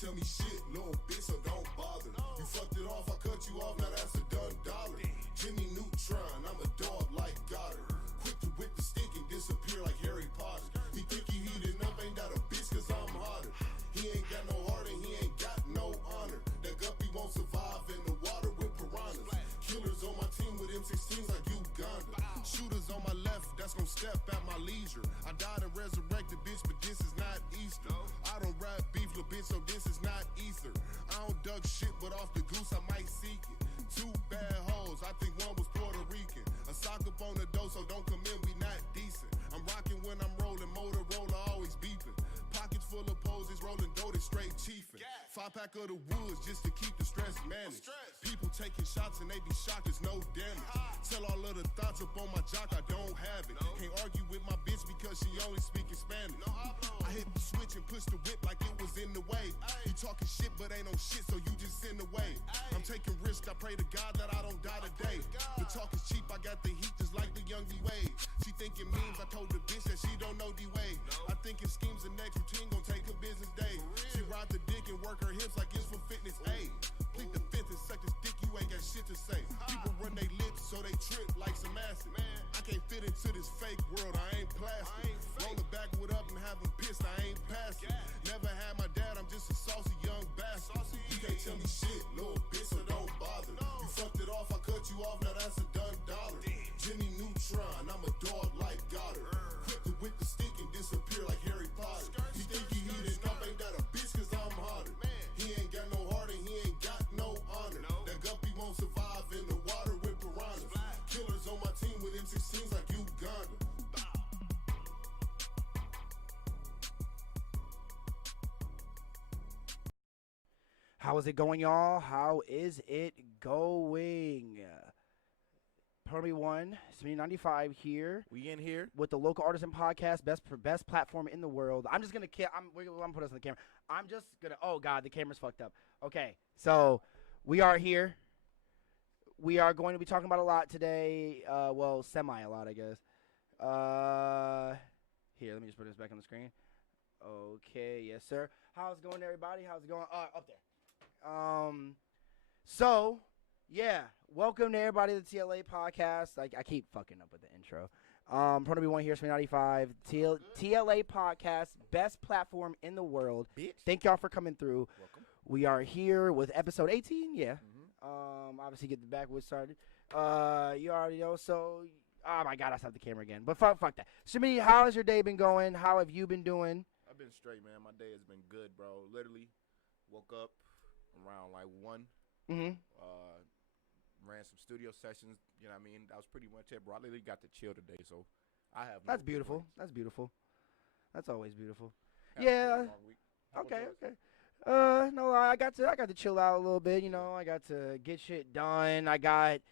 tell me shit, little bitch, so don't bother. You fucked it off, I cut you off, now that's a done dollar. Jimmy Neutron, I'm a dog like Goddard. Quick to whip the stick and disappear like Harry Potter. He think he heating up, ain't got a bitch cause I'm hotter. He ain't got no heart and he ain't got no honor. That guppy won't survive in the water with piranhas. Killers on my team with M16s like Uganda. Shooters on my left, that's gon' step at my leisure. I died and resurrected, bitch, but this is not Easter. I don't rap beef, little bitch, so this is not ether. I don't duck shit, but off the goose I might seek it. Two bad hoes, I think one was Puerto Rican. A sock up on the dough, so don't come in, we not decent. I'm rocking when I'm rolling, Motorola always beeping. Pockets full of poses, rolling goated, straight chiefin'. 5-pack of the woods just to keep the stress managed. People taking shots and they be shocked, it's no damage. Tell all of the thoughts up on my jock, I don't have it. Can't argue with my bitch because she only speaking Spanish. I hit the switch and push the whip like it was in the way. You talking shit but ain't no shit, so you just in the way. I'm taking risks, I pray to God that I don't die today. The talk is cheap, I got the heat just like the young D-Wade. She thinking memes, I told the bitch that she don't know D-Wade. I thinking schemes the next routine gon' take a business day. She ride the dick and work her hips like it's for fitness aid. Plead the fifth and suck this dick, you ain't got shit to say. People run they lips so they trip like some acid. I can't fit into this fake world, I ain't plastic. Roll the backwood up and have them pissed, I ain't passive. Never had my dad, I'm just a saucy young bastard. You can't tell me shit, little bitch, so don't bother. You fucked it off, I cut you off, now that's a done dollar. Jimmy Neutron, I'm a dog like Goddard. Quick to whip the stick and disappear like Harry Potter. He think he heating up, ain't that a bitch cause I'm hotter. He ain't got no heart and he ain't got no honor. That guppy won't survive in the water with piranhas. Killers on my team with M16s like Uganda. How is it going, y'all? How is it going? Permy One, Smitty 95 here. We in here with the Local Artisan Podcast, best platform in the world. I'm just gonna we're gonna put us on the camera. I'm just gonna. Oh God, the camera's fucked up. Okay, so we are here. We are going to be talking about a lot today. Well, semi a lot, I guess. Here, let me just put this back on the screen. Okay, yes, sir. How's it going, everybody? How's it going? Up there. So, yeah, welcome to everybody to the T.L.A Podcast. I keep fucking up with the intro. Probably one here, Smitty 95. T.L.A Podcast, best platform in the world. Bitch. Thank y'all for coming through. Welcome. We are here with episode 18, yeah. Mm-hmm. Obviously get the backwoods started. You already know, so, oh my God, I stopped the camera again. But fuck that. Smitty, how has your day been going? How have you been doing? I've been straight, man. My day has been good, bro. Literally woke up around like 1. Mm-hmm. Ran some studio sessions, you know what I mean? That was pretty much it, bro. I literally got to chill today, so I have That's beautiful. That's beautiful. That's always beautiful. Had a Yeah. pretty long week. How about yours? Okay. No, I got to chill out a little bit, you know. I got to get shit done. I got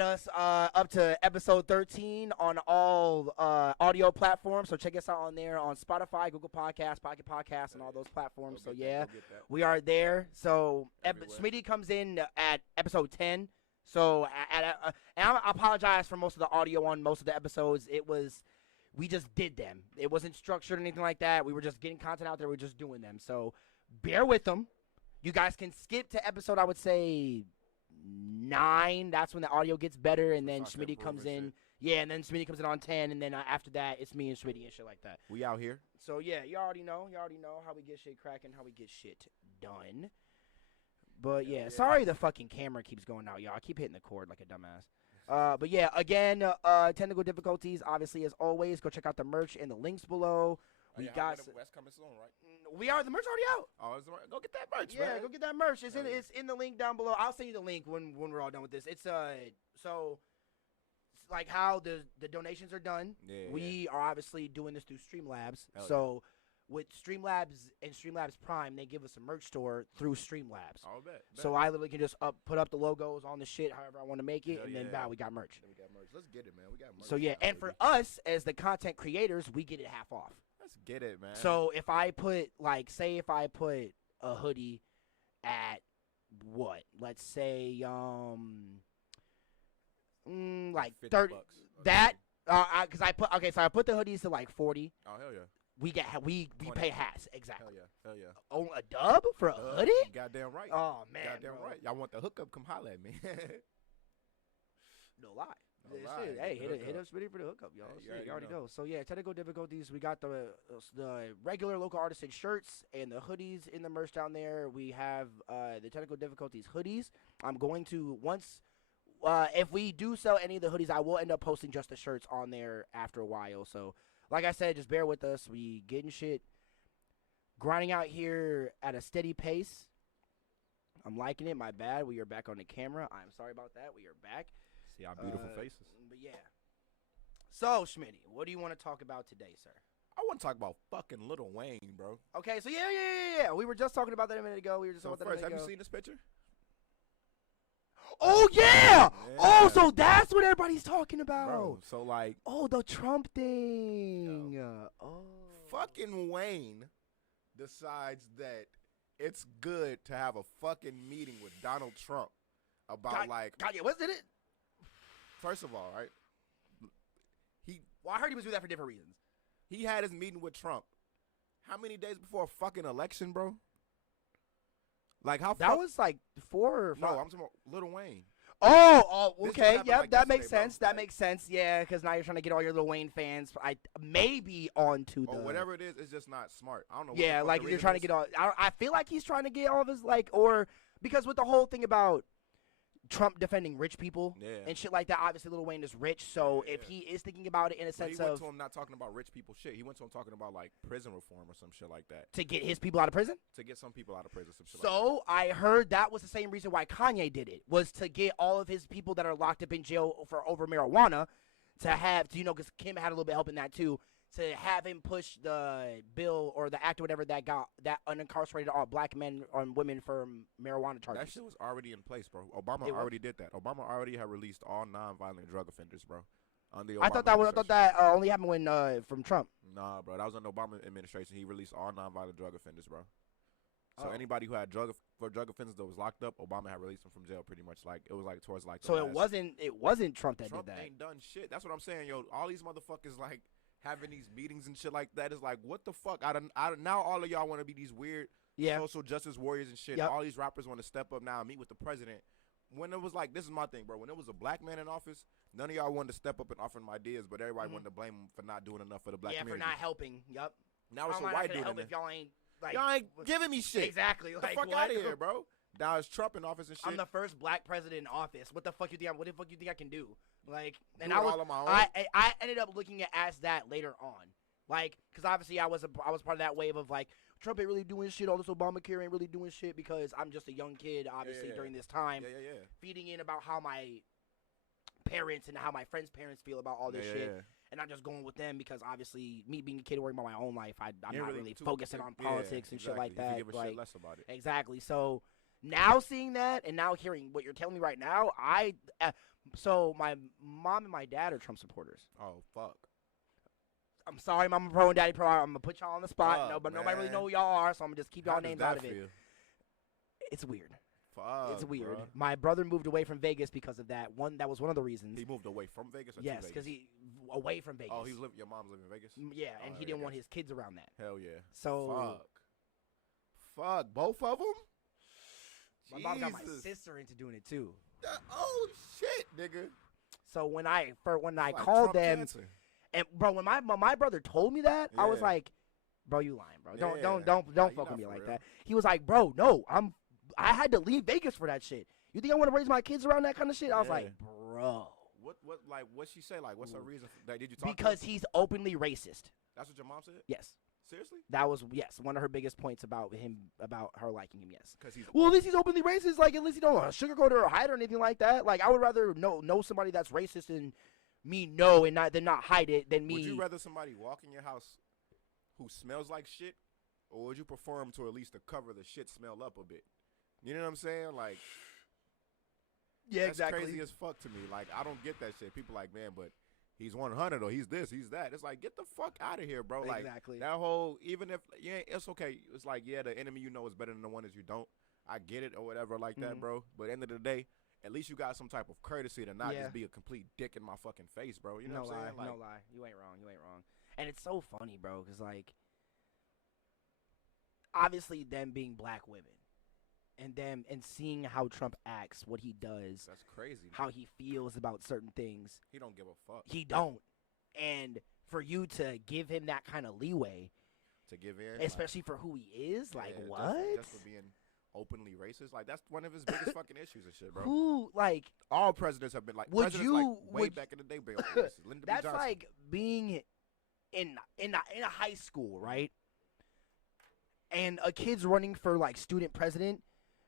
us up to episode 13 on all audio platforms. So check us out on there on Spotify, Google Podcasts, Pocket Podcasts, and all those platforms. So yeah, we are there. So Smitty comes in at episode 10. So and I apologize for most of the audio on most of the episodes. We just did them. It wasn't structured or anything like that. We were just getting content out there. We were just doing them. So bear with them. You guys can skip to episode, I would say, 9. That's when the audio gets better, and then Smitty comes in. Shit. Yeah, and then Smitty comes in on 10, and then after that, it's me and Smitty and shit like that. We out here. So yeah, you already know how we get shit cracking, how we get shit done. But yeah, sorry the fucking camera keeps going out, y'all. I keep hitting the cord like a dumbass. But yeah, again, technical difficulties. Obviously, as always, go check out the merch in the links below. We got West coming soon, right? We are. The merch already out. Oh, go get that merch, Yeah, man. go get that merch. It's in the link down below. I'll send you the link when we're all done with this. It's so like how the donations are done. Yeah, we are obviously doing this through Streamlabs. Hell so with Streamlabs and Streamlabs Prime, they give us a merch store through Streamlabs. I'll bet. So I literally can just put up the logos on the shit however I want to make it, Hell and then yeah. we got merch. Then we got merch. Let's get it, man. We got merch. So yeah, now, and baby. for us as the content creators, we get it half off. Let's get it, man. So if I put if I put a hoodie at what? Let's say like 50 30 bucks. that because I put the hoodies to like 40. Oh hell yeah. we pay hats exactly. Hell yeah. Oh, a dub for a hoodie? Goddamn right. Oh man, Goddamn bro. right. Y'all want the hookup? Come holler at me. No lie. No Shit, lie. hey, Hit hit up. us ready for the hookup, y'all. Hey, you Shit, you already already know. know. So yeah, technical difficulties. We got the regular local artisan shirts and the hoodies in the merch down there. We have the technical difficulties hoodies. I'm going to if we do sell any of the hoodies, I will end up posting just the shirts on there after a while. So like I said, just bear with us. We getting shit grinding out here at a steady pace. I'm liking it. My bad. We are back on the camera. I'm sorry about that. We are back. See our beautiful faces. But yeah. So, Schmitty, what do you want to talk about today, sir? I want to talk about fucking Lil Wayne, bro. Okay, so yeah. We were just talking about that a minute ago. So first, have you seen this picture? Oh, yeah! Yeah. Oh, so that's what everybody's talking about. Bro, so like, Oh, the Trump thing. Oh. fucking Wayne decides that it's good to have a fucking meeting with Donald Trump about God, yeah, wasn't it? first of all, right? Well, I heard he was doing that for different reasons. He had his meeting with Trump. How many days before a fucking election, bro? Like how? That was like 4 or 5. no. I'm talking about Lil Wayne. Oh, This just okay. happened, Yep, like, that makes yesterday, bro. sense. That Like- makes sense. Yeah, because now you're trying to get all your Lil Wayne fans. I maybe onto the Or whatever it is, it's just not smart. I don't know. What Yeah, the fuck like the you're reason trying to is. get all. I feel like he's trying to get all of his or because with the whole thing about Trump defending rich people Yeah. and shit like that. Obviously, Lil Wayne is rich, so Yeah, if yeah. he is thinking about it in a But he sense went of to him not talking about rich people shit. He went to him talking about like prison reform or some shit like that. to get his people out of prison. To get some people out of prison, some shit like So I heard that was the same reason why Kanye did it, was to get all of his people that are locked up in jail for over marijuana to have, because Kim had a little bit help in that too, to have him push the bill or the act or whatever that got that unincarcerated all black men and women for marijuana that. charges. That shit was already in place, bro. Obama It was? already did that. Obama already had released all non-violent drug offenders, bro. On the Obama I thought administration. that only happened when from Trump. Nah, bro. That was under Obama administration. He released all non-violent drug offenders, bro. So Oh. anybody who had drug offenses that was locked up, Obama had released them from jail pretty much. Like it was like towards like. So the it last- wasn't Trump that Trump did that. ain't done shit. That's what I'm saying, yo. All these motherfuckers like having these meetings and shit like that is like, what the fuck? Now all of y'all want to be these weird Yeah. social justice warriors and shit. Yep. All these rappers want to step up now and meet with the president. When it was like, this is my thing, bro. When it was a black man in office, none of y'all wanted to step up and offer them ideas, but everybody Mhm. wanted to blame him for not doing enough for the black Yeah, for community. not helping. Yep. Now it's a How am I not white gonna dude help in if there. y'all ain't like Y'all ain't giving me shit. exactly. Get Like the fuck what? out of here, bro. Now it's Trump in office and shit. I'm the first black president in office. What the fuck you think? What the fuck you think I can do? Like, and Do I it was all on my own. I ended up looking at as that later on. Like, because obviously I was part of that wave of like Trump ain't really doing shit. All this Obamacare ain't really doing shit because I'm just a young kid, obviously Yeah. during this time, yeah. feeding in about how my parents and how my friends' parents feel about all this Yeah, shit, yeah. and not just going with them because obviously me being a kid worrying about my own life, I'm You ain't not really too- focusing on yeah, politics and shit like exactly. You that. could give a like, shit less about it. exactly. So now seeing that and now hearing what you're telling me right now, so my mom and my dad are Trump supporters. Oh fuck. I'm sorry, Mama Pro and Daddy Pro. I'm gonna put y'all on the spot. Fuck, No, but nobody really man. know who y'all are, so I'm gonna just keep y'all How does names that out of it. feel? It's weird. Fuck. It's weird. bruh. My brother moved away from Vegas because of that. That was one of the reasons. He moved away from Vegas. Or Yes, to because Vegas? he away from Vegas. Oh, your mom's living in Vegas. Yeah, Oh, and he yeah, didn't I want guess. his kids around that. Hell yeah. So Fuck. Both of them. my mom got my Jesus. sister into doing it too. Oh shit, nigga. So when I Like called Trump them, cancer. and bro, when my brother told me that, I was Yeah. like, bro, you lying, bro. Don't Yeah. don't Nah, don't you fuck with not me for like real. that. He was like, bro, no, I had to leave Vegas for that shit. You think I want to raise my kids around that kind of shit? I was Yeah. like, bro, What she say? Like, what's her reason? Did you talk? to because her? he's openly racist. That's what your mom said. Yes, Seriously? that was one of her biggest points about her liking him. Yes. Because he's Well, at least he's openly racist. Like, at least he don't sugarcoat it or hide or anything like that. Like, I would rather know somebody that's racist and me know and not hide it than me. Would you rather somebody walk in your house who smells like shit, or would you prefer him to at least to cover the shit smell up a bit? You know what I'm saying? Like, yeah, that's crazy as fuck to me. Like, I don't get that shit. People like, man, but he's 100 or he's this, he's that. It's like, get the fuck out of here, bro. Like, Exactly. that whole, even if, yeah, it's okay. It's like, yeah, the enemy you know is better than the one that you don't. I get it or whatever like that, Mhm. bro. But at the end of the day, at least you got some type of courtesy to not Yeah. just be a complete dick in my fucking face, bro. You know no what I'm lie, saying? Like, no lie. You ain't wrong. And it's so funny, bro, because, like, obviously them being black women. And seeing how Trump acts, what he does, That's crazy. how he feels about certain things. He don't give a fuck. He don't. And for you to give him that kind of leeway, to give in, especially for who he is, like yeah, what? Just for being openly racist, like that's one of his biggest fucking issues and shit, bro. Who like? All presidents have been like. Would presidents, you? way back in the day, been racist. Lyndon B. That's Johnson. like being in a high school, right? And a kid's running for like student president,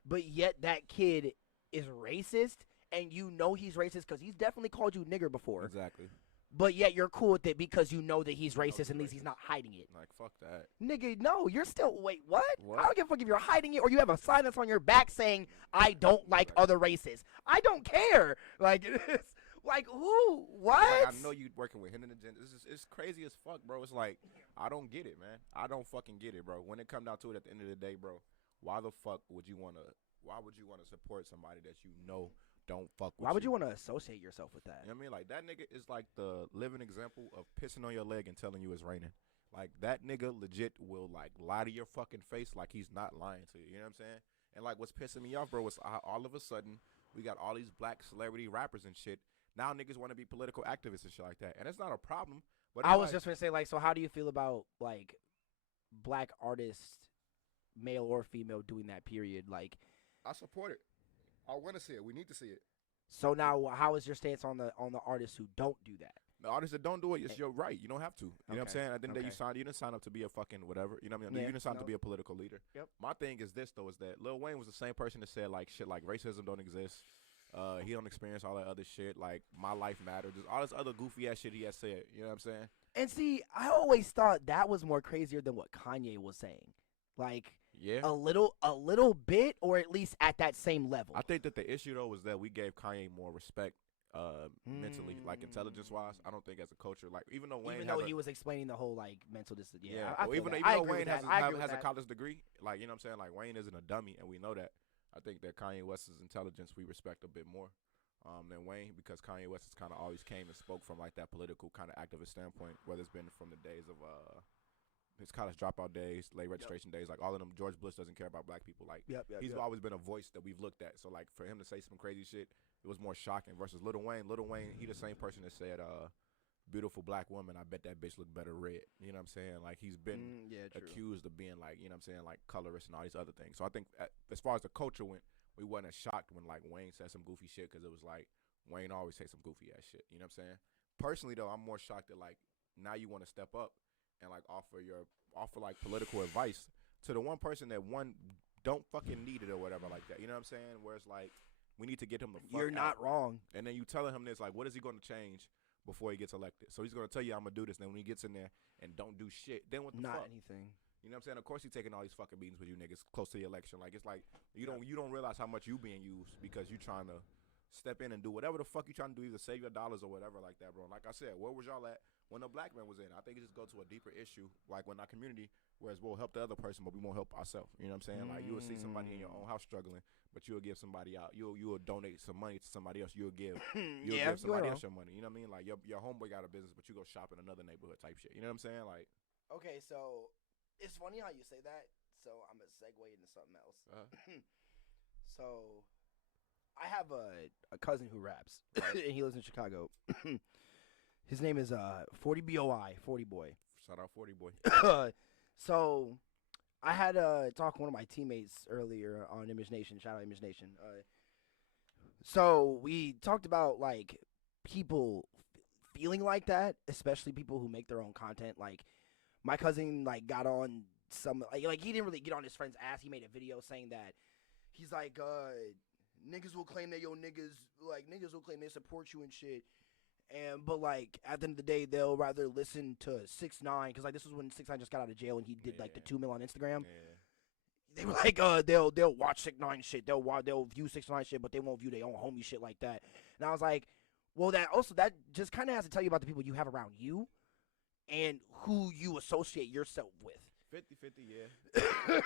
but yet that kid is racist, and you know he's racist because he's definitely called you nigger before. Exactly. But yet you're cool with it because you know that he's racist, and at least he's not hiding it. Like, fuck that. Nigga, no, you're still, wait, what? What? I don't give a fuck if you're hiding it or you have a sign that's on your back saying, I don't like other races. I don't care. Like, it's, like, who? What? Like, I know you working with hidden agenda. It's crazy as fuck, bro. It's like, I don't get it, man. I don't fucking get it, bro. When it come down to it at the end of the day, bro, why the fuck would you want to support somebody that you know don't fuck with you? Why would you want to associate yourself with that? You know what I mean? Like, that nigga is like the living example of pissing on your leg and telling you it's raining. Like, that nigga legit will, like, lie to your fucking face like he's not lying to you. You know what I'm saying? And, like, what's pissing me off, bro, is all of a sudden we got all these black celebrity rappers and shit. Now niggas want to be political activists and shit like that. And it's not a problem. But I was just going to say, like, so how do you feel about, like, black artists, male or female, doing that period? Like, I support it. I want to see it. We need to see it. So now, how is your stance on the artists who don't do that? The artists that don't do it, it's your right. You don't have to. You know what I'm saying? At the end of the day, you didn't sign up to be a fucking whatever. You know what I mean? Yeah, you didn't sign up to be a political leader. Yep. My thing is this, though, is that Lil Wayne was the same person that said, like, shit like racism don't exist. He don't experience all that other shit. Like, my life matters. Just all this other goofy ass shit he has said. You know what I'm saying? And see, I always thought that was more crazier than what Kanye was saying. Like, yeah, a little bit, or at least at that same level. I think that the issue though was that we gave Kanye more respect, mentally, like intelligence wise. I don't think as a culture, like even though Wayne, he was explaining the whole like mental disability. Yeah, well, even though Wayne has a college degree, like you know what I'm saying, like Wayne isn't a dummy, and we know that. I think that Kanye West's intelligence we respect a bit more than Wayne, because Kanye West has kind of always came and spoke from like that political kind of activist standpoint, whether it's been from the days of his college dropout days, late registration days, like all of them. George Bush doesn't care about black people. Like he's always been a voice that we've looked at. So like for him to say some crazy shit, it was more shocking. Versus Lil Wayne, he the same person that said, "Beautiful black woman, I bet that bitch look better red." You know what I'm saying? Like he's been accused of being like, you know what I'm saying, like colorist and all these other things. So I think as far as the culture went, we wasn't as shocked when like Wayne said some goofy shit, because it was like Wayne always say some goofy ass shit. You know what I'm saying? Personally though, I'm more shocked that like now you want to step up and like offer like political advice to the one person that don't fucking need it or whatever like that. You know what I'm saying? Where it's like we need to get him the fuck You're not wrong. And then you telling him this, like, what is he going to change before he gets elected? So he's going to tell you I'm gonna do this. Then when he gets in there and don't do shit, then what the fuck? Not anything. You know what I'm saying? Of course he's taking all these fucking meetings with you niggas close to the election. Like it's like you don't realize how much you being used because you trying to step in and do whatever the fuck you trying to do, either save your dollars or whatever like that, bro. And like I said, where was y'all at when the black man was in? I think it just go to a deeper issue, like when our community, whereas we'll help the other person, but we won't help ourselves. You know what I'm saying? Like you will see somebody in your own house struggling, but you'll give somebody out. You will donate some money to somebody else. You'll give somebody else your money. You know what I mean? Like your homeboy got a business, but you go shop in another neighborhood type shit. You know what I'm saying? Like, okay, so it's funny how you say that. So I'm gonna segue into something else. So I have a cousin who raps, and he lives in Chicago. His name is 40BOI, 40 Boy. Shout out 40 Boy. So I had a talk with one of my teammates earlier on Image Nation. Shout out Image Nation. So we talked about like people feeling like that, especially people who make their own content. Like my cousin like got on some like he didn't really get on his friend's ass. He made a video saying that he's like niggas will claim that niggas will claim they support you and shit. But like at the end of the day, they'll rather listen to 6ix9ine, because like this was when 6ix9ine just got out of jail and he did like the 2 mil on Instagram. Yeah. They were like, they'll watch 6ix9ine shit, they'll view 6ix9ine shit, but they won't view their own homie shit like that. And I was like, well, that just kind of has to tell you about the people you have around you and who you associate yourself with. 50-50, yeah.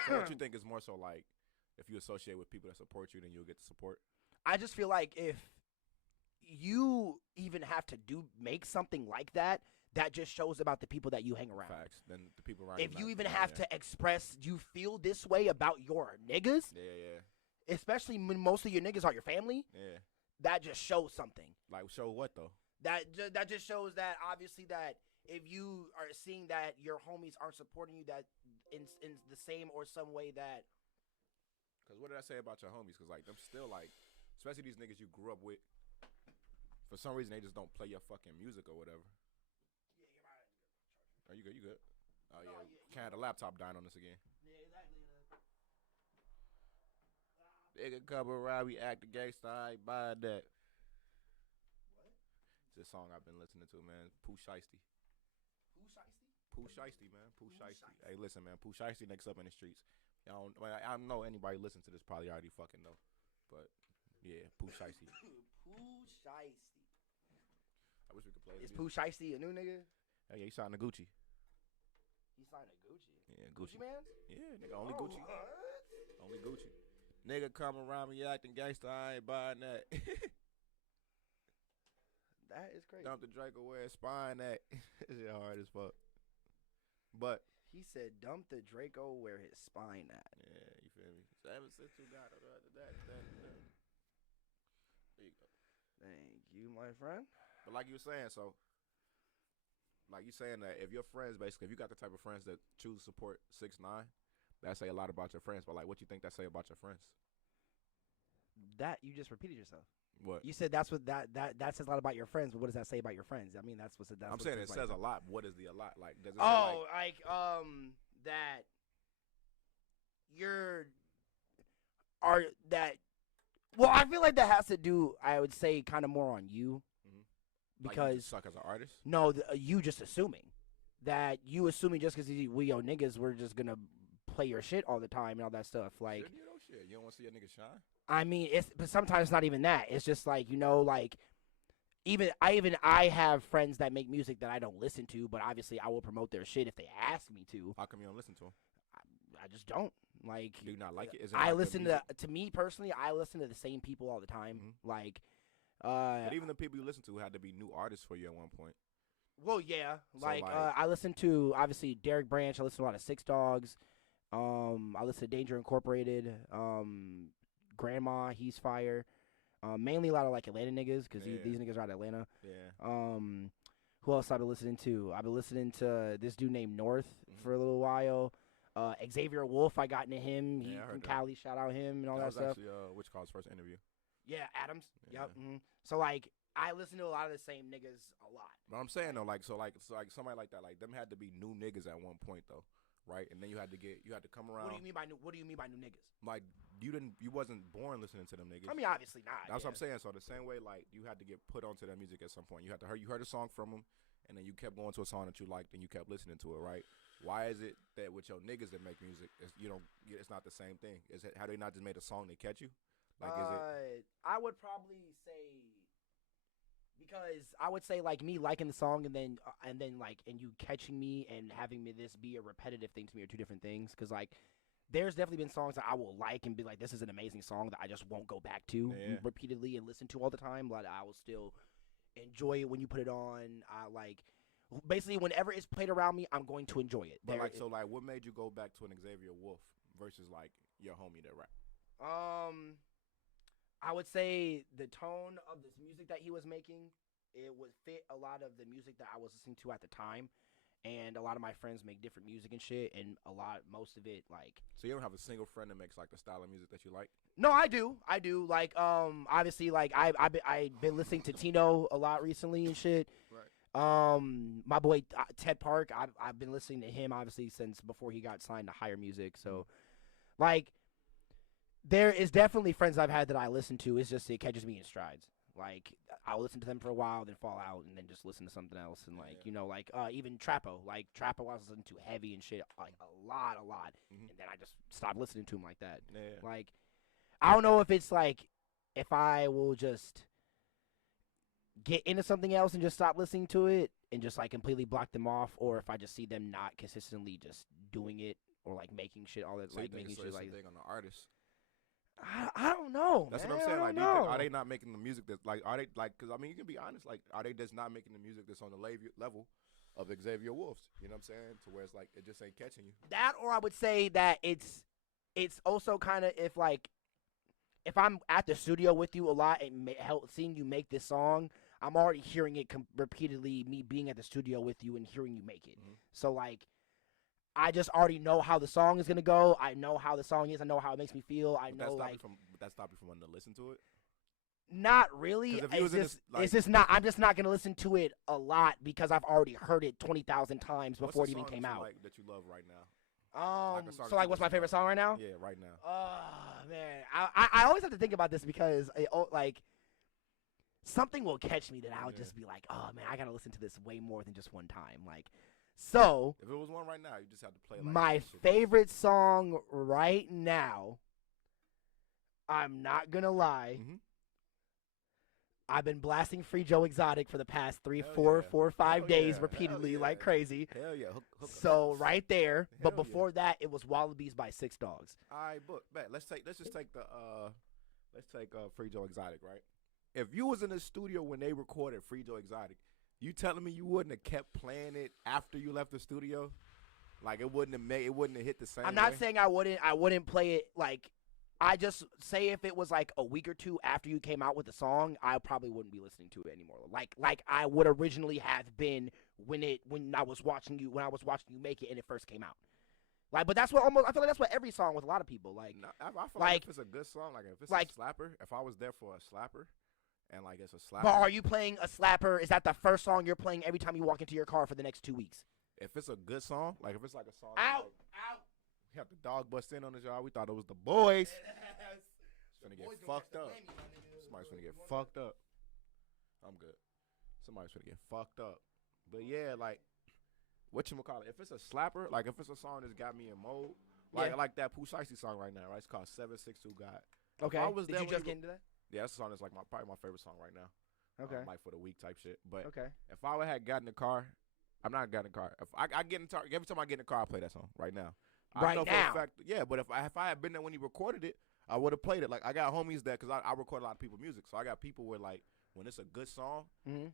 So what you think is more so like if you associate with people that support you, then you'll get the support? I just feel like if you even have to make something like that, that just shows about the people that you hang around. Facts. Then the people around If you even have to express you feel this way about your niggas, especially when most of your niggas are your family, that just shows something. Like, show what, though? That just shows that, obviously, that if you are seeing that your homies aren't supporting you that in the same or some way that... Because what did I say about your homies? Because, like, them still, like, especially these niggas you grew up with, for some reason, they just don't play your fucking music or whatever. Are you good? You good? Oh, yeah. Can't have the laptop dying on us again. Yeah, exactly. Nigga come around, we act the gangsta, I ain't buying that. What? It's a song I've been listening to, man. Pooh Shiesty. Pooh Shiesty? Pooh Shiesty, man. Pooh Shiesty. Hey, listen, man. Pooh Shiesty next up in the streets. I know anybody listen to this probably already fucking know. But, yeah, Pooh Shiesty. Pooh Shiesty. I wish we could play Is Pooh Shiesty a new nigga? Oh, yeah, he signed to Gucci. He signed to Gucci? Yeah, Gucci. Man? Yeah, nigga, only Gucci. What? Only Gucci. Nigga come around me acting gangsta, I ain't buying that. That is crazy. Dump the Draco where his spine at. It's hard as fuck. But he said, dump the Draco where his spine at. Yeah, you feel me? 762 got it. There you go. Thank you, my friend. But like you were saying, so like you saying that if your friends, basically, if you got the type of friends that choose to support 6ix9ine, that say a lot about your friends. But like, what you think that say about your friends? That you just repeated yourself. What? You said that's what that says a lot about your friends, but what does that say about your friends? I mean, that's what I'm saying it says a lot. What is the a lot? Like, does it say like that well, I feel like that has to do, I would say, kind of more on you. Because like you just suck as an artist? No, you just assuming that just because we your niggas, we're just gonna play your shit all the time and all that stuff. Like, you don't want to see your niggas shine. I mean, but sometimes it's not even that. It's just like, like I have friends that make music that I don't listen to, but obviously I will promote their shit if they ask me to. How come you don't listen to them? I just don't. Like, do you not like it? I listen to me personally, I listen to the same people all the time. Mm-hmm. Like, but even the people you listen to had to be new artists for you at one point. Well, yeah. So I listen to, obviously, Derek Branch. I listen to a lot of Six Dogs. I listen to Danger Incorporated. Grandma, he's fire. Mainly a lot of like Atlanta niggas because these niggas are out of Atlanta. Yeah. Who else I've been listening to? I've been listening to this dude named North for a little while. Xavier Wolf, I got into him. He from Cali. Shout out him and all that stuff. Actually, which call's first interview? Yeah, Adams. Yeah. Yep. Mm-hmm. So like, I listen to a lot of the same niggas a lot. But I'm saying though, like somebody like that, like them had to be new niggas at one point though. Right, and then you had to come around. What do you mean by new niggas? Like you wasn't born listening to them niggas. I mean, obviously not. That's what I'm saying. So the same way, like you had to get put onto their music at some point. You heard a song from them, and then you kept going to a song that you liked, and you kept listening to it. Right? Why is it that with your niggas that make music, it's not the same thing? Is it how they not just made a song that catch you? Like is it? I would probably say. Because I would say like me liking the song and then you catching me and having this be a repetitive thing to me are two different things. Because like there's definitely been songs that I will like and be like, this is an amazing song that I just won't go back to repeatedly and listen to all the time. But I will still enjoy it when you put it on. I like basically whenever it's played around me, I'm going to enjoy it. But what made you go back to an Xavier Wolf versus like your homie that rap? I would say the tone of this music that he was making, it would fit a lot of the music that I was listening to at the time. And a lot of my friends make different music and shit, and most of it, like... So you don't have a single friend that makes, like, the style of music that you like? No, I do. Like, obviously, like, I've been listening to Tino a lot recently and shit. Right. My boy, Ted Park, I've been listening to him, obviously, since before he got signed to Higher Music. So, like... There is definitely friends I've had that I listen to. It's just it catches me in strides. Like I'll listen to them for a while, then fall out, and then just listen to something else. And like even Trappo. Like Trappo, I was listening to heavy and shit, like a lot, and then I just stopped listening to him like that. Yeah. Like I don't know if it's like if I will just get into something else and just stop listening to it and just like completely block them off, or if I just see them not consistently just doing it or like making shit all that, so like making shit like thing on the artist. I don't know. That's man. what I'm saying. Like, are they not making the music that's like? Are they like? Because I mean, you can be honest. Like, are they just not making the music that's on the level? of Xavier Wolves. You know what I'm saying? To where it's like it just ain't catching you. That, or I would say that it's also kind of if I'm at the studio with you a lot and seeing you make this song, I'm already hearing it repeatedly, me being at the studio with you and hearing you make it. Mm-hmm. So, like, I just already know how the song is going to go. I know how the song is. I know how it makes me feel. That stop you from wanting to listen to it? Not really. It's just not. I'm just not going to listen to it a lot because I've already heard it 20,000 times before it even came out. That you love right now? What's my favorite song right now? Yeah, right now. Oh, man. I always have to think about this because, something will catch me that I'll just be like, oh, man, I got to listen to this way more than just one time. Like, so. If it was one right now, you just have to play it. My favorite song right now, I'm not going to lie. Mm-hmm. I've been blasting Free Joe Exotic for the past 4 or 5 days repeatedly like crazy. Hell yeah. So right there. But before that, it was Wallabies by 6 Dogs. All right, but let's just take Free Joe Exotic, right? If you was in the studio when they recorded Free Joe Exotic, you telling me you wouldn't have kept playing it after you left the studio? Like it wouldn't have hit the same. I'm not saying I wouldn't play it like. I just say if it was like a week or two after you came out with the song, I probably wouldn't be listening to it anymore. Like I would originally have been when I was watching you make it and it first came out. Like, but that's what I feel like that's what every song with a lot of people like. No, I feel like if it's a good song, like if it's a slapper, if I was there for a slapper, and like it's a slapper. But are you playing a slapper? Is that the first song you're playing every time you walk into your car for the next 2 weeks? If it's a good song, like if it's like a song. Out. We have the dog bust in on us, y'all. We thought it was the boys. It's gonna get fucked up. Somebody's gonna get fucked up. I'm good. Somebody's gonna get fucked up. But yeah, like, whatchamacallit, if it's a slapper, like if it's a song that's got me in mode, like that Pooh Shiesty song right now, right? It's called 762 God. Okay. Did you just get into that? Yeah, that song is like probably my favorite song right now. Okay. Like for the week type shit. But okay. If I had gotten in the car, I'm not gotten in the car. If I get in the car, every time I get in the car, I play that song right now. I know for a fact, yeah, but if I had been there when he recorded it, I would have played it. Like I got homies there because I record a lot of people's music, so I got people where like when it's a good song,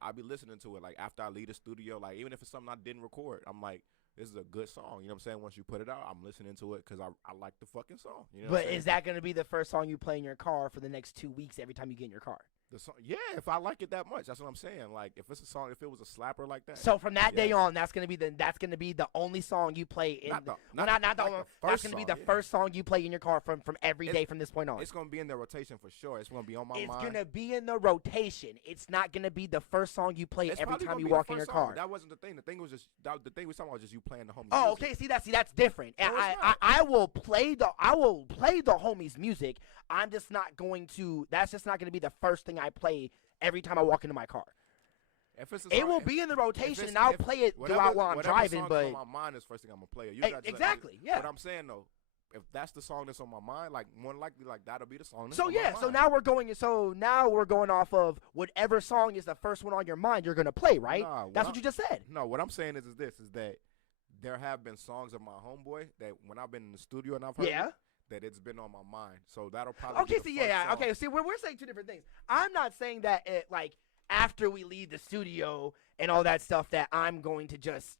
I be listening to it. Like after I leave the studio, like even if it's something I didn't record, I'm like, this is a good song. You know what I'm saying? Once you put it out, I'm listening to it because I like the fucking song. You know but is that going to be the first song you play in your car for the next 2 weeks every time you get in your car? The song, yeah, if I like it that much, that's what I'm saying. Like if it's a song, if it was a slapper like that. So from that day on, that's gonna be the only song you play in. That's gonna be the first song you play in your car from every day from this point on. It's gonna be in the rotation for sure. It's gonna be on my mind. It's gonna be in the rotation. It's not gonna be the first song you play every time you walk in your car. That wasn't the thing. The thing was just the thing we was talking about was just you playing the homies. Oh, okay. See that's different. And I will play the homies music. I'm just not going to. That's just not gonna be the first thing I play every time I walk into my car. It will be in the rotation, and I'll play it throughout while I'm driving. Song but on my mind is the first thing I'm gonna play it. Exactly, yeah. But I'm saying though, if that's the song that's on my mind, like more than likely, like that'll be the song. That's so on yeah, my mind. so now we're going off of whatever song is the first one on your mind. You're gonna play, right? Nah, that's what you just said. No, what I'm saying is that there have been songs of my homeboy that when I've been in the studio and I've heard it, that it's been on my mind. So that'll probably be the first song. Okay, see, we're saying two different things. I'm not saying that like after we leave the studio and all that stuff that I'm going to just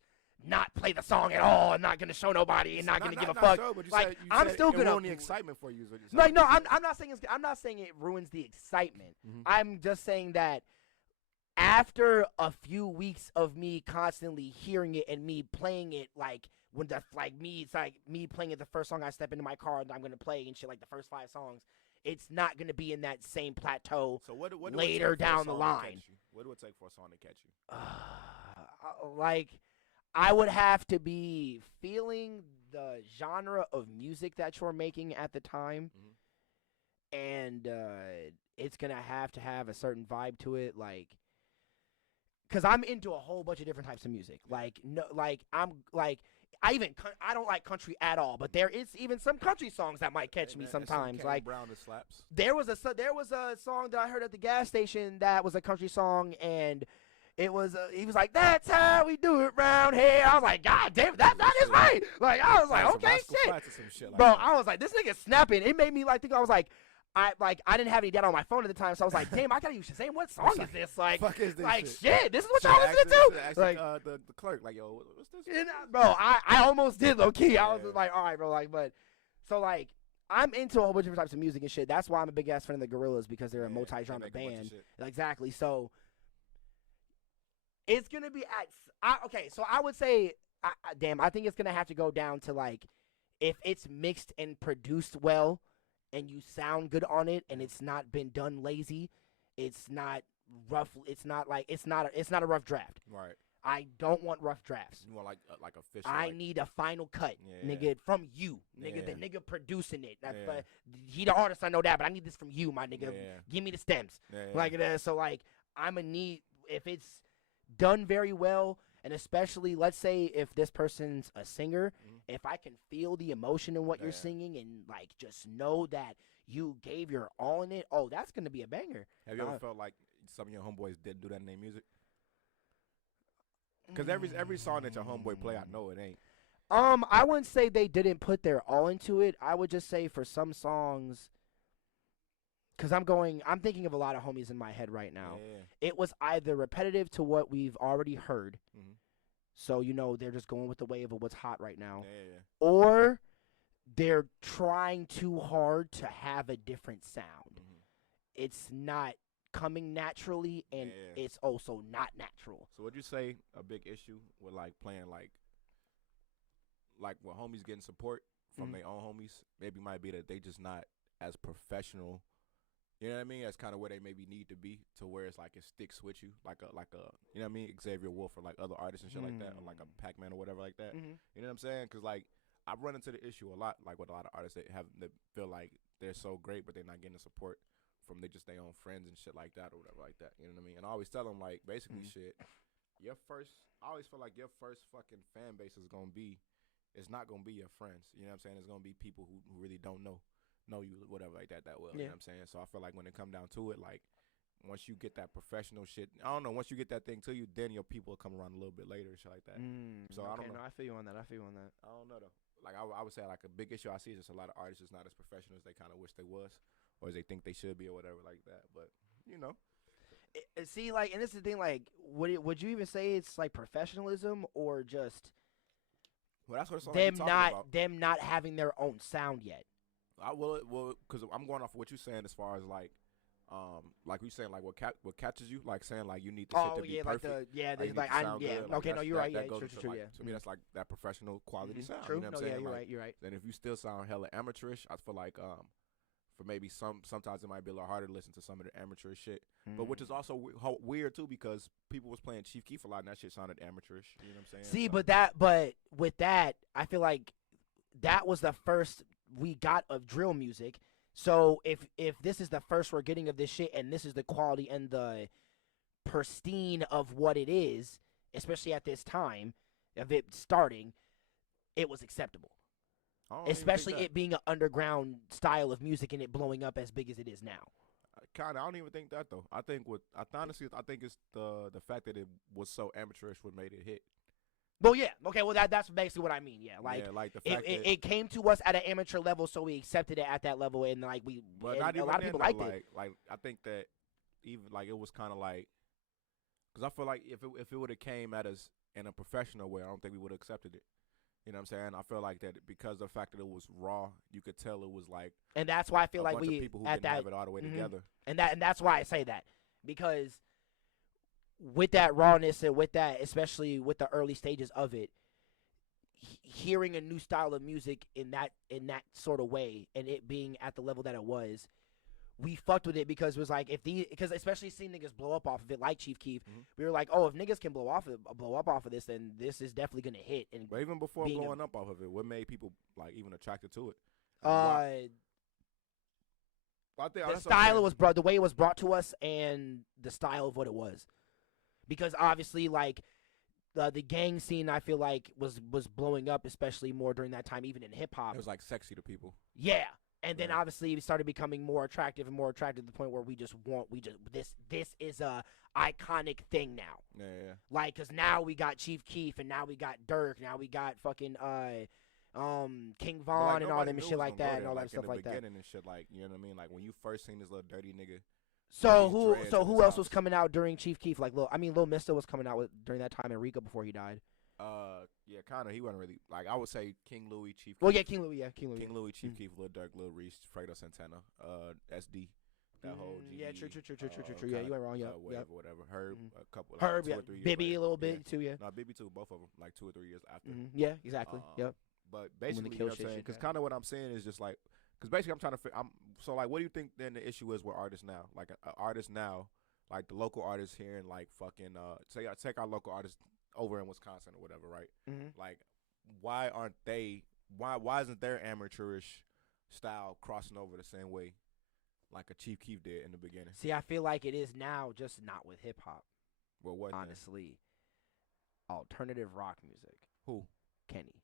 not play the song at all and not going to show nobody and not going to give a fuck. Sure, but like I'm still going to ruin the excitement for you. Like no, I'm not saying it ruins the excitement. Mm-hmm. I'm just saying that after a few weeks of me constantly hearing it and me playing it like when it's like me playing it the first song I step into my car and I'm gonna play and shit like the first 5 songs, it's not gonna be in that same plateau. So what later down the line? What would it take for a song to catch you? Like I would have to be feeling the genre of music that you're making at the time, and it's gonna have to have a certain vibe to it, like. Cause I'm into a whole bunch of different types of music. Like I don't like country at all, but there is even some country songs that might catch me sometimes. Some like Brown that slaps. There was a song that I heard at the gas station that was a country song, and it was he was like, "That's how we do it round here." I was like, "God damn, that is right." Like I was like, "Okay, shit." Shit like bro, that. I was like, "This nigga's snapping." It made me like think I was like, I didn't have any data on my phone at the time, so I was like, damn, I gotta use Shazam. What song is this? Like, fuck is this like shit? this is what y'all listening to? Like, Like, the clerk, like, yo, what's this? and, bro, I almost did low key. I was Yeah. just like, all right, bro, like, but so like. I'm into a whole bunch of different types of music and shit. That's why I'm a big ass fan of the Gorillas, because they're a Yeah, multi-genre they make a bunch of band. shit. Exactly. So it's gonna be okay. So I would say, I think it's gonna have to go down to like, if it's mixed and produced well, and you sound good on it, and it's not been done lazy, it's not rough. It's not a rough draft. Right. I don't want rough drafts. You want like official. I like, need a final cut, Yeah. nigga, from you, nigga. Yeah. The nigga producing it. Yeah. He the artist, I know that, but I need this from you, my nigga. Yeah. Give me the stems, Yeah. like that. So like, I'm gonna need, if it's done very well, and especially let's say if this person's a singer, if I can feel the emotion in what you're Yeah. singing, and like just know that you gave your all in it, oh, that's gonna be a banger. Have you ever felt like some of your homeboys didn't do that in their music? Because every song that your homeboy play, I know it ain't. I wouldn't say they didn't put their all into it. I would just say for some songs, because I'm thinking of a lot of homies in my head right now. Yeah. It was either repetitive to what we've already heard, Mhm. so they're just going with the wave of what's hot right now, Yeah. or they're trying too hard to have a different sound. Mhm. It's not coming naturally, and Yeah. it's also not natural. So would you say a big issue with like playing like when homies getting support from Mhm. their own homies, maybe might be that they just not as professional. You know what I mean? That's kind of where they maybe need to be, to where it's like it sticks with you, like a you know what I mean, Xavier Wolf or like other artists and shit like that, or like a Pac-Man or whatever like that. Mhm. You know what I'm saying? Because like I've run into the issue a lot, like with a lot of artists that feel like they're so great, but they're not getting the support from their own friends and shit like that or whatever like that. You know what I mean? And I always tell them like basically shit. I always feel like your first fucking fan base is gonna be, it's not gonna be your friends. You know what I'm saying? It's gonna be people who really don't know you, whatever like that well. You know what I'm saying? So I feel like when it come down to it, like once you get that professional shit, I don't know, once you get that thing to you, then your people will come around a little bit later and shit like that. So I don't know. No, I feel you on that. I don't know though. Like I would say like a big issue I see is just a lot of artists is not as professional as they kind of wish they was, or as they think they should be or whatever like that. But you know, See, like, and this is the thing, like, would you even say it's like professionalism, or just well, that's what it's all them not having their own sound yet? I will, because I'm going off of what you're saying as far as like you saying like what catches you, like saying like you need the shit to be perfect. Okay, no, you're right. Yeah, true. Yeah. To me, that's like that professional quality sound. True. You know what I'm saying? You're right. Then if you still sound hella amateurish, I feel like for maybe sometimes it might be a little harder to listen to some of the amateur shit. But which is also weird too, because people was playing Chief Keef a lot and that shit sounded amateurish. You know what I'm saying? See, but with that, I feel like that was the first we got of drill music. So if this is the first we're getting of this shit, and this is the quality and the pristine of what it is, especially at this time of it starting, it was acceptable. Especially it being an underground style of music and it blowing up as big as it is now. Kinda, I don't even think that though. I think I think it's the fact that it was so amateurish what made it hit. Well, yeah, okay, well that's basically what I mean. Yeah, like the fact that it came to us at an amateur level, so we accepted it at that level, and like but and a lot of people liked it. Like I think that even like it was kind of like, because I feel like if it would have came at us in a professional way, I don't think we would have accepted it. You know what I'm saying? I feel like that because of the fact that it was raw, you could tell it was like, and that's why I feel like we people who at didn't that have it all the way together, and that's why I say that, because with that rawness and with that, especially with the early stages of it, hearing a new style of music in that sort of way, and it being at the level that it was, we fucked with it because it was like because especially seeing niggas blow up off of it like Chief Keef, we were like, oh, if niggas can blow up off of this, then this is definitely gonna hit. And but even before blowing up off of it, what made people like even attracted to it? The style it was brought, the way it was brought to us, and the style of what it was, because obviously like the gang scene, I feel like was blowing up, especially more during that time, even in hip hop. It was like sexy to people. Yeah. And then obviously it started becoming more attractive and more attractive to the point where this is a iconic thing now. Yeah. Like, cause now we got Chief Keef, and now we got Dirk, now we got fucking King But, Von like, and all nobody them and knew shit it was like gonna go that and there, all that like, stuff in like the that. beginning and shit, like, you know what I mean? Like when you first seen this little dirty nigga. So with his dreads who in his else was house. coming out during Chief Keef? Like Lil Mister was coming out during that time in Rico before he died. Yeah, kind of. He wasn't really like I would say King Louis, Chief. Well, Keef, yeah, King Louis, King Louis, Chief Mm. Keef, Lil Durk, Lil Reese, Fredo Santana, SD, that whole G. Yeah, true. Yeah, you ain't wrong. Yeah, whatever, whatever. Herb, a couple, like, Herb, 2 yeah, or 3 years Bibby later. a little bit too. Yeah. No, Bibby too. Both of them, like 2 or 3 years after. Yeah, exactly. Yep. But When the basically, you kill know what I'm shit saying? shit Because happened. kind of what I'm saying is just like, because basically I'm trying to. So like, what do you think then the issue is with artists now? Like an artist now, like the local artists here in like fucking say I take our local artists over in Wisconsin or whatever, right? Like, why aren't they? Why isn't their amateurish style crossing over the same way like a Chief Keef did in the beginning? See, I feel like it is now, just not with hip hop. Well, what? Honestly, alternative rock music. Who? Kenny.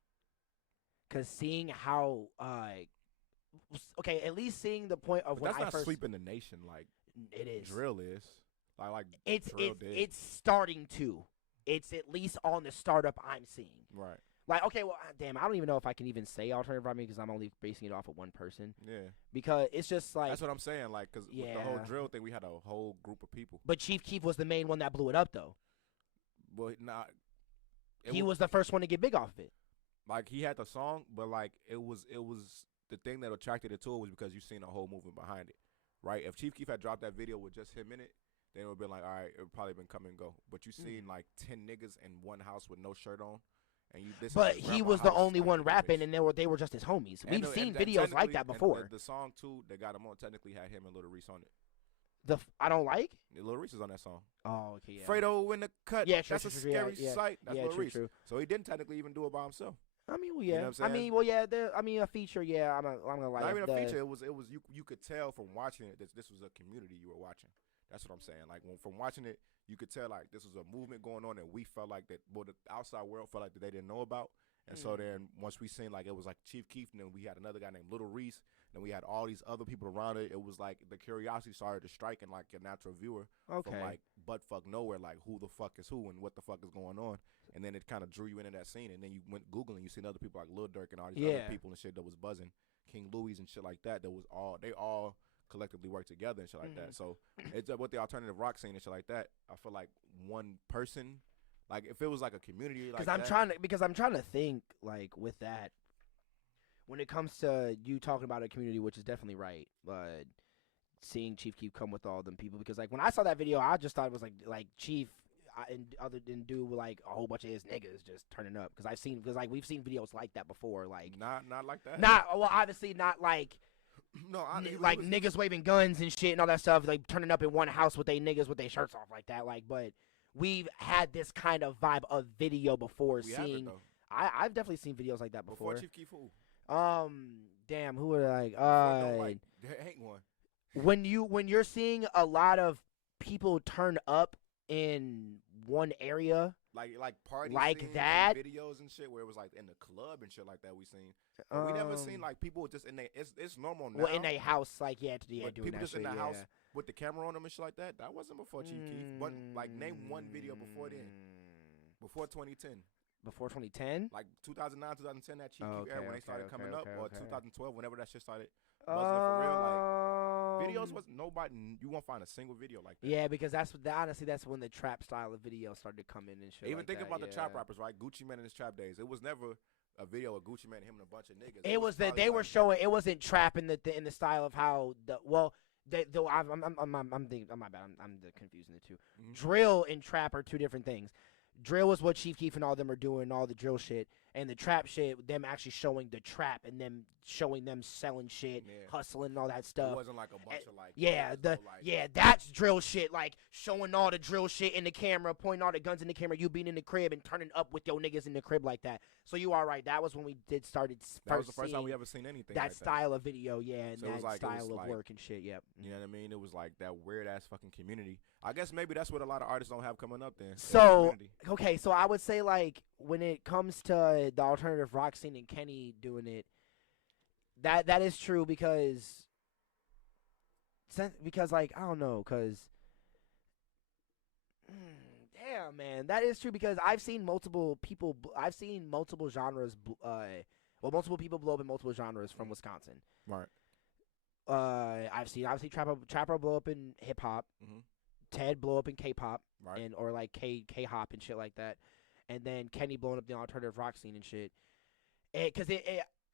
Because seeing how, okay, at least seeing the point of But when that's I not first. sweeping the nation like It is. drill is. Like drill did. It's starting to. It's at least on the startup I'm seeing. Right. Like, okay, well, damn, I don't even know if I can even say alternative rock music because I'm only basing it off of one person. Yeah. Because it's just like. That's what I'm saying. Like, because with the whole Yeah. drill thing, we had a whole group of people. But Chief Keef was the main one that blew it up, though. But not. He was the first one to get big off of it. Like, he had the song, but like it was the thing that attracted it to it was because you seen a whole movement behind it, right? If Chief Keef had dropped that video with just him in it, then it would have been like, all right, it would probably been come and go. But you seen like 10 niggas in one house with no shirt on, and you. But he was the only one rapping, and they were just his homies. We've seen videos like that before. The song too that got him on technically had him and Lil Reese on it. I don't like. Lil Reese is on that song. Oh, okay, yeah. Fredo in the cut. Yeah, true, that's a scary sight. That's Lil Reese. True. So he didn't technically even do it by himself. I mean, well, You know yeah. what I'm saying? I mean, well, yeah. A feature, yeah. I'm gonna like. Not even a feature. It was you could tell from watching it that this was a community you were watching. That's what I'm saying. Like from watching it, you could tell like this was a movement going on that we felt like that. Well, the outside world felt like that they didn't know about. And so then once we seen like it was like Chief Keef, and then we had another guy named Lil Reese, and we had all these other people around it. It was like the curiosity started to strike in like a natural viewer from like butt fuck nowhere, like who the fuck is who and what the fuck is going on. And then it kind of drew you into that scene, and then you went Googling, you seen other people like Lil Durk and all these other people and shit that was buzzing, King Louis and shit like that. That was they all collectively work together and shit like that. So it's with the alternative rock scene and shit like that. I feel like one person. Like if it was like a community, like I'm trying to think like with that. When it comes to you talking about a community, which is definitely right, but seeing Chief Keef come with all them people, because like when I saw that video, I just thought it was like Chief and other than do like a whole bunch of his niggas just turning up, because like we've seen videos like that before, like not like that. Obviously not like. No, like niggas waving guns and shit and all that stuff, like turning up in one house with they niggas with their shirts off like that, like, but we've had this kind of vibe of video before. I've definitely seen videos like that before. Chief Keef who? Damn, who are like there ain't one. when you're seeing a lot of people turn up in one area, like parties, like that, and videos and shit where it was like in the club and shit like that. We seen, but we never seen like people just in their. It's normal now. Well, in a house, like doing people that just shit, in the house with the camera on them and shit like that. That wasn't before Chief Keef. But like name one video before then, before 2010. Before 2010? Like 2009, 2010, that Chief Keef era when they started coming up, or 2012, whenever that shit started buzzing for real. Like videos was nobody. You won't find a single video like that. Yeah, because honestly that's when the trap style of video started to come in and shit. Even like think that, about the trap rappers, right? Gucci Mane in his trap days. It was never a video of Gucci Mane, him and a bunch of niggas. It was that they were showing. It wasn't trap in the style of how the well. I'm thinking. My bad. I'm confusing the two. Drill and trap are two different things. Drill was what Chief Keef and all them are doing, all the drill shit, and the trap shit, them actually showing the trap and them showing them selling shit, hustling and all that stuff. It wasn't like a bunch of like that's drill shit, like showing all the drill shit in the camera, pointing all the guns in the camera, you being in the crib and turning up with your niggas in the crib like that. So you are right. That was when we started. That was the first time we ever seen anything. That like style of video, and so that style of work and shit. Yep. You know what I mean? It was like that weird ass fucking community. I guess maybe that's what a lot of artists don't have coming up then. So okay, so I would say like when it comes to the alternative rock scene and Kenny doing it, that is true because like I don't know, because damn man, that is true because I've seen multiple genres Well, multiple people blow up in multiple genres from Wisconsin. Right. I've seen obviously Trapper blow up in hip hop. Mm-hmm. Ted blow up in K-pop, Right. and or like K-hop and shit like that, and then Kenny blowing up the alternative rock scene and shit. Because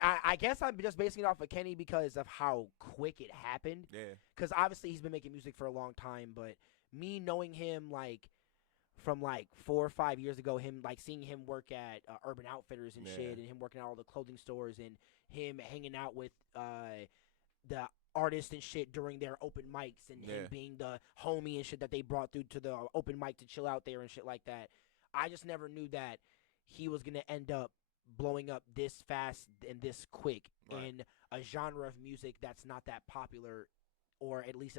I guess I'm just basing it off of Kenny because of how quick it happened. Yeah. Because obviously he's been making music for a long time, but me knowing him like from like 4 or 5 years ago, him like seeing him work at Urban Outfitters and shit, and him working at all the clothing stores, and him hanging out with the artists and shit during their open mics, and him being the homie and shit that they brought through to the open mic to chill out there and shit like that. I just never knew that he was gonna end up blowing up this fast and this quick in a genre of music that's not that popular, or at least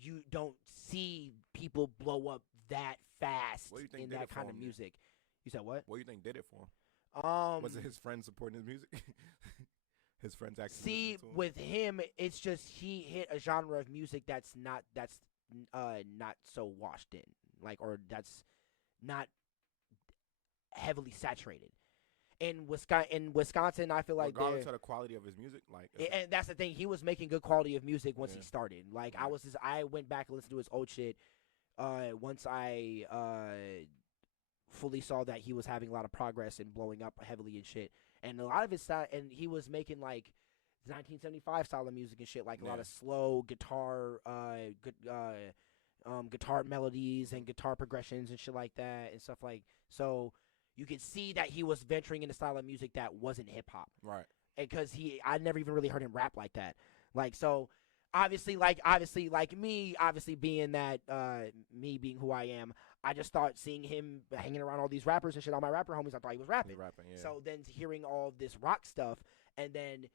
you don't see people blow up that fast in that kind of music. You said what? What do you think did it for him? Was it his friends supporting his music? His friends actually. See, with him, it's just he hit a genre of music that's not so washed in, like, or that's not heavily saturated. In Wisconsin, I feel like regardless of the quality of his music, like, and that's the thing, he was making good quality of music once he started. Like, I went back and listened to his old shit. Once I fully saw that he was having a lot of progress and blowing up heavily and shit. And a lot of his style, and he was making like 1975 style of music and shit, like a lot of slow guitar, guitar melodies and guitar progressions and shit like that and stuff like. So you could see that he was venturing into style of music that wasn't hip hop, right? Because I never even really heard him rap like that. Like, so obviously me, being that me being who I am, I just started seeing him hanging around all these rappers and shit. All my rapper homies, I thought he was rapping. So then hearing all this rock stuff, and then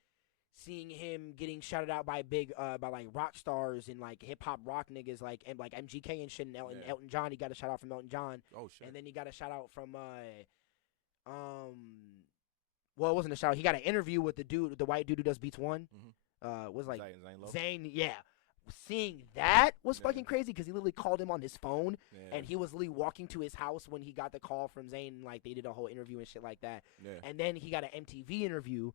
seeing him getting shouted out by by like rock stars and like hip hop rock niggas like MGK and shit, and Elton John. He got a shout out from Elton John. Oh shit. And then he got a shout out from well, it wasn't a shout out. He got an interview with the white dude who does Beats One. Was like Zane. Yeah. Seeing that was fucking crazy because he literally called him on his phone, and he was literally walking to his house when he got the call from Zane. Like, they did a whole interview and shit like that. And then he got an MTV interview,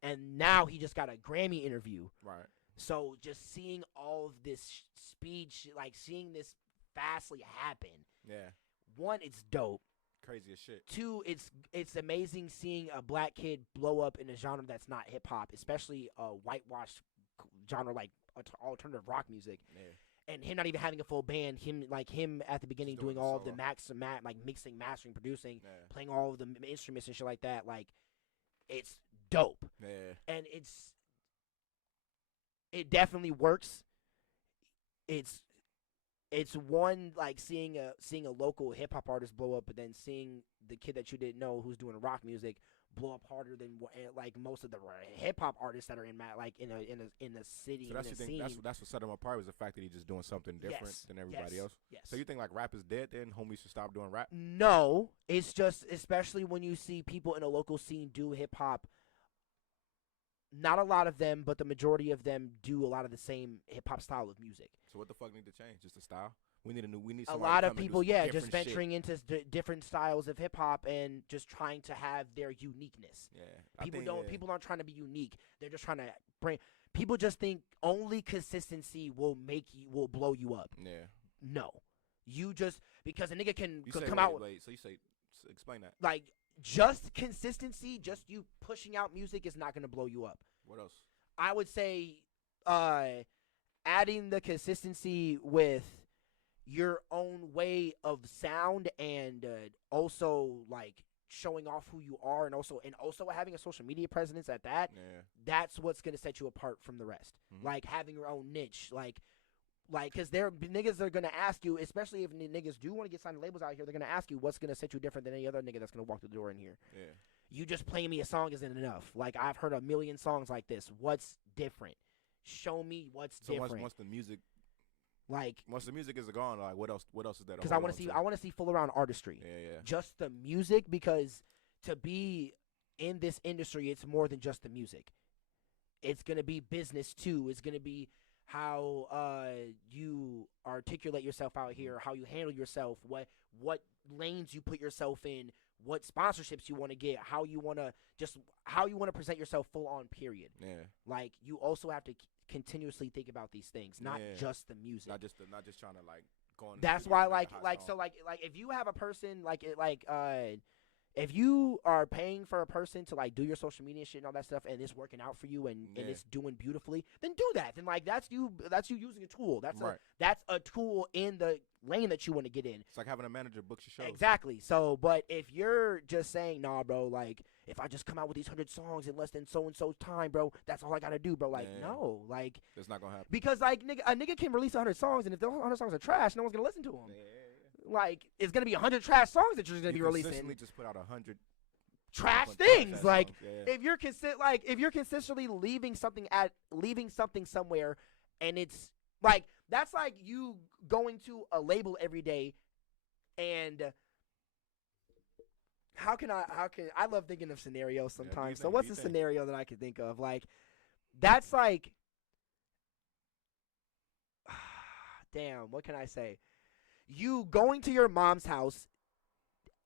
and now he just got a Grammy interview. Right. So just seeing all of this speed, like seeing this fastly happen. Yeah. One, it's dope. Crazy as shit. Two, it's amazing seeing a black kid blow up in a genre that's not hip hop, especially a whitewashed genre like alternative rock music. And him not even having a full band, him at the beginning doing all of the like mixing, mastering, producing, playing all of the instruments and shit like that. Like, it's dope. And it definitely works. It's one, like, seeing a local hip hop artist blow up, but then seeing the kid that you didn't know who's doing rock music blow up harder than like most of the hip hop artists that are in the city. So that's what set him apart, was the fact that he's just doing something different than everybody else. Yes. So you think like rap is dead? Then homies should stop doing rap? No, it's just, especially when you see people in a local scene do hip hop. Not a lot of them, but the majority of them do a lot of the same hip hop style of music. So what the fuck need to change? Just the style? We need a lot of people, just venturing into different styles of hip hop and just trying to have their uniqueness. People aren't trying to be unique. They're just trying to bring. People just think only consistency will blow you up. Yeah. No, you just, because a nigga can come out. Wait, so you say, explain that. Like, just consistency, just you pushing out music is not going to blow you up. What else? I would say adding the consistency with your own way of sound, and also like showing off who you are, and also having a social media presence at that. That's what's going to set you apart from the rest. Like, having your own niche, like because there niggas are gonna ask you, especially if niggas do want to get signed to labels out here, they're gonna ask you what's gonna set you different than any other nigga that's gonna walk through the door in here. You just playing me a song isn't enough. Like, I've heard a million songs like this. What's different? Show me what's different. So once the music, is gone, like, what else is that? Because I want to see full around artistry. Just the music, because to be in this industry, it's more than just the music. It's gonna be business too. It's gonna be how you articulate yourself out here, how you handle yourself, what lanes you put yourself in, what sponsorships you want to get, how you want to present yourself full on, period. Yeah. Like, you also have to continuously think about these things, not just the music. Not just trying to like go on. That's why like if you have a person if you are paying for a person to like do your social media shit and all that stuff, and it's working out for you and it's doing beautifully, then do that. Then like that's you using a tool. That's a tool in the lane that you want to get in. It's like having a manager book your shows. Exactly. So, but if you're just saying, nah, bro, like if I just come out with these 100 songs in less than so and so's time, bro, that's all I gotta do, bro. Like, no, like it's not gonna happen. Because like a nigga can release 100 songs, and if those 100 songs are trash, no one's gonna listen to them. Like, it's gonna be 100 trash songs that you're gonna be releasing. Consistently just put out 100 trash things. Like, if you're consistently leaving something somewhere, and it's like, that's like you going to a label every day, and how can I love thinking of scenarios sometimes. So what's a scenario that I can think of? Like, that's like, damn, what can I say? You going to your mom's house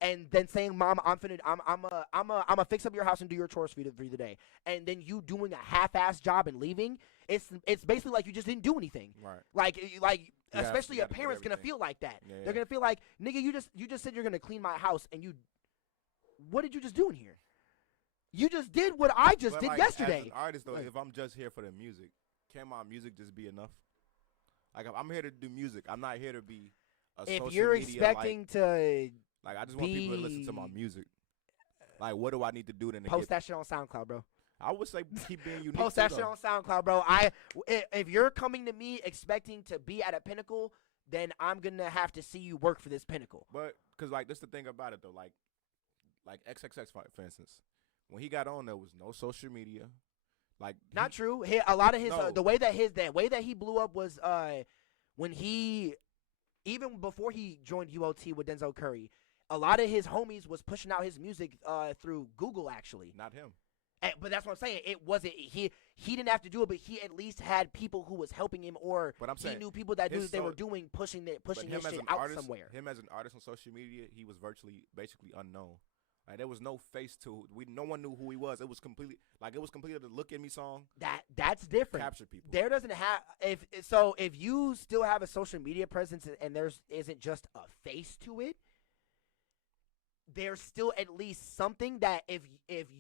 and then saying, "Mom, I'm a fix up your house and do your chores for you the day," and then you doing a half-ass job and leaving. It's basically like you just didn't do anything. Right. Like especially a parent's gonna feel like that. Yeah, They're gonna feel like, nigga, you just said you're gonna clean my house, and what did you just do in here? You just did what I just did yesterday. As an artist though, if I'm just here for the music, can my music just be enough? Like, I'm here to do music. I'm not here to be. If you're expecting to, like, I just want people to listen to my music. Like, what do I need to do to post that shit on SoundCloud, bro? I would say keep being unique. Post that shit on SoundCloud, bro. If you're coming to me expecting to be at a pinnacle, then I'm gonna have to see you work for this pinnacle. But because like, that's the thing about it though. Like XXX, for instance, when he got on, there was no social media. Like, not true. A lot of his the way that he blew up was when he. Even before he joined UOT with Denzel Curry, a lot of his homies was pushing out his music through Google, actually. Not him. But that's what I'm saying. It wasn't he didn't have to do it, but he at least had people who was helping him, or he knew people that knew what they were doing, pushing his shit out somewhere. Him as an artist on social media, he was basically unknown. Like, there was no face to no one knew who he was. It was completely the "Look at Me" song. That's different. Capture people. There doesn't have if you still have a social media presence and there isn't just a face to it, there's still at least something that if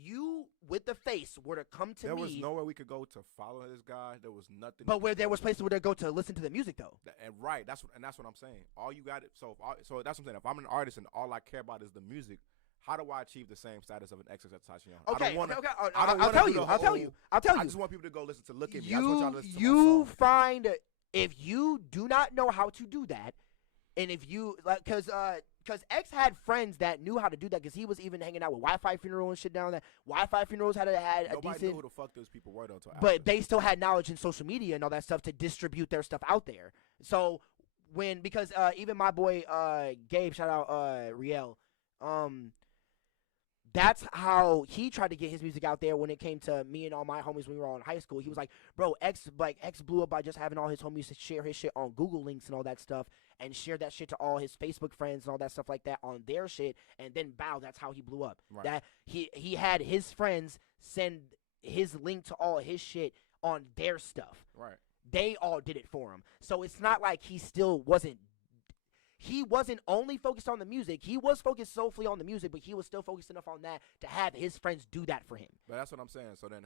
you with the face were to come to me, there was nowhere we could go to follow this guy. There was nothing. But where there was places where they go to listen to the music though. And right, that's what I'm saying. All you got it. So that's what I'm saying. If I'm an artist and all I care about is the music, how do I achieve the same status of an XXX? Okay. I'll tell you. I just want people to go listen to "Look at Me." I just want y'all to listen to you find if you do not know how to do that, and if you like, because X had friends that knew how to do that, because he was even hanging out with Wi-Fi Funeral and shit down there. Wi-Fi Funerals had a Nobody decent. knew who the fuck those people were though. But they still had knowledge in social media and all that stuff to distribute their stuff out there. So because even my boy Gabe, shout out Riel, that's how he tried to get his music out there when it came to me and all my homies when we were all in high school. He was like, bro, X blew up by just having all his homies to share his shit on Google links and all that stuff, and share that shit to all his Facebook friends and all that stuff like that on their shit, and then that's how he blew up. Right. That he had his friends send his link to all his shit on their stuff. Right. They all did it for him. So it's not like he wasn't only focused on the music. He was focused solely on the music, but he was still focused enough on that to have his friends do that for him. But that's what I'm saying. So then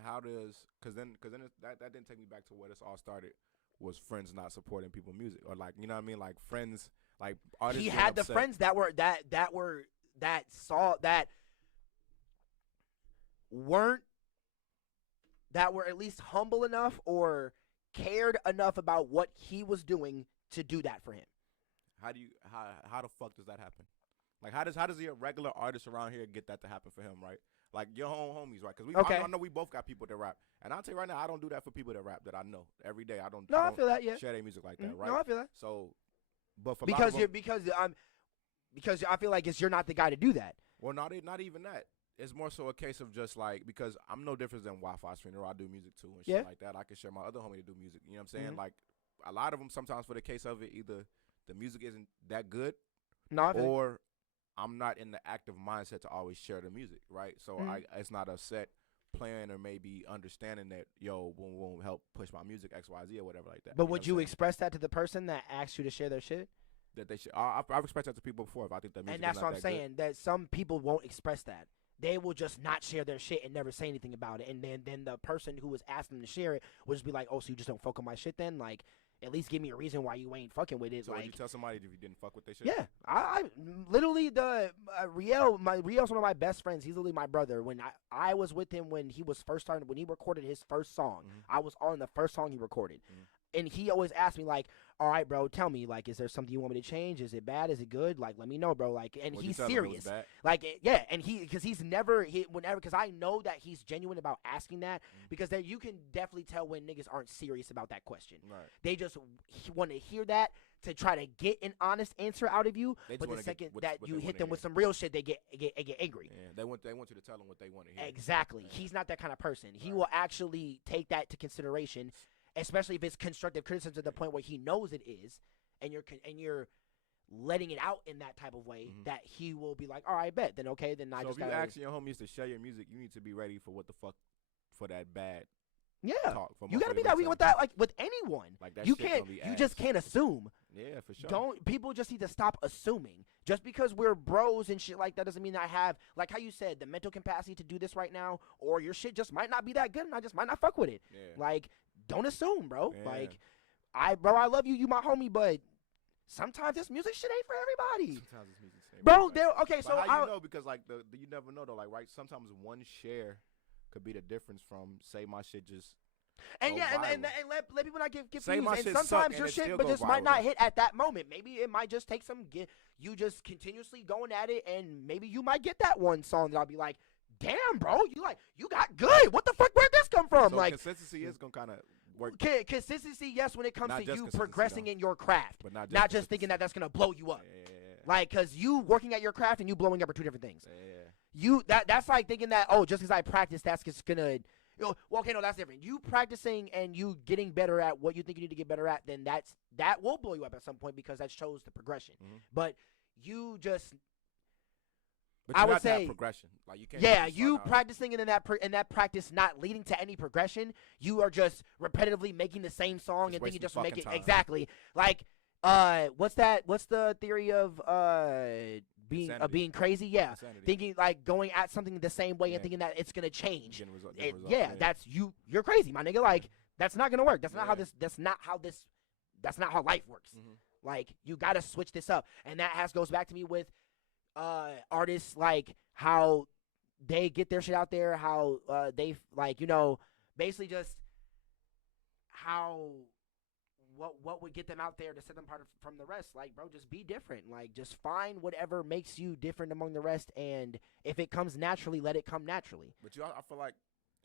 because then that didn't take me back to where this all started, was friends not supporting people's music, or like, you know what I mean? Like, friends, like artists. He had the friends that were at least humble enough or cared enough about what he was doing to do that for him. How the fuck does that happen? Like, how does a regular artist around here get that to happen for him, right? Like, your own homies, right? Because I know we both got people that rap, and I'll tell you right now, I don't do that for people that rap that I know every day. I don't feel that, yeah. Share their music like that, right? No, I feel that. So, but for because I feel like you're not the guy to do that. Well, not even that. It's more so a case of just like, because I'm no different than Wi-Fi's Funeral. I do music too and shit like that. I can share my other homie to do music. You know what I'm saying? Mm-hmm. Like, a lot of them sometimes, for the case of it, either the music isn't that good, No, I'm not in the active mindset to always share the music, right? So it's not a set plan or maybe understanding that won't help push my music X Y Z or whatever like that. But would you express that to the person that asked you to share their shit? That they should. I've expressed that to people before. If I think that music and that's is what not I'm that saying. That some people won't express that. They will just not share their shit and never say anything about it. And then the person who was asking them to share it will just be like, "Oh, so you just don't fuck with my shit then? Like, at least give me a reason why you ain't fucking with it." So like, would you tell somebody if you didn't fuck with their shit? Yeah, I literally Riel's one of my best friends. He's literally my brother. When I was with him when he was first starting, when he recorded his first song, I was on the first song he recorded. And he always asked me, like, all right, bro, tell me, like, is there something you want me to change? Is it bad? Is it good? Like, let me know, bro. Like, and he's serious. Like, yeah, and because because I know that he's genuine about asking that, because then you can definitely tell when niggas aren't serious about that question. Right. They just want to hear that to try to get an honest answer out of you. But the second that you hit them with some real shit, they get angry. Yeah, they want you to tell them what they want to hear. Exactly. Yeah. He's not that kind of person. He will actually take that to consideration. Especially if it's constructive criticism to the point where he knows it is, and you're letting it out in that type of way, that he will be like, all right, bet. Then okay, then I just. So if you asking your homies to share your music, you need to be ready for what the fuck for that bad. Yeah, talk you gotta be that way with that, like with anyone. Like that you can't. You just can't assume. Yeah, for sure. People just need to stop assuming. Just because we're bros and shit like that doesn't mean I have, like how you said, the mental capacity to do this right now, or your shit just might not be that good and I just might not fuck with it. Yeah. Like, don't assume, bro. Yeah. Like, I love you, you my homie, but sometimes this music shit ain't for everybody. Sometimes this music shit ain't bro, for everybody. Okay, but so how you know? Because like you never know though. Like sometimes one share could be the difference from say my shit just. And yeah, viral. and let people not get confused. Say my and shit sometimes suck your and it shit still but go just might viral, not though. hit at that moment. Maybe it might just take you just continuously going at it, and maybe you might get that one song that I'll be like, damn, bro, you got good. What the fuck? Where'd this come from? So like consistency is gonna kind of work. Consistency, yes, when it comes Not to you just progressing though. in your craft, But not just just thinking that that's gonna blow you up. Yeah. Like, cause you working at your craft and you blowing up are two different things. Yeah. That's like thinking that just because I practice, that's just gonna. Well, okay, no, that's different. You practicing and you getting better at what you think you need to get better at, then that will blow you up at some point because that shows the progression. But you just, But I would say, have progression. Like you can't. yeah, you practicing and in that practice not leading to any progression. You are just repetitively making the same song Just and thinking just wasting make it fucking time. exactly like. What's the theory of being crazy? Yeah. Insanity. Thinking like going at something the same way and thinking that it's gonna change. Getting result, Yeah, that's you're crazy, my nigga. Like that's not gonna work. That's not how life works. Like you gotta switch this up. And that goes back to me with artists, like how they get their shit out there, how they like, basically just how what would get them out there to set them apart from the rest. Like, bro, just be different. Like, just find whatever makes you different among the rest, and if it comes naturally, let it come naturally. But I feel like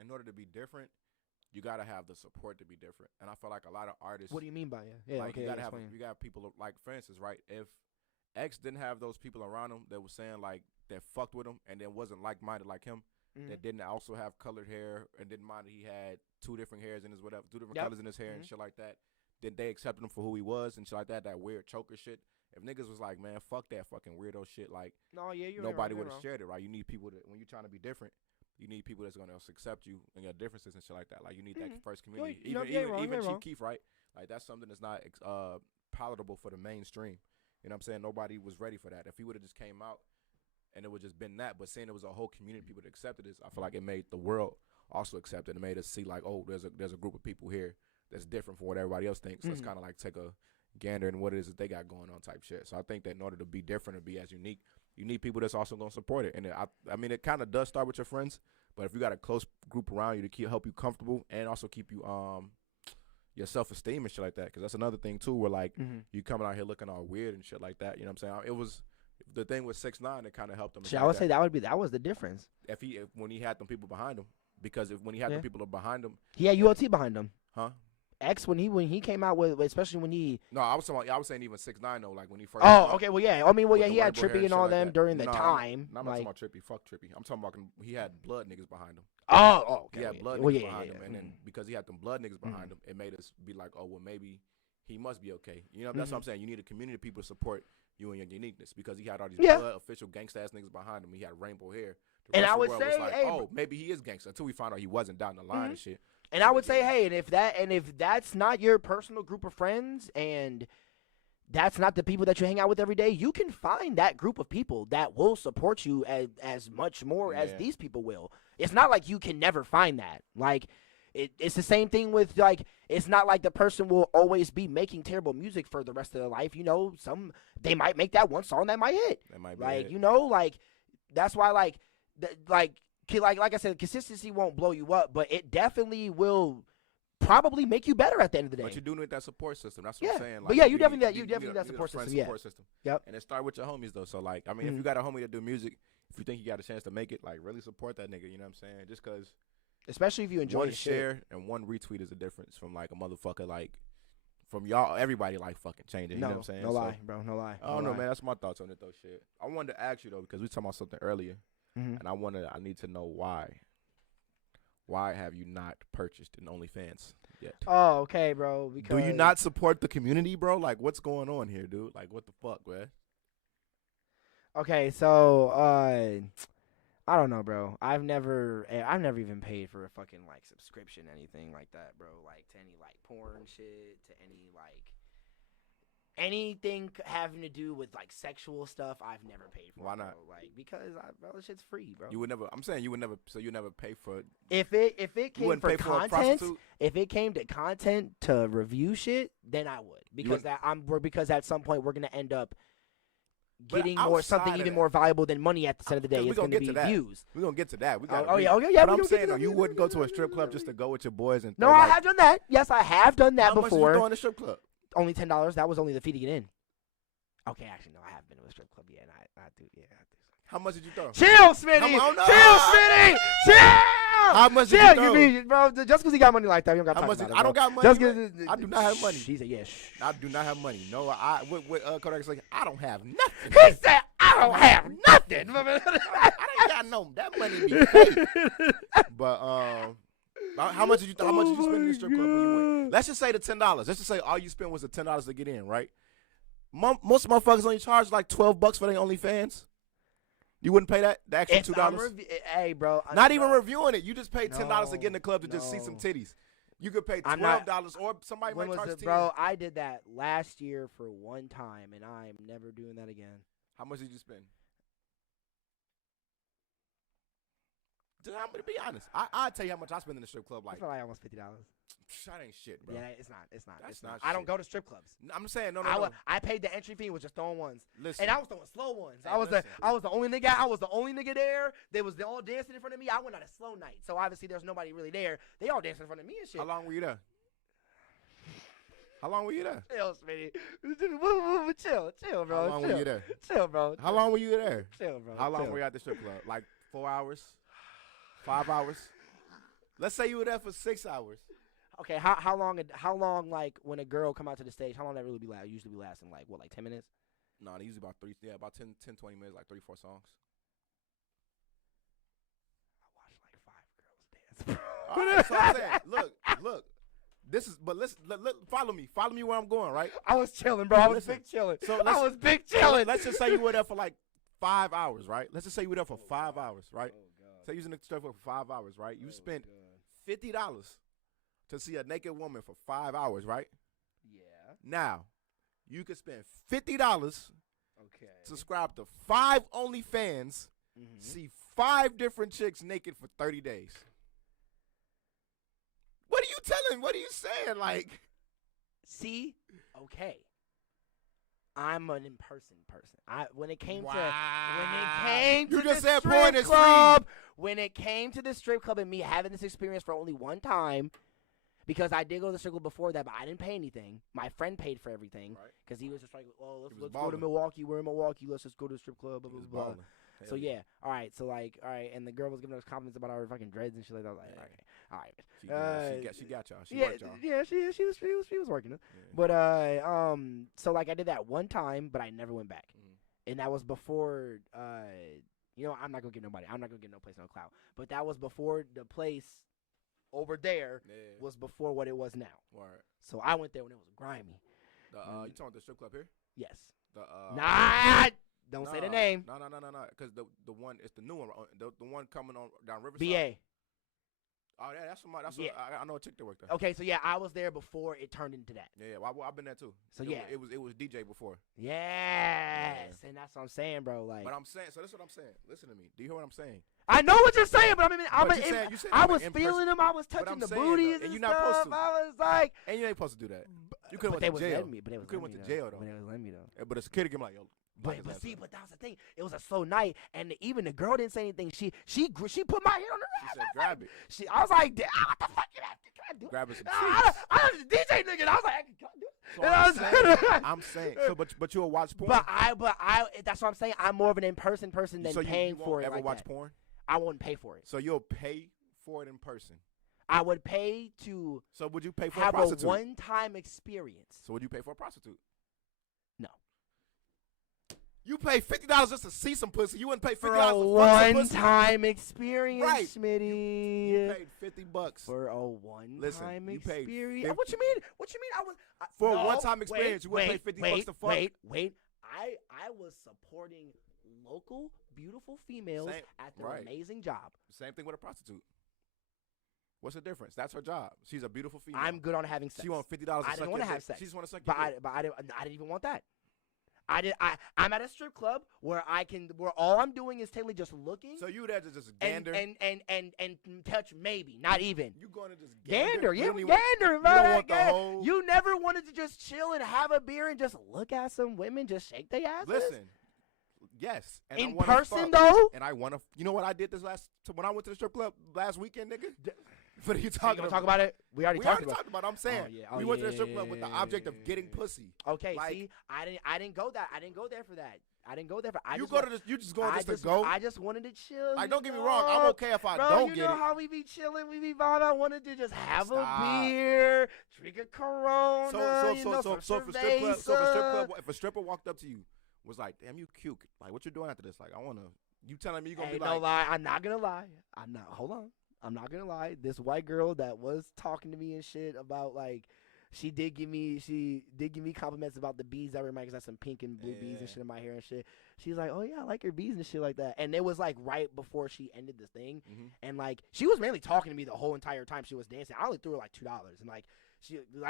in order to be different, you gotta have the support to be different. And I feel like a lot of artists. What do you mean by it? Yeah, like okay, you got people like, for instance, right? If X didn't have those people around him that was saying like that fucked with him and then wasn't like minded like him, that didn't also have colored hair and didn't mind that he had two different hairs in his whatever, two different colors in his hair and shit like that. Then they accepted him for who he was and shit like that. That weird choker shit. If niggas was like, man, fuck that fucking weirdo shit, like nobody would have shared it, right? You need people that when you're trying to be different, you need people that's gonna accept you and your differences and shit like that. Like you need that first community. Even Chief Keef, right? Like that's something that's not palatable for the mainstream. You know what I'm saying? Nobody was ready for that. If he would have just came out and it would just been that, but saying it was a whole community of people that accepted this, I feel like it made the world also accept it. It made us see like, oh, there's a group of people here that's different from what everybody else thinks. Let's kind of like take a gander in what it is that they got going on type shit. So I think that in order to be different and be as unique, you need people that's also going to support it. And I mean, it kind of does start with your friends, but if you got a close group around you to help you comfortable and also keep you your self-esteem and shit like that, because that's another thing too where like you coming out here looking all weird and shit like that, you know what I'm saying? It was the thing with 6ix9ine that kind of helped him. I would say that was the difference. If when he had them people behind him, because when he had the people behind him, he had ULT behind him. Huh? X when he came out with, especially when he. No, I was saying even 6ix9ine though, like when he first. Oh, okay, well yeah, I mean, well yeah, he had rainbow hair Trippy and all shit like them that. during the No, time. I'm not talking about Trippy. Fuck Trippy. I'm talking about he had blood niggas behind him. Oh, okay. He had blood niggas behind him, and then because he had them blood niggas behind him, it made us be like, oh well, maybe he must be okay. You know, that's what I'm saying. You need a community of people to support you and your uniqueness because he had all these blood official gangsta ass niggas behind him. He had rainbow hair. And I would say, like, hey, maybe he is gangsta until we found out he wasn't down the line and shit. And I would say, hey, and if that's not your personal group of friends and that's not the people that you hang out with every day, you can find that group of people that will support you as much more as these people will. It's not like you can never find that. Like, it's the same thing with, like, it's not like the person will always be making terrible music for the rest of their life. You know, they might make that one song that might hit. That might be like, it. You know, like, that's why, like I said, consistency won't blow you up, but it definitely will probably make you better at the end of the day. But you're doing it with that support system. That's what I'm saying. Like, but yeah, you definitely that support system. Support system. Yep. And it start with your homies though. So like, I mean, if you got a homie that do music, if you think you got a chance to make it, like really support that nigga. You know what I'm saying? Just because. Especially if you enjoy one the share shit. and one retweet is a difference from like a motherfucker like from y'all. Everybody like fucking changing. You know what I'm saying? No lie, bro. No lie. I don't know, man. That's my thoughts on it though. Shit. I wanted to ask you though because we talking about something earlier, and I need to know why. Why have you not purchased an OnlyFans yet? Oh, okay, bro. Because do you not support the community, bro? Like, what's going on here, dude? Like, what the fuck, man? Okay, so I don't know, bro. I've never even paid for a fucking like subscription, anything like that, bro. Like to any like porn shit, to any like anything having to do with like sexual stuff. I've never paid for. Why bro. not? Like because bro, this shit's free, bro. You would never. I'm saying you would never. So you never pay for. If it came for content, for if it came to content to review shit, then I would because at some point we're gonna end up getting something even more valuable than money at the end of the day. It's going to be views. We're going to get to that. Yeah. But I'm saying, though, you wouldn't go to a strip club just to go with your boys and. No, I have done that. Yes, I have done that before. How much did you go in a strip club? Only $10. That was only the fee to get in. Okay, actually, no, I have been to a strip club. Yeah, and I do. Yeah, I do. How much did you throw? Chill, Smitty. Chill, Smitty. Chill. How much did you throw? Bro, just because he got money like that, you don't got to talk about it. I don't got money. I do not have money. He said, yeah, I do not have money. No, what Kodak's like, I don't have nothing. He said, I don't have nothing. I don't got no, that money be fake. But, how much did you spend in the strip club when you went? Let's just say the $10. Let's just say all you spent was the $10 to get in, right? Most motherfuckers only charge like $12 for their OnlyFans. You wouldn't pay that? The extra $2? Hey, bro. Not even reviewing it. You just paid $10 to get in the club to just see some titties. You could pay $12 or somebody might charge $10. Bro, I did that last year for one time, and I'm never doing that again. How much did you spend? I'm gonna be honest. I'll tell you how much I spend in the strip club. Like, I feel like almost $50. That ain't shit, bro. Yeah, it's not. That's not I don't go to strip clubs. I'm saying no. I paid the entry fee, was just throwing ones. Listen, and I was throwing slow ones. Hey, I was the only nigga there. They all dancing in front of me. I went on a slow night, so obviously there's nobody really there. They all dancing in front of me and shit. How long were you there? Chill, Smitty. Chill, bro. How long were you there? Chill, bro. How long were you there? Chill, bro. How long were you at the strip club? Like 4 hours? 5 hours? Let's say you were there for 6 hours. Okay, how long like when a girl come out to the stage, how long that really usually be lasting? Like what, like 10 minutes? No, they usually about 10, 20 minutes, like 3, 4 songs. I watched like 5 girls dance, bro. All right, so I'm saying, look. This is, but follow me where I'm going, right? I was chilling, bro. I was big chilling. Let's just say you were there for like 5 hours, right? Let's just say you were there for 5 hours, right? So using the strip club for 5 hours, right? You spent $50 to see a naked woman for 5 hours, right? Yeah. Now, you could spend $50. Subscribe to 5 OnlyFans, see 5 different chicks naked for 30 days. What are you telling? What are you saying? Like, see, okay. I'm an in-person person. When it came to the strip club and me having this experience for only one time, because I did go to the strip club before that, but I didn't pay anything. My friend paid for everything because he was just like, "Oh, let's go to Milwaukee. We're in Milwaukee. Let's just go to the strip club." Blah blah blah. So yeah, all right. So like, all right, and the girl was giving us compliments about our fucking dreads and shit like that. I was like, okay, all right. She got y'all. She worked y'all. Yeah, she was working it. Yeah. But so like I did that one time, but I never went back, and that was before I'm not gonna get nobody. I'm not gonna get no place, no clout. But that was before the place over there was before what it was now. Right. So I went there when it was grimy. You talking about the strip club here? Yes. The Don't say the name. No. Because the one, it's the new one. The one coming on down Riverside. BA. Oh yeah, that's Yeah. I know a chick that worked there. Okay, so yeah, I was there before it turned into that. Yeah, well, I've been there too. So yeah, it was DJ before. Yes, and that's what I'm saying, bro. Like, but I'm saying, so that's what I'm saying. Listen to me. Do you hear what I'm saying? I know what you're saying, but I was in feeling them. I was touching the booties and you're stuff. not supposed to. I was like, and you ain't supposed to do that. You could have but went to jail. But they you could have went to jail though. But they was letting me though. But a security came like, yo. But see, but that was the thing. It was a slow night, and even the girl didn't say anything. She put my hand on her ass. She said, grab it. I was like, damn, what the fuck can I do? Grab it some I was a DJ nigga. And I was like, I can do it. So I'm saying, so but you'll watch porn. But I, that's what I'm saying. I'm more of an in-person person than paying for it. Ever like watch that. porn? I wouldn't pay for it. So you'll pay for it in person. I would pay to. So would you pay for have a prostitute? A one-time experience? So would you pay for a prostitute? No. You pay $50 just to see some pussy. You wouldn't pay $50 for a fuck some pussy. one-time experience, right. Smitty. You paid $50 for a one-time experience. What you mean? What you mean? For a one-time experience. You wouldn't pay $50 to fuck. Wait. I was supporting local beautiful females at their amazing job. Same thing with a prostitute. What's the difference? That's her job. She's a beautiful female. I'm good on having sex. She wants $50 I didn't want to have sex. She just want to suck but your dick. I didn't even want that. I'm at a strip club where all I'm doing is technically just looking. So you there to just gander and touch maybe, not even. You going to just gander? You Gander, you don't want the whole. You never wanted to just chill and have a beer and just look at some women, just shake their asses. Listen, yes. And in person though. And I want to. You know what I did when I went to the strip club last weekend, nigga? What are you so talking about? Talk about it. We already talked about it. I'm saying we went to the strip club with the object of getting pussy. Okay, see, I didn't go that. I didn't go there for that. I didn't go there for. You just going just to go. I just wanted to chill. Like, don't get me wrong. I'm okay if I Bro, don't get it. You know how we be chilling, we be vibing. I wanted to just have a beer, drink a Corona. So if a stripper walked up to you, was like, damn, you cute. Like, what you doing after this? Like, I wanna. You telling me you gonna be like? No lie. I'm not gonna lie. Hold on. I'm not gonna lie. This white girl that was talking to me and shit about like, she did give me compliments about the beads that were in my, cause I had some pink and blue beads and shit in my hair and shit. She's like, oh yeah, I like your beads and shit like that. And it was like right before she ended the thing, and like she was mainly talking to me the whole entire time she was dancing. I only threw her like $2, and like.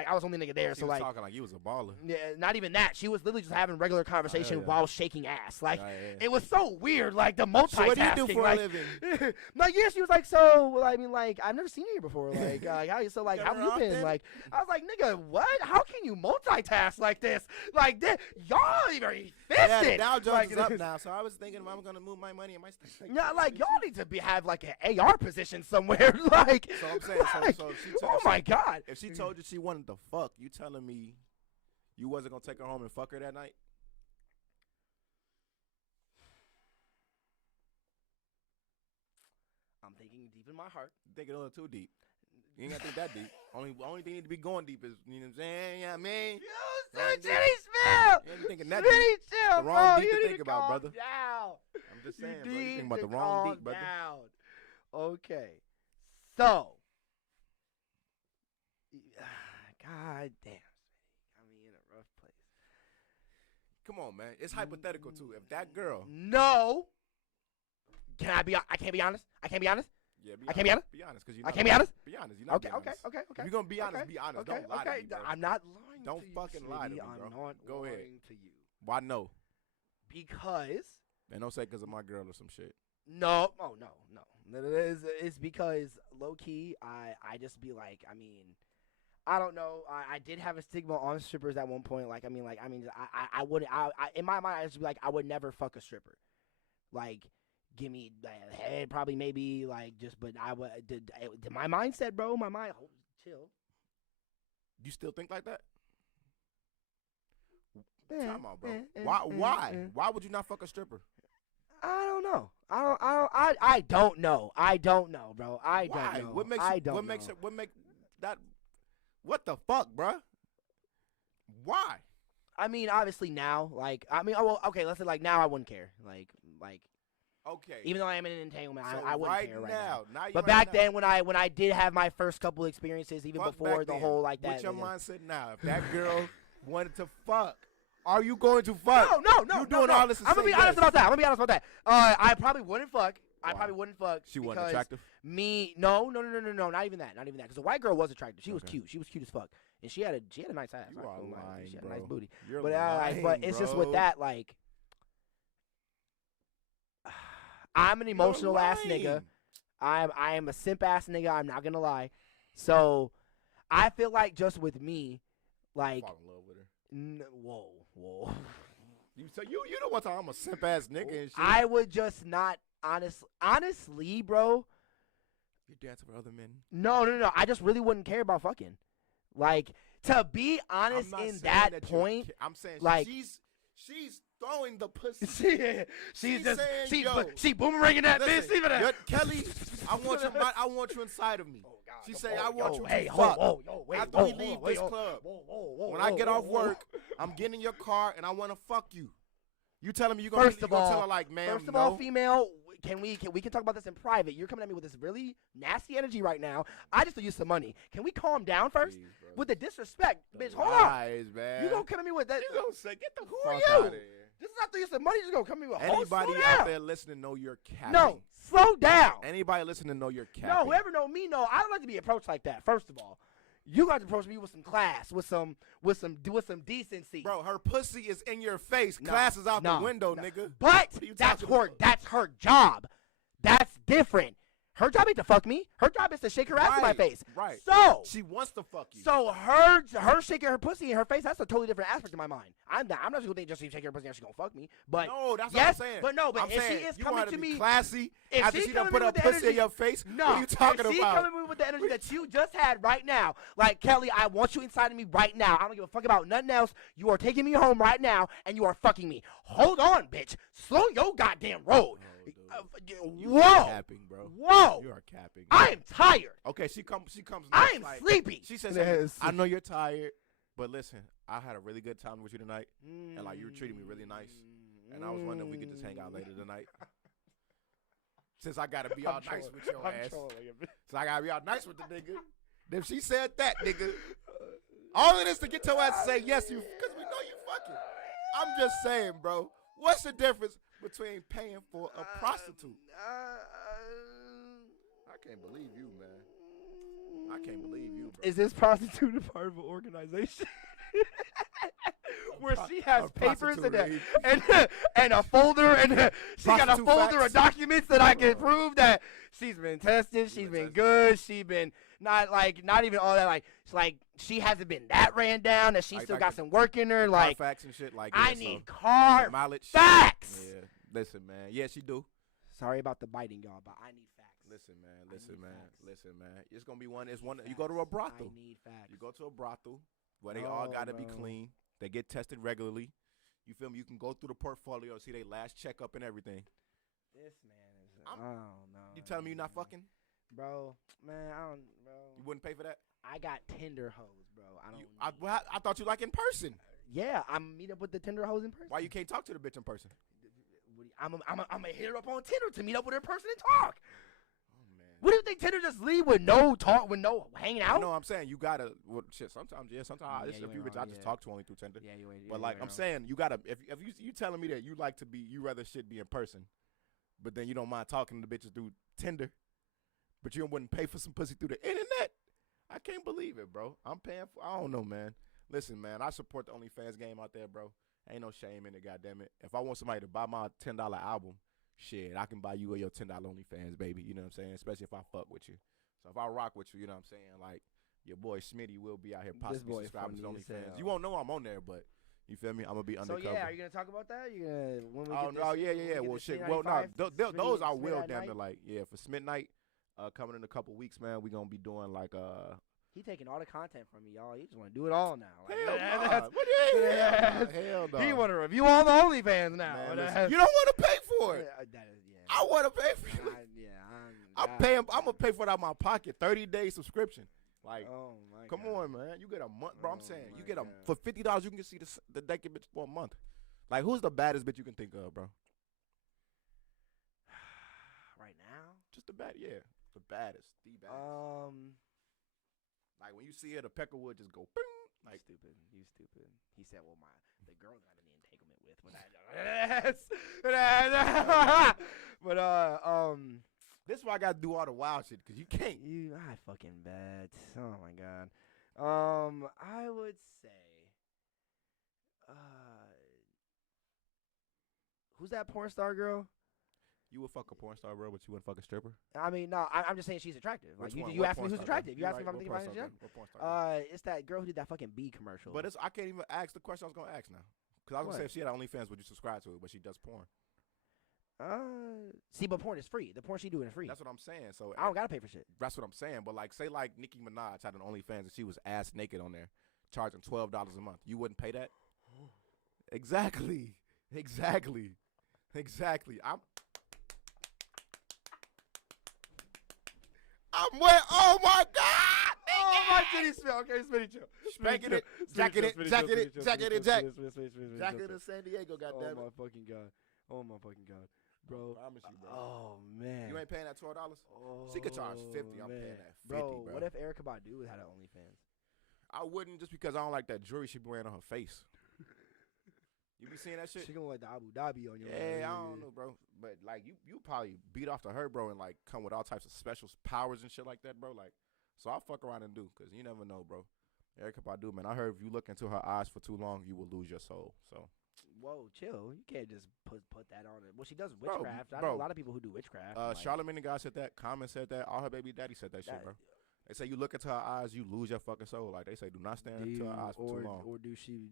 I was only nigga there, she so was like talking like you was a baller. Yeah, not even that. She was literally just having regular conversation while shaking ass. Like it was so weird. Like the multitasking. So what do you do for a living? Like she was like, so well, I mean, like I've never seen you here before. Like how have you been? Like I was like, nigga, what? How can you multitask like this? Like this, y'all even efficient. Yeah, the Dow Jones is up now, so I was thinking I'm gonna move my money and my stuff. Yeah, like y'all need to have like an AR position somewhere. Like so I'm saying, like, so my god, if she told you she wanted to fuck, you telling me you wasn't gonna take her home and fuck her that night? I'm thinking deep in my heart. Thinking a little too deep. You ain't gotta think that deep. Only thing you need to be going deep is, you know what I'm saying? Yeah, I mean. Jenny Smith! You ain't thinking that deep. Chill, the wrong deep to think about, brother. Down. I'm just saying, bro. You think about the wrong deep, brother. Down. Okay. So. God damn. Got me in a rough place. Come on, man. It's hypothetical, too. If that girl. No. I can't be honest? I can't be honest? Yeah, I can't be honest? Be honest, because I can't be honest? Be honest. You're not okay. If you're going to be honest, be honest. Don't lie to me, bro. I'm not lying Don't to you, fucking lie to me, I'm bro. not Go ahead. lying to you. Why no? Because. And don't say because of my girl or some shit. No. Oh, no. It's because, low-key, I just be like, I mean, I don't know. I did have a stigma on strippers at one point. I wouldn't. In my mind, I just be like, I would never fuck a stripper. Like, give me head, probably, maybe, like, just. But I would. My mindset, bro. My mind. Oh, chill. You still think like that? Time out, bro. Why? Why would you not fuck a stripper? I don't know. I don't know. I don't know, bro. I Why? don't know. What makes that? What the fuck, bruh? Why? I mean, obviously now, okay, let's say now I wouldn't care. Okay. Even though I am in an entanglement, so I wouldn't care right now. But right back now. then, when I did have my first couple experiences, even Fuck before back the then. whole like that. What's your mindset now? If that girl wanted to fuck. Are you going to fuck? No. You doing all this? I'm gonna be honest about that. I probably wouldn't fuck. Why? I probably wouldn't fuck. She wasn't attractive? No. Not even that. Because the white girl was attractive. She was cute. She was cute as fuck, and she had a nice ass. You are lying, she had bro. a nice booty. You're but lying, but it's just with bro. that, like, I'm an emotional ass nigga. I am a simp ass nigga. I'm not gonna lie. So I feel like just with me, like, fall in love with her. Whoa. So you know what I'm a simp ass nigga and shit. I would just not honestly, bro. You dancing for other men? No. I just really wouldn't care about fucking. Like, to be honest, in that point, I'm saying, like, she's throwing the pussy. she boomeranging that bitch. Kelly, I want you inside of me. Oh, God, she say, I want you to fuck. After we leave this club, when I get off work, I'm getting in your car and I want to fuck you. You telling me you gonna tell her like, ma'am, first of all, female, we can talk about this in private. You're coming at me with this really nasty energy right now. I just use some money. Can we calm down first? Jeez, with the disrespect, bitch. Hold lies, on. Man. You gonna come at me with that? You gonna say, get the who fuck are you? out of here. This is after you some money. You just gonna come at me with anybody out there listening know you're capping. No, slow down. Anybody listening know you're capping. No, whoever know me know I don't like to be approached like that. First of all, you got to approach me with some class, with some decency. Bro, her pussy is in your face. Class is out the window, nigga. But that's her job. That's different. Her job ain't to fuck me. Her job is to shake her ass in my face. Right. So she wants to fuck you. So her shaking her pussy in her face, that's a totally different aspect in my mind. I'm not just gonna think just shaking her pussy and she's gonna fuck me. But no, that's yes, what I'm saying. But no, but I'm if saying, she is coming to me classy, if after she done put her pussy in your face, no, what are you talking if she about? coming with the energy that you just had right now, like, Kelly, I want you inside of me right now. I don't give a fuck about nothing else. You are taking me home right now and you are fucking me. Hold on, bitch. Slow your goddamn road. You are capping, bro. Whoa. You are capping. I am tired. Okay, she comes next, I am like, sleepy. She says, hey, I know you're tired, but listen, I had a really good time with you tonight, and like you were treating me really nice, and I was wondering if we could just hang out later tonight. Since I gotta be all nice with your ass. So I gotta be all nice with the nigga. If she said that, nigga, all it is to get your ass to say yes, because we know you fucking. I'm just saying, bro. What's the difference between paying for a prostitute? I can't believe you, man. I can't believe you, bro. Is this prostitute a part of an organization? Where she has papers and a folder and she got a folder of documents that I can prove that she's been tested, she's been good, she's been not even all that, like she hasn't been that ran down, that she still got some work in her, like facts and shit, like I need car mileage facts. Yeah, listen, man. Yeah, she do. Sorry about the biting, y'all, but I need facts. Listen, man. It's gonna be one. It's one. You go to a brothel. I need facts. You go to a brothel where they all gotta be clean. They get tested regularly. You feel me? You can go through the portfolio, see their last checkup and everything. This man is. I don't know. You telling me you're not fucking? Bro, man, I don't, bro. You wouldn't pay for that? I got Tinder hoes, bro. I thought you like in person. Yeah, I'm meet up with the Tinder hoes in person. Why you can't talk to the bitch in person? I'm gonna hit her up on Tinder to meet up with her in person and talk. Oh man. What do you think Tinder just leave with no talk, with no hanging out? No, I'm saying you gotta. Well, shit. Sometimes, yeah. Sometimes there's a few bitches I just talk to only through Tinder. Yeah, but like I'm saying, you gotta. If you telling me that you like to be, you rather shit be in person, but then you don't mind talking to the bitches through Tinder, but you wouldn't pay for some pussy through the internet. I can't believe it, bro. I'm paying for. I don't know, man. Listen, man. I support the OnlyFans game out there, bro. Ain't no shame in it, goddammit. If I want somebody to buy my $10 album, shit, I can buy you your $10 OnlyFans, baby. You know what I'm saying? Especially if I fuck with you. So if I rock with you, you know what I'm saying? Like, your boy Smitty will be out here possibly subscribing to OnlyFans. You won't know I'm on there, but you feel me? I'm going to be undercover. So, yeah, are you going to talk about that? You gonna, when we yeah. Well, shit. Well, no, those I will damn near like. Yeah, for Smith Night, coming in a couple weeks, man, we going to be doing like He taking all the content from me, y'all. He just want to do it all now. Like, hell no. He want to review all the OnlyFans now. Man, you don't want to pay for it. I want to pay for it. I'm gonna pay for it out of my pocket. 30-day subscription. Like, come on, man. You get a month, bro. I'm saying you get for $50. You can see the naked bitch for a month. Like, who's the baddest bitch you can think of, bro? Right now, just the baddest. The baddest. Like when you see her, the Peckerwood just go. Bing, like you stupid. He's said, well, the girl that I'm in the entanglement with, This is why I gotta do all the wild shit because you can't. I fucking bet. Oh my god. I would say, who's that porn star girl? You would fuck a porn star, bro, but you wouldn't fuck a stripper? I mean, no, I'm just saying she's attractive. Like, you asked me who's attractive. You asked me if I'm thinking about it. It's that girl who did that fucking bee commercial. But I can't even ask the question I was gonna ask now. Because I was gonna say if she had OnlyFans, would you subscribe to it? But she does porn. See, but porn is free. The porn she doing is free. That's what I'm saying. So I don't gotta pay for shit. That's what I'm saying. But like, say like Nicki Minaj had an OnlyFans and she was ass naked on there, charging $12 a month. You wouldn't pay that? Exactly. I'm wet. Oh my God! Oh my titties smell. Okay, Smitty chill. Spanking it, jacking it, jack it in San Diego. Goddamn it! Oh my fucking god, bro. I promise you, bro. Oh man. You ain't paying that $12? Oh, she could charge $50. I'm paying that $50, bro. What if Erykah Badu had an OnlyFans? I wouldn't, just because I don't like that jewelry she be wearing on her face. You be seeing that shit? She gonna like the Abu Dhabi on your I don't know, bro. But like you probably beat off to her, bro, and like come with all types of special powers and shit like that, bro. Like, so I'll fuck around and do, cause you never know, bro. Erykah Badu, man. I heard if you look into her eyes for too long, you will lose your soul. So. Whoa, chill. You can't just put that on it. Well, she does witchcraft. I know a lot of people who do witchcraft. Charlamagne the guy said that. Common said that. All her baby daddy said that shit, bro. They say you look into her eyes, you lose your fucking soul. Like they say, do not stand into her eyes for too long. Or do she?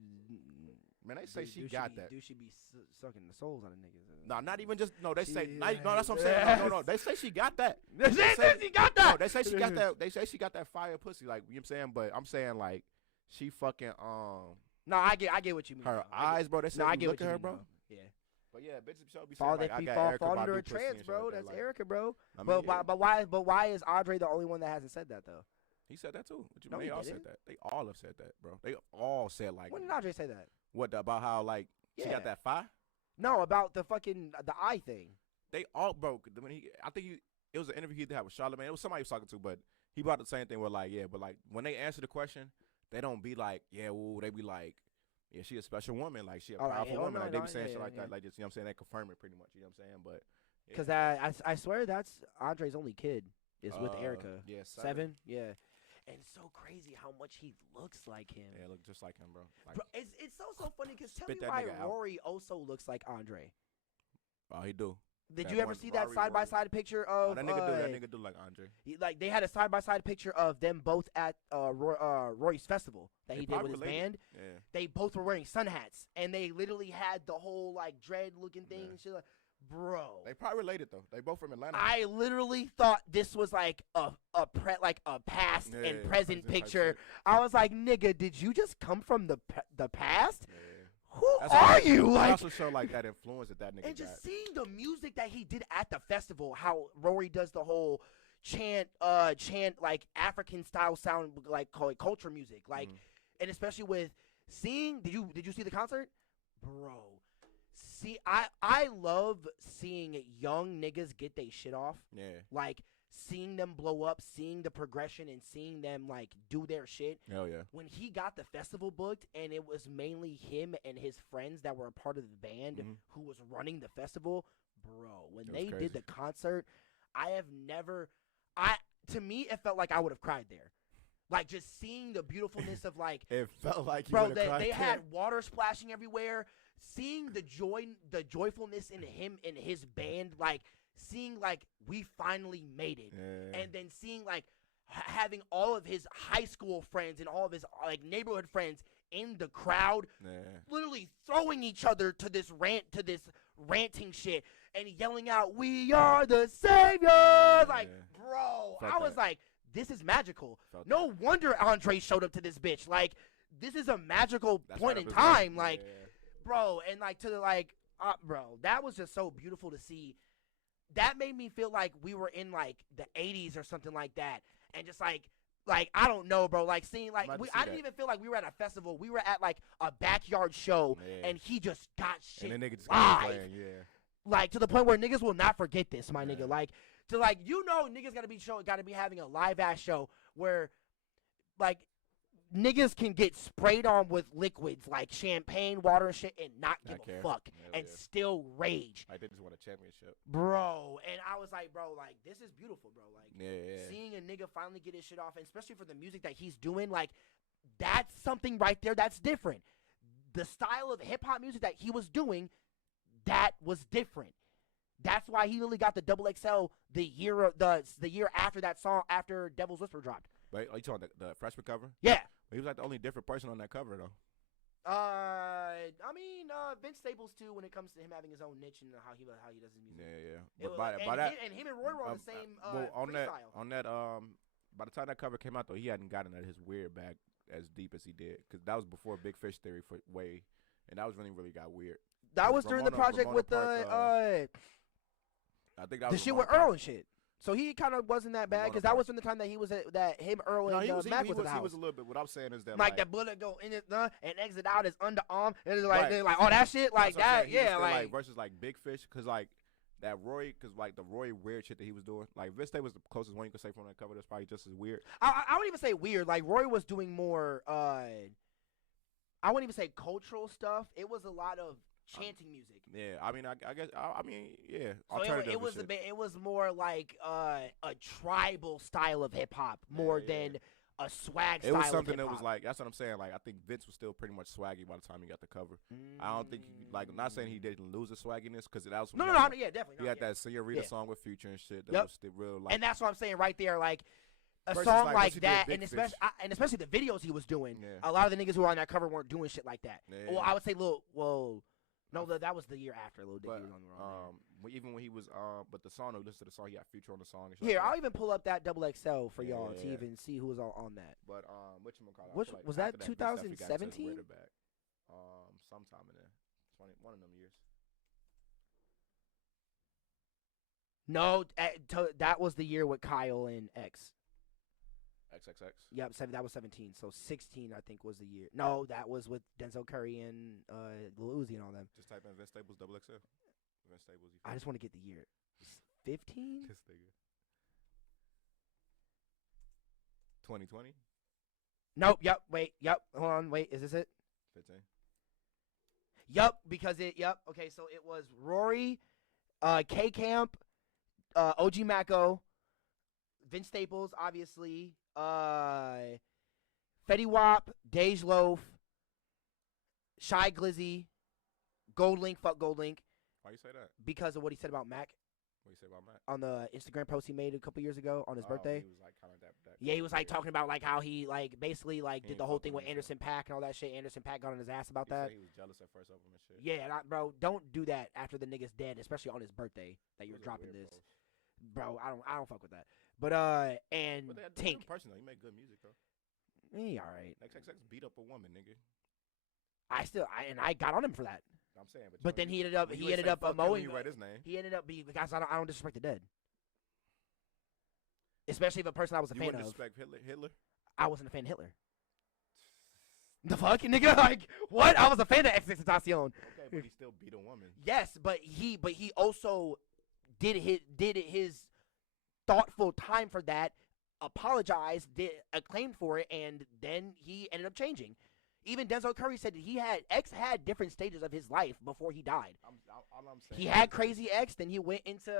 Man, they say she got that. Do she be sucking the souls out of niggas? No, not even just. No, they say. No, that's what I'm saying. No. They say she got that. They say she got that. No, they say she got that. They say she got that fire pussy. Like, you know what I'm saying? But I'm saying like, she fucking No, I get what you mean. Her eyes, bro. They say I get look what at you her, mean, bro. Yeah. But yeah, bitches show be saying like I got Erykah fall under Badu a trance, bro. That's like, Erykah, bro. I mean, but why is Andre the only one that hasn't said that though? He said that too. What you No, mean? They all didn't. said that. They all have said that, bro. They all said like. When did Andre say that? What about how like she got that fire? No, about the fucking the eye thing. They all broke. When it was an interview he did have with Charlamagne. It was somebody he was talking to, but he brought the same thing. Where like, yeah, but like when they answer the question, they don't be like, yeah, well, they be like, yeah, she a special woman, like she a powerful woman. Like they be saying shit like that, like just, you know what I'm saying? They confirm it pretty much, you know what I'm saying? But because I swear that's Andre's only kid is with Erykah. Yeah, 7. Yeah. And it's so crazy how much he looks like him. Yeah, look just like him, bro. Like, bro, it's so funny because tell me that why nigga out. Rory also looks like Andre. Oh, he do. Did That you ever one see that Rory side by side picture Oh, of that nigga do like Andre. like they had a side by side picture of them both at Rory's festival that he did with his band. Yeah. They both were wearing sun hats and they literally had the whole like dread looking thing and shit like, bro. They probably related though. They both from Atlanta. I literally thought this was like a past and present picture. I was like, nigga, did you just come from the past? Yeah. Who are you? I Like, also show like that influence that nigga and just got. seeing the music that he did at the festival, how Rory does the whole chant like African style sound, like call it culture music, like, and especially with seeing. Did you see the concert, bro? See, I love seeing young niggas get they shit off. Yeah. Like seeing them blow up, seeing the progression, and seeing them like do their shit. Hell yeah. When he got the festival booked, and it was mainly him and his friends that were a part of the band who was running the festival, bro. When they did the concert, to me it felt like I would have cried there. Like just seeing the beautifulness of like it felt like you bro, cried they there. had water splashing everywhere. Seeing the joyfulness in him and his band, like seeing like we finally made it, and then seeing like having all of his high school friends and all of his like neighborhood friends in the crowd, literally throwing each other to this ranting shit and yelling out, "We are the saviors!" Like, bro, I was like, this is magical. No wonder Andre showed up to this bitch. Like, this is a magical point in time. Like. Bro, and like to the like, bro, that was just so beautiful to see. That made me feel like we were in like the 80s or something like that, and just like I don't know, bro. Like seeing like I didn't even feel like we were at a festival. We were at like a backyard show, and he just got shit and then niggas just live. playing, Like to the point where niggas will not forget this, my nigga. Like to like niggas gotta be having a live ass show where like niggas can get sprayed on with liquids like champagne, water, and shit, and not give a fuck, and still rage. Like they just won a championship, bro. And I was like, bro, like this is beautiful, bro. Like seeing a nigga finally get his shit off, and especially for the music that he's doing, like that's something right there that's different. The style of hip hop music that he was doing, that was different. That's why he literally got the XXL the year after that song, after Devil's Whisper dropped. Wait, are you talking the freshman cover? Yeah. He was like the only different person on that cover, though. I mean, Vince Staples too, when it comes to him having his own niche and how he does his music. Yeah. And him and Roy were on the same on freestyle. that by the time that cover came out though, he hadn't gotten at his weird bag as deep as he did, because that was before Big Fish Theory for Way, and that was really got weird. That was during the project with the I think that the was shit with Earl and shit. So he kind of wasn't that bad, because that was in the time that he was that him, Earl, and Mac was in the house. He was a little bit. What I'm saying is that like that bullet go in it and exit out his underarm, and it's like all that shit like that. Yeah, like versus like Big Fish, because like that Roy, because like the Roy weird shit that he was doing. Like Vince was the closest one you could say from that cover. That's probably just as weird. I wouldn't even say weird. Like Roy was doing more. I wouldn't even say cultural stuff. It was a lot of chanting music. Yeah, I mean, I guess, I mean, yeah. So it was it was more like a tribal style of hip hop more than a swag style. It was something of hip-hop. that was like, that's what I'm saying. Like, I think Vince was still pretty much swaggy by the time he got the cover. I don't think, like, I'm not saying he didn't lose the swagginess, because that was no, yeah, definitely. He had that Señorita song with Future and shit. That was still real. Like, and that's what I'm saying right there, like. A song like that, and especially the videos he was doing, a lot of the niggas who were on that cover weren't doing shit like that. Yeah. Well, I would say no, that was the year after Lil Dicky was on the wrong. Even when he was, but the song, listen to the song, he got Future on the song. Here, I'll even pull up that XXL for y'all to even see who was on that. But whatchamacallit? Which was that 2017? Sometime in there, one of them years. No, that was the year with Kyle and X. XXX. Yep, that was 17. So 16, I think, was the year. No, that was with Denzel Curry and Lil Uzi and all them. Just type in Vince Staples XXL. Vince Staples. I just want to get the year. 15? This nigga. 2020. Nope. Yep. Wait. Yep. Hold on. Wait. Is this it? 15. Yep. Because it. Yep. Okay. So it was Rory, K Camp, OG Mako, Vince Staples, obviously. Fetty Wap, Dej Loaf, Shy Glizzy, Gold Link, fuck Gold Link. Why you say that? Because of what he said about Mac. What you say about Mac? On the Instagram post he made a couple years ago on his birthday. He was like kind of that yeah, he was like talking about like how he like basically like did the whole thing with Anderson .Paak and all that shit. Anderson .Paak got on his ass about that. He was jealous at first of him and shit. Yeah, bro, don't do that after the nigga's dead, especially on his birthday that you're dropping this. Post. Bro, I don't fuck with that. But and Tink. Person though, he make good music though. He all right. XXX beat up a woman, nigga. I got on him for that. I'm saying, but then he ended up mowing. You write his name. He ended up because I don't disrespect the dead. Especially if a person I was a fan of. You wouldn't disrespect Hitler? I wasn't a fan of Hitler. The fuck, nigga? Like what? I was a fan of XXXTentacion. Okay, but he still beat a woman. Yes, but he also did his thoughtful time for that, apologized, did acclaimed for it, and then he ended up changing. Even Denzel Curry said that X had different stages of his life before he died. He had Crazy X, then he went into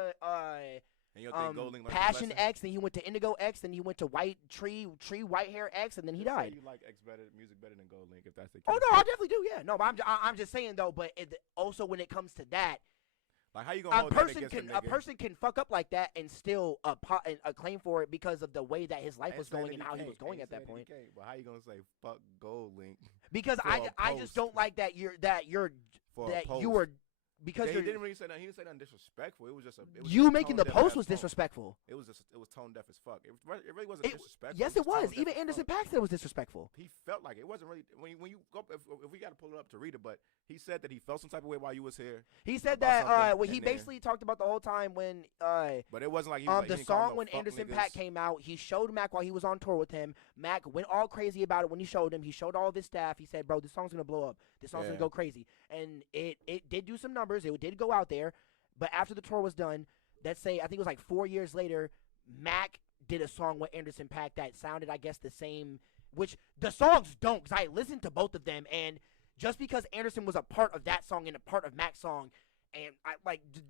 Passion X, then he went to Indigo X, then he went to White Tree White Hair X, and then he died. You like X music better than Gold Link, if that's the case. Oh no, I definitely do. Yeah, no, but I'm just saying though. But also when it comes to that. Like how you gonna hold that against a person can fuck up like that and still acclaim for it because of the way that his life was going and how he was going at that point. But how you gonna say fuck Gold Link? Because I just don't like that you were. Because he didn't really say that. He didn't say nothing disrespectful. It was just you making the post was disrespectful. It was tone deaf as fuck. It really wasn't disrespectful. Yes, it was. Even Anderson .Paak said it was disrespectful. He felt like it wasn't really when you go. If we got to pull it up to read it, but he said that he felt some type of way while you was here. He said that when he basically talked about the whole time when but it wasn't like he was the song when Anderson .Paak came out. He showed Mac while he was on tour with him. Mac went all crazy about it when he showed him. He showed all of his staff. He said, "Bro, this song's gonna blow up. This song's gonna go crazy." And it did do some numbers. It did go out there. But after the tour was done, let's say I think it was like 4 years later, Mac did a song with Anderson .Paak that sounded, I guess, the same which the songs don't, because I listened to both of them, and just because Anderson was a part of that song and a part of Mac's song, and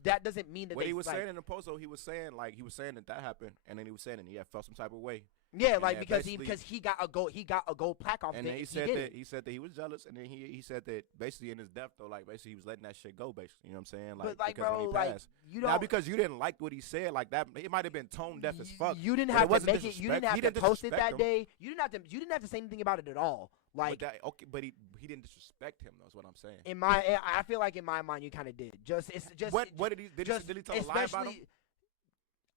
that doesn't mean that what they, he was like, saying in the post, though, he was saying that happened, and then he was saying that he felt some type of way. Yeah, and like because he got a gold plaque off. And it. then he said that he was jealous, and then he said that basically in his death though, like basically he was letting that shit go, basically. You know what I'm saying? Like, but like, because bro, when he like passed, you don't. not because you didn't like what he said, like that, it might have been tone deaf as fuck. You didn't but have it to make it. You didn't have to post it that him. day. You didn't have to say anything about it at all. Like, but he didn't disrespect him. That's what I'm saying. I feel like in my mind you kind of did. What did he tell a lie about him?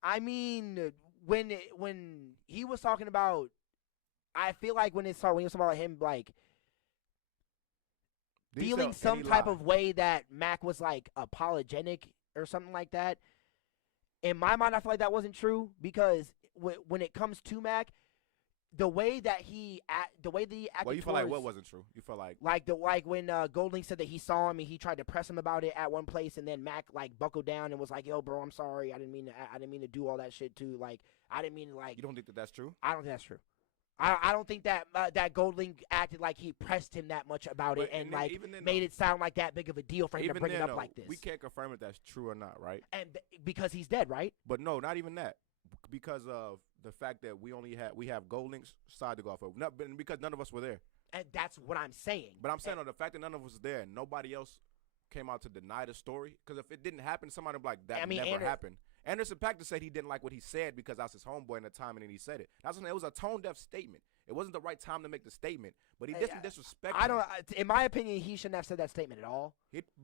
I mean, when he was talking about, I feel like when he was talking about him like feeling some type of way that Mac was like apologetic or something like that. In my mind, I feel like that wasn't true because when it comes to Mac, the way that he acted. Well, you feel like what wasn't true? You feel like when Goldlink said that he saw him and he tried to press him about it at one place, and then Mac like buckled down and was like, "Yo, bro, I'm sorry. I didn't mean to do all that shit too. Like, I didn't mean to, like." You don't think that that's true? I don't think that's true. I don't think that that Goldlink acted like he pressed him that much about it and like made it sound like that big of a deal for him to bring it up like this. We can't confirm if that's true or not, right? And because he's dead, right? But no, not even that. Because of the fact that we have Goldlink's side to go off of, because none of us were there. And that's what I'm saying. But I'm saying the fact that none of us was there and nobody else came out to deny the story, because if it didn't happen, somebody would be like, that never happened. Anderson .Paak said he didn't like what he said because I was his homeboy in the time, and then he said it. That's when it was a tone deaf statement. It wasn't the right time to make the statement, but he didn't disrespect. In my opinion, he shouldn't have said that statement at all.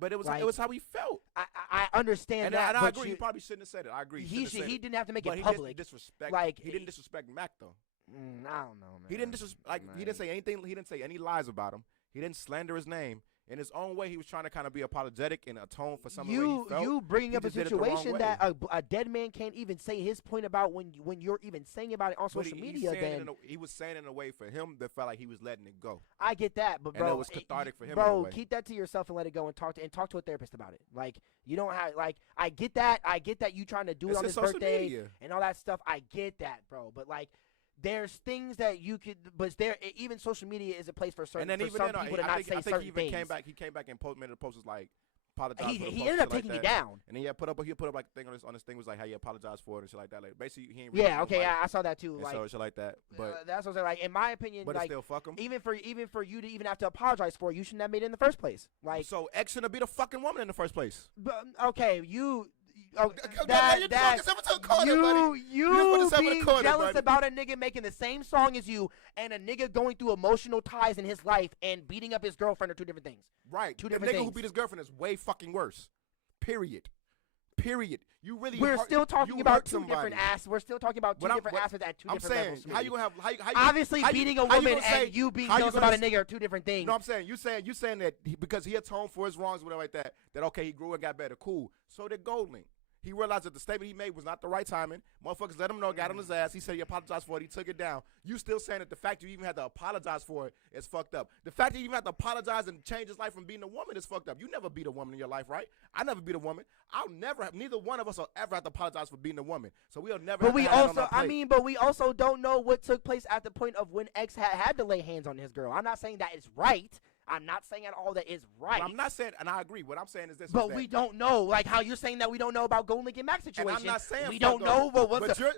But it was how he felt. I understand that. And I agree. He probably shouldn't have said it. I agree. He didn't have to make it public. He didn't disrespect Mac though. I don't know, man. He didn't disrespect. He didn't say anything. He didn't say any lies about him. He didn't slander his name. In his own way, he was trying to kind of be apologetic and atone for some of the way he felt. You bringing up a situation that a dead man can't even say his point about when you're even saying about it on social media. Then he was saying it in a way for him that felt like he was letting it go. I get that, but bro, and it was cathartic for him. Bro, keep that to yourself and let it go and talk to a therapist about it. Like, you don't have I get that you trying to do it on his birthday and all that stuff. I get that, bro, but like. There's things that you could, but even social media is a place for certain. And then people to not say certain things. He came back and made a post was like, apologize. He ended up taking me down. And then he put up like a thing on his thing was like how he apologized for it and shit like that. Like basically he ain't. Really I saw that too. Like so shit like that. But that's what I'm saying. Like in my opinion, but like still fuck him. Even for you to even have to apologize for it, you shouldn't have made it in the first place. Like so, X shouldn't be the fucking woman in the first place. But okay, you. Oh, you being jealous about a nigga making the same song as you and a nigga going through emotional ties in his life and beating up his girlfriend are two different things. Right. Two different things. things. Who beat his girlfriend is way fucking worse. Period. You really. We're still talking about two different aspects. We're still talking about two different aspects at two different levels. How you gonna have? Obviously, beating a woman and you being jealous about a nigga are two different things. No, I'm saying you saying that because he atoned for his wrongs, whatever like that. That okay, he grew and got better. Cool. So did Goldlink. He realized that the statement he made was not the right timing. Motherfuckers let him know, got on his ass. He said he apologized for it. He took it down. You still saying that the fact you even had to apologize for it is fucked up. The fact that you even have to apologize and change his life from being a woman is fucked up. You never beat a woman in your life, right? I never beat a woman. Neither one of us will ever have to apologize for being a woman. So we'll never. But we also don't know what took place at the point of when X had to lay hands on his girl. I'm not saying that it's right. I'm not saying at all that is right. I'm not saying, and I agree. What I'm saying is this. But we don't know, like how you're saying that we don't know about Goldlink and Mac's situation. And I'm not saying we don't know.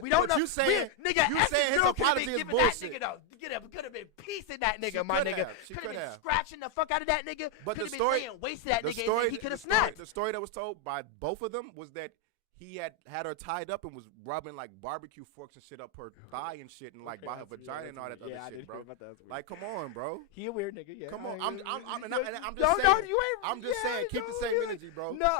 We don't know. You saying his apology is bullshit. Could have been peacing that nigga, my nigga. Could have been scratching the fuck out of that nigga. But could have been laying waste to that nigga, and he could have snapped. The story that was told by both of them was that he had her tied up and was rubbing like barbecue forks and shit up her thigh and shit and like by her vagina and all that other shit, bro. Like, come on, bro. He a weird nigga, yeah. Come on, I'm just saying, keep the same energy, bro. No,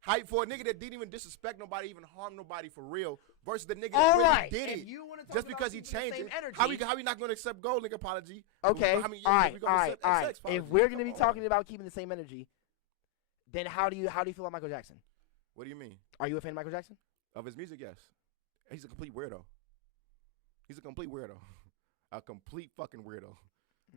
hype for a nigga that didn't even disrespect nobody, even harm nobody for real, versus the nigga that really did it. Just because he changed it, how we not going to accept Goldlink apology? Okay, all right. If we're going to be talking about keeping the same energy, then how do you feel about Michael Jackson? What do you mean? Are you a fan of Michael Jackson? Of his music, yes. He's a complete weirdo. A complete fucking weirdo.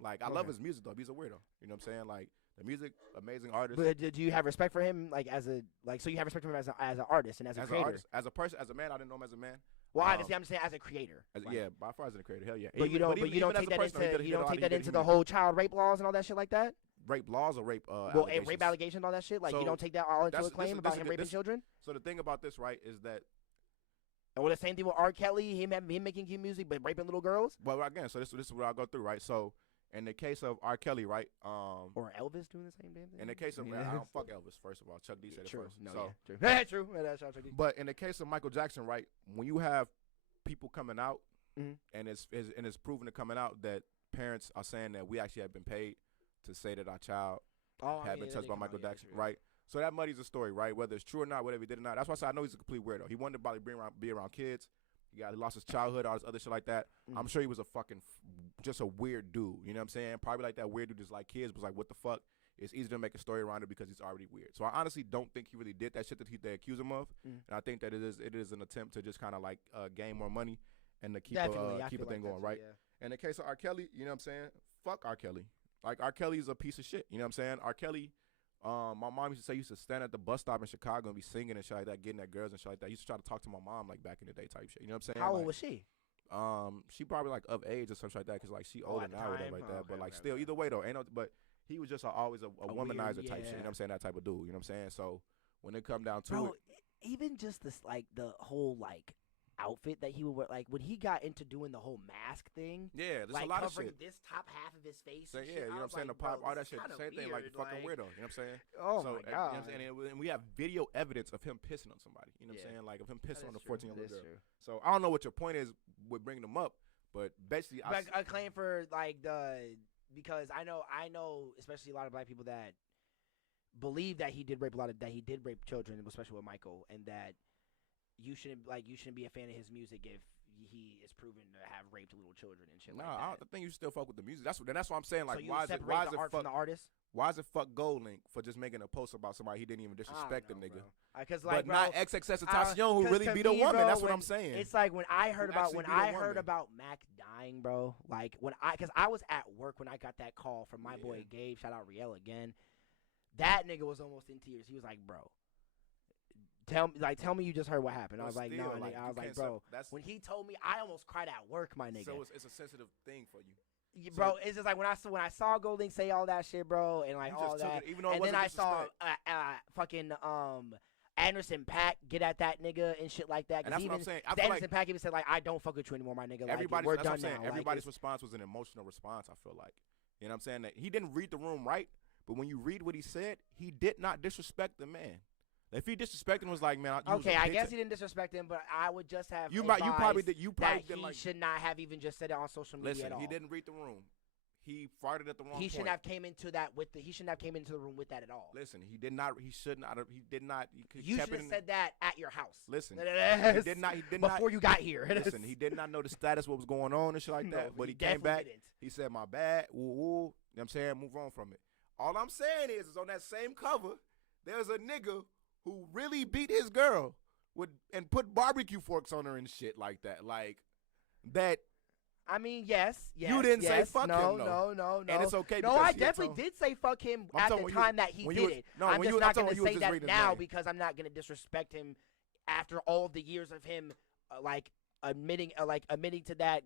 Like, I love his music, though. He's a weirdo. You know what I'm saying? Like, the music, amazing artist. But do you have respect for him, like, so you have respect for him as an artist and as a creator? As a person, as a man, I didn't know him as a man. Well, obviously, I'm saying as a creator. Yeah, by far as a creator, hell yeah. But you don't take that into the whole child rape laws and all that shit like that. Rape laws or rape allegations? Rape allegations and all that shit. Like, you don't take that all into a claim about him raping children. So the thing about this, right, is that. Well, the same thing with R. Kelly, him making music but raping little girls. Well, again, so this is what I'll go through, right? So, in the case of R. Kelly, right? Or Elvis doing the same damn thing. In the case of, I don't fuck Elvis. First of all, Chuck D said it first. No, so, yeah, true. True. That's Chuck D. But in the case of Michael Jackson, right? When you have people coming out, and it's proven to coming out that parents are saying that we actually have been paid to say that our child had been touched by Michael Jackson, right? So that muddies the story, right? Whether it's true or not, whatever he did or not. That's why I said I know he's a complete weirdo. He wanted to probably be around kids. He lost his childhood, all this other shit like that. I'm sure he was just a weird dude. You know what I'm saying? Probably like that weird dude just like kids, was like, what the fuck? It's easy to make a story around it because he's already weird. So I honestly don't think he really did that shit that they accuse him of. And I think that it is an attempt to just kind of like gain more money and to keep a thing going, right? Yeah. In the case of R. Kelly, you know what I'm saying? Fuck R. Kelly. Like, R. Kelly's a piece of shit. You know what I'm saying? R. Kelly, my mom used to say he used to stand at the bus stop in Chicago and be singing and shit like that, getting at girls and shit like that. I used to try to talk to my mom like back in the day type shit. You know what I'm saying? How old was she? She probably like of age or something like that because like she older now or whatever like that. But like still, either way though, but he was just always a womanizer type shit. You know what I'm saying? That type of dude. You know what I'm saying? So when it come down to it, even just this like the whole like outfit that he would wear, like when he got into doing the whole mask thing. Yeah, there's like a lot of covering shit. this top half of his face. So, and yeah, shit. you know what I'm saying? The pop, all that shit, same thing, like fucking weirdo. You know what I'm saying? Oh so, my god. You know what I'm saying? And we have video evidence of him pissing on somebody. You know what I'm saying? Like of him pissing on a 14-year-old girl. True. So I don't know what your point is with bringing them up, but basically, I claim for like because I know, especially a lot of black people that believe that he did rape children, especially with Michael, and that you shouldn't be a fan of his music if he is proven to have raped little children and shit like that. I think you should still fuck with the music. That's what I'm saying. Like, so why is it art from the artist? Why is it fuck Goldlink for just making a post about somebody he didn't even disrespect them, nigga? But not XXXTentacion who really be the woman. That's what I'm saying. It's like when I heard about Mac dying, bro. Like because I was at work when I got that call from my boy Gabe. Shout out Riel again. That nigga was almost in tears. He was like, bro. Tell me you just heard what happened. I was like, no, nigga. I was like, bro. When he told me, I almost cried at work, my nigga. So it's a sensitive thing for you. Yeah, bro, it's just like when I saw Golding say all that shit, bro, and like all that, and then I saw fucking Anderson .Paak get at that nigga and shit like that. And that's what I'm saying. Anderson .Paak even said like, I don't fuck with you anymore, my nigga. We're done now. Everybody's response was an emotional response. I feel like, you know what I'm saying? That he didn't read the room right, but when you read what he said, he did not disrespect the man. If he disrespected him, was like, man, I guess he didn't disrespect him, but I would just have you probably did like, should not have even just said it on social media at all. He didn't read the room. He farted at the wrong point. He shouldn't have came into the room with that at all. Listen, he did not. He should not have. He did not. You should have said that at your house. Listen, he did not. Before you got here. Listen, he did not know the status, what was going on and shit like that. But he came back. Didn't. He said, my bad. Woo, woo. You know what I'm saying? Move on from it. All I'm saying is on that same cover, there's a nigga who really beat his girl and put barbecue forks on her and shit like that. Like, that. I mean, yes. You didn't say fuck him, though. No. And it's okay. No, I definitely did say fuck him at the time that he did it. I'm just not going to say that now because I'm not going to disrespect him after all the years of him, admitting to that,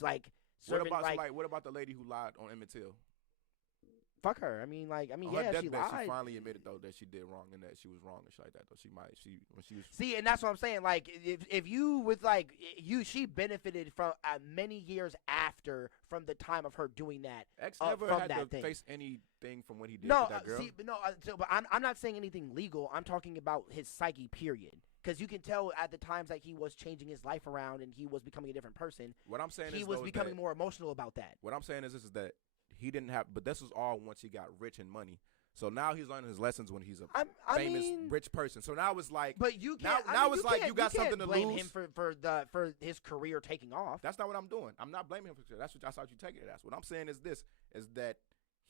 like. What about the lady who lied on Emmett Till? Fuck her. I mean, she lied. She finally admitted though that she did wrong and that she was wrong and shit like that. Though when she was. See, and that's what I'm saying. Like, if you was she benefited from many years after from the time of her doing that. X never had to face anything from what he did to that girl. But I'm not saying anything legal. I'm talking about his psyche. Period. Because you can tell at the times that he was changing his life around and he was becoming a different person. What I'm saying he was becoming more emotional about that. What I'm saying is that. He didn't have, but this was all once he got rich and money. So now he's learning his lessons when he's a famous rich person. So now it's like, but you can't. You got something to blame him for his career taking off. That's not what I'm doing. I'm not blaming him for that's how you take it as. What I'm saying is that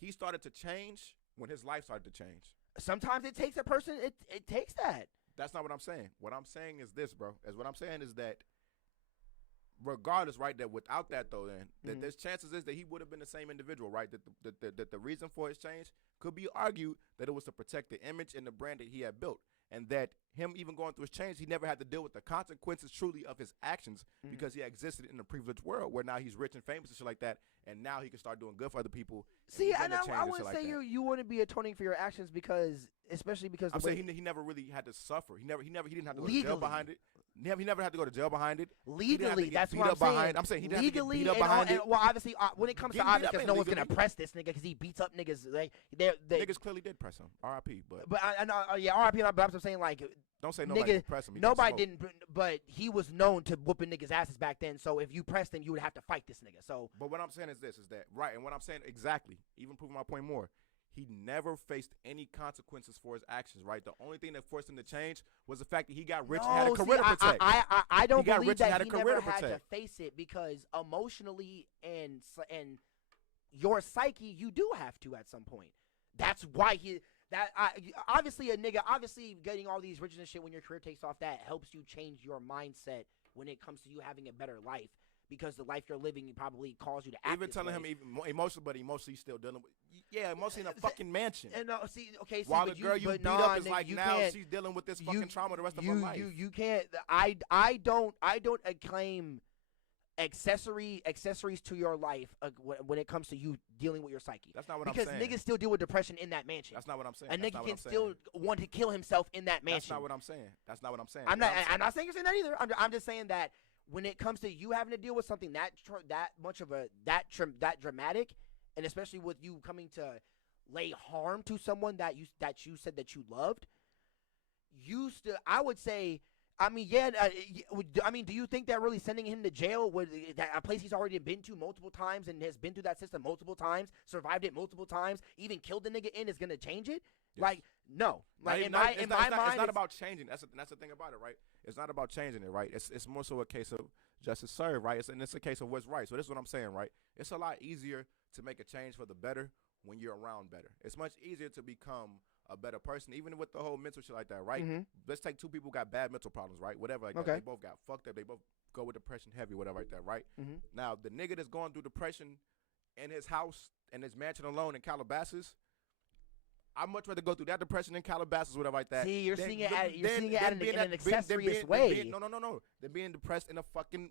he started to change when his life started to change. Sometimes it takes a person. It takes that. That's not what I'm saying. What I'm saying is this, bro. What I'm saying is that regardless, right, that without that though, then that there's chances is that he would have been the same individual, right? That the reason for his change could be argued that it was to protect the image and the brand that he had built, and that him even going through his change, he never had to deal with the consequences truly of his actions because he existed in a privileged world where now he's rich and famous and shit like that, and now he can start doing good for other people. See, and I wouldn't say you wouldn't be atoning for your actions especially because I'm saying he never really had to suffer. He didn't have to go to jail behind it. He never had to go to jail behind it. Legally, that's what I'm saying. I'm saying he didn't legally, have to get beat up behind it. Well, obviously, when it comes to obvious, because no one's gonna press this nigga because he beats up niggas. Like niggas clearly did press him. R.I.P. But I know, yeah, R.I.P. But I'm saying like, don't say nobody didn't press him. Nobody didn't, but he was known to whooping niggas' asses back then. So if you pressed him, you would have to fight this nigga. So, but what I'm saying is that right, and what I'm saying exactly, even proving my point more. He never faced any consequences for his actions, right? The only thing that forced him to change was the fact that he got rich and had a career to protect. I don't believe that he never had to face it because emotionally and your psyche, you do have to at some point. That's why obviously getting all these riches and shit when your career takes off, that helps you change your mindset when it comes to you having a better life. Because the life you're living probably calls you to act. Even telling him emotionally still dealing with. Yeah, mostly in a fucking mansion. And while the girl you beat up is like now she's dealing with this fucking trauma the rest of her life. You can't. I don't acclaim accessories to your life when it comes to you dealing with your psyche. That's not what I'm saying. Because niggas still deal with depression in that mansion. That's not what I'm saying. A nigga can still want to kill himself in that mansion. That's not what I'm saying. I'm not saying you're saying that either. I'm just saying that. When it comes to you having to deal with something that dramatic, and especially with you coming to lay harm to someone that you said that you loved, I would say, I mean, do you think that really sending him to jail, a place he's already been to multiple times and has been through that system multiple times, survived it multiple times, even killed the nigga in, is gonna change it? Yes. Like, no. Like in my mind, it's not about changing. That's the thing about it, right? It's not about changing it, right? It's more so a case of justice served, right? It's a case of what's right. So this is what I'm saying, right? It's a lot easier to make a change for the better when you're around better. It's much easier to become a better person, even with the whole mental shit like that, right? Let's take two people who got bad mental problems, right? Whatever, like that. They both got fucked up. They both go with depression heavy, whatever like that, right? Now, the nigga that's going through depression in his house and his mansion alone in Calabasas, I'd much rather go through that depression in Calabasas, whatever like that. See, you're seeing it in an accessories way. No. They're being depressed in a fucking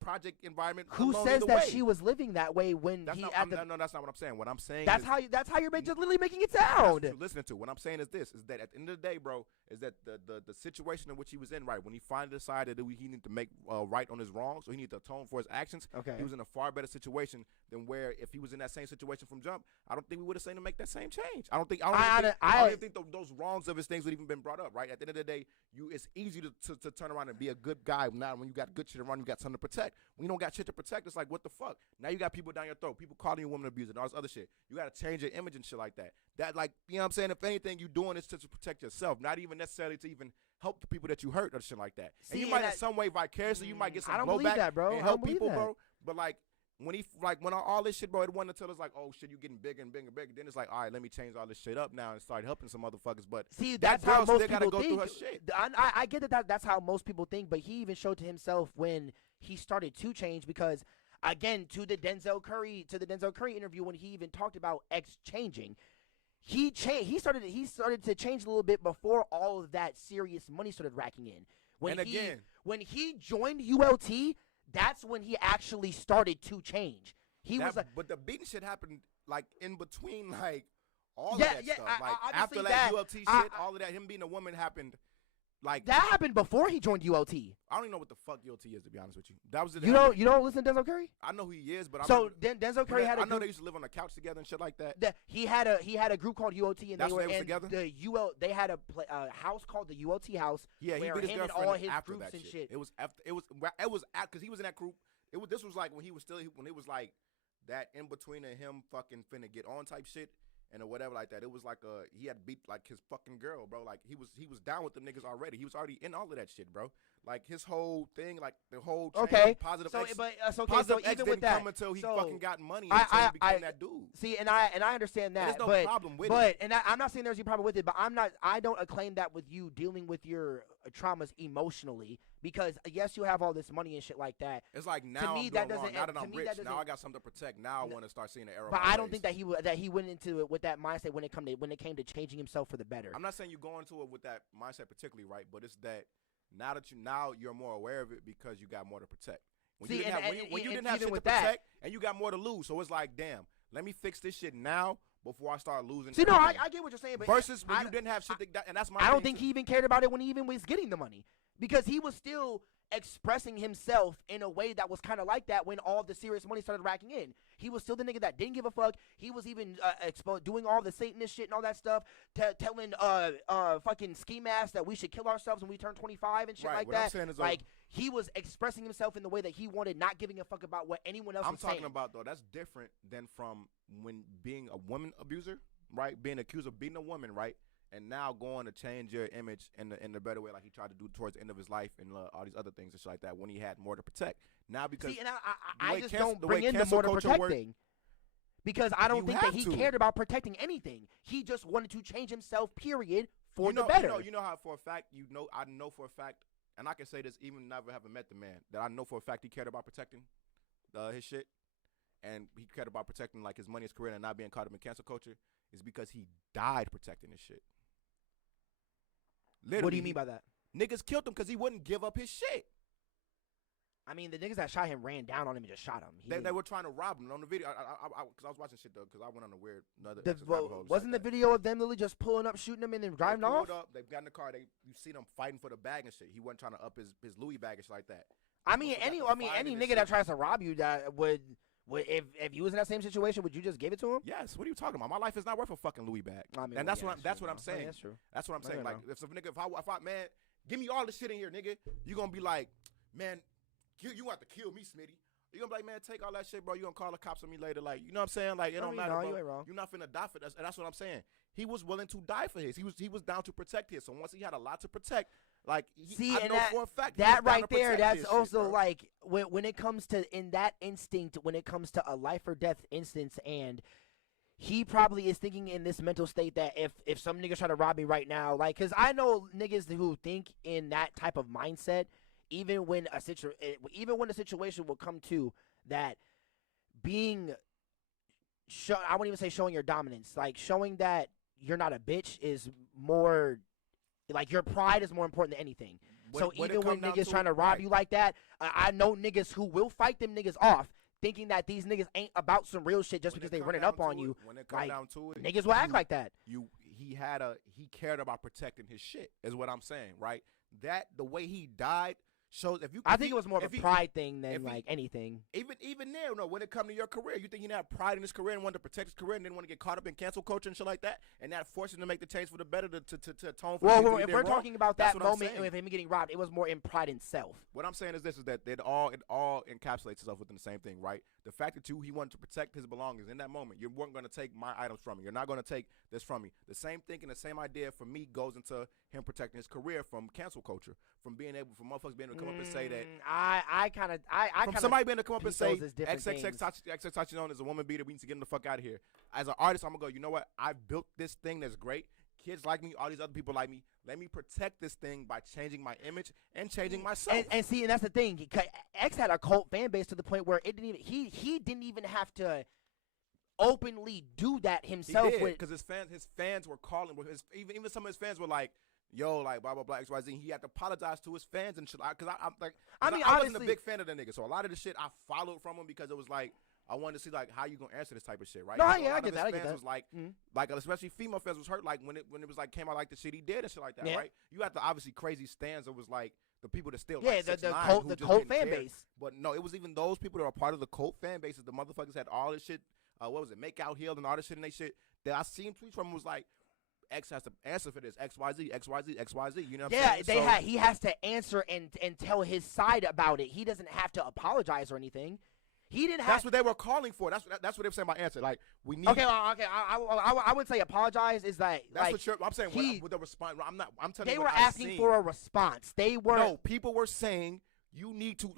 project environment. Who says that she was living that way when that's he not, at the? No, that's not what I'm saying. What I'm saying that's how you're just literally making it sound. Listen to what I'm saying is that at the end of the day, bro, is that the situation in which he was in, right, when he finally decided that he needed to make right on his wrongs, so he needed to atone for his actions. Okay. He was in a far better situation than where if he was in that same situation from jump, I don't think we would have seen him make that same change. I don't even think those wrongs of his things would even been brought up, right? At the end of the day, it's easy to turn around and be a good guy now when you got good shit around, you got something to protect. When you don't got shit to protect, it's like, what the fuck? Now you got people down your throat, people calling you woman abuser and all this other shit. You got to change your image and shit like that. That, like, you know what I'm saying? If anything, you doing is to protect yourself, not even necessarily to even help the people that you hurt or shit like that. See, and you might in some way vicariously, you might get some I don't believe blowback that, bro. and help people, bro. But like, when all this shit, bro, it wasn't until it's like, oh shit, you getting bigger and bigger and bigger. Then it's like, all right, let me change all this shit up now and start helping some motherfuckers. But see, that's how most people think. Through her shit. I get that's how most people think, but he even showed to himself when he started to change because, again, to the Denzel Curry interview when he even talked about changing. He started to change a little bit before all of that serious money started racking in. When he joined ULT, that's when he actually started to change. But the beating shit happened like in between, like all of that stuff. Like after that ULT shit, all of that, him being a woman happened. Like that happened before he joined ULT. I don't even know what the fuck ULT is, to be honest with you. That was you don't listen to Denzel Curry? I know who he is, but Denzel Curry had. I know they used to live on the couch together and shit like that. He had a group called ULT, and they were together. They had a house called the ULT house. Yeah, he beat his girlfriend all his after groups that and shit. It was because he was in that group. This was like when it was like that in between of him fucking finna get on type shit. And or whatever like that. It was like he had beat like his fucking girl, bro. Like he was down with them niggas already. He was already in all of that shit, bro. Like his whole thing, like the whole positive. So, positive even with didn't that, come until he fucking got money until he became that dude. See, and I understand that. There's no problem with it. And I'm not saying there's a problem with it, but I don't acclaim that with you dealing with your traumas emotionally Because yes, you have all this money and shit like that. It's like now to me, I'm that doing doesn't. wrong. Now that to I'm me, rich, that doesn't. now I got something to protect. Now I want to start seeing the error. But I don't think that he went into it with that mindset when it came to changing himself for the better. I'm not saying you go into it with that mindset particularly, right? But it's that now you're more aware of it because you got more to protect. When you didn't have shit to protect and you got more to lose, so it's like, damn, let me fix this shit now before I start losing. See, no, I get what you're saying, but versus when you didn't have shit, and that's my. I don't think he even cared about it when he even was getting the money, because he was still expressing himself in a way that was kind of like that when all the serious money started racking in. He was still the nigga that didn't give a fuck. He was even doing all the Satanist shit and all that stuff, telling fucking ski masks that we should kill ourselves when we turn 25 and shit like what that. I'm saying is, like, he was expressing himself in the way that he wanted, not giving a fuck about what anyone else was saying. I'm talking about, though, that's different than from when being a woman abuser, right? Being accused of being a woman, right? And now going to change your image in the better way, like he tried to do towards the end of his life and all these other things and shit like that, when he had more to protect. Now, because see, and I just don't bring in the more to protecting, because I don't think that he cared about protecting anything. He just wanted to change himself, period, for the better. You know how for a fact, I know for a fact, and I can say this even never having met the man, that I know for a fact he cared about protecting his shit, and he cared about protecting like his money, his career, and not being caught up in cancel culture, is because he died protecting his shit. Literally, what do you mean by that? Niggas killed him because he wouldn't give up his shit. I mean, the niggas that shot him ran down on him and just shot him. They were trying to rob him on the video. Because I was watching shit though, because I went on a weird wasn't the video of them literally just pulling up, shooting him, and then driving off? They got in the car. You see them fighting for the bag and shit. He wasn't trying to up his Louis bag and shit like that. I mean, any nigga that tries to rob you, that would if you was in that same situation, would you just give it to him? Yes. What are you talking about? My life is not worth a fucking Louis bag. I mean, and that's what I'm saying. I mean, that's true. That's what I'm saying. Like, if I man, give me all the shit in here, nigga, you gonna be like, man, you have to kill me, Smitty. You gonna be like, man, take all that shit, bro. You gonna call the cops on me later? Like, you know what I'm saying? Like, it don't matter, bro. You ain't wrong. You're not finna die for that. And that's what I'm saying. He was willing to die for his. He was down to protect his. So once he had a lot to protect, like, I know for a fact that right there, that's also shit, like when it comes to in that instinct, when it comes to a life or death instance, and he probably is thinking in this mental state that if some niggas try to rob me right now, like, because I know niggas who think in that type of mindset, even when a situation will come to that, being I wouldn't even say showing your dominance, like showing that you're not a bitch is more, like, your pride is more important than anything. So even when niggas trying to rob you like that, I know niggas who will fight them niggas off, thinking that these niggas ain't about some real shit just because they running up on you. When it comes down to it, niggas will act like that. He cared about protecting his shit, is what I'm saying, right? That the way he died shows I think it was more of a pride thing than like anything. Even there, no. When it come to your career, you think he had pride in his career and wanted to protect his career and didn't want to get caught up in cancel culture and shit like that, and that forced him to make the change for the better to atone for. Well, if we're talking about that moment with him getting robbed, it was more in pride in self. What I'm saying is this: is that it all encapsulates itself within the same thing, right? The fact that he wanted to protect his belongings in that moment. You weren't going to take my items from me. You're not going to take this from me. The same thinking, the same idea for me goes into him protecting his career from cancel culture, from motherfuckers being able to come up and say that. From somebody being able to come up and say XXX is a woman beater, we need to get him the fuck out of here. As an artist, I'm gonna go, you know what? I built this thing that's great. Kids like me, all these other people like me. Let me protect this thing by changing my image and changing myself. And see, and that's the thing. X had a cult fan base to the point where it didn't even he didn't even have to openly do that himself. He did, because his fans were calling. Even some of his fans were like, yo, like, blah, blah, blah, XYZ. He had to apologize to his fans and shit. Because I wasn't a big fan of the nigga. So a lot of the shit I followed from him because it was like, I wanted to see, like, how you going to answer this type of shit, right? No, so yeah, I get that. Was like, especially female fans was hurt, like, when it was, like, came out, like, the shit he did and shit like that, right? You had the obviously crazy stands. It was, like, the people that still, like, the cult fan base. But, no, it was even those people that are part of the cult fan bases. The motherfuckers had all this shit, what was it, Make Out Healed and all this shit and they shit. That I seen tweets from him was like, X has to answer for this. XYZ, XYZ, XYZ. You know what I'm saying? Yeah, he has to answer and tell his side about it. He doesn't have to apologize or anything. He didn't have. That's what they were calling for. That's what they were saying by answer. Like, we need. Okay. I would say apologize is that. That's what I'm saying. With the response, I'm telling you. They were asking for a response. They were. No, people were saying you need to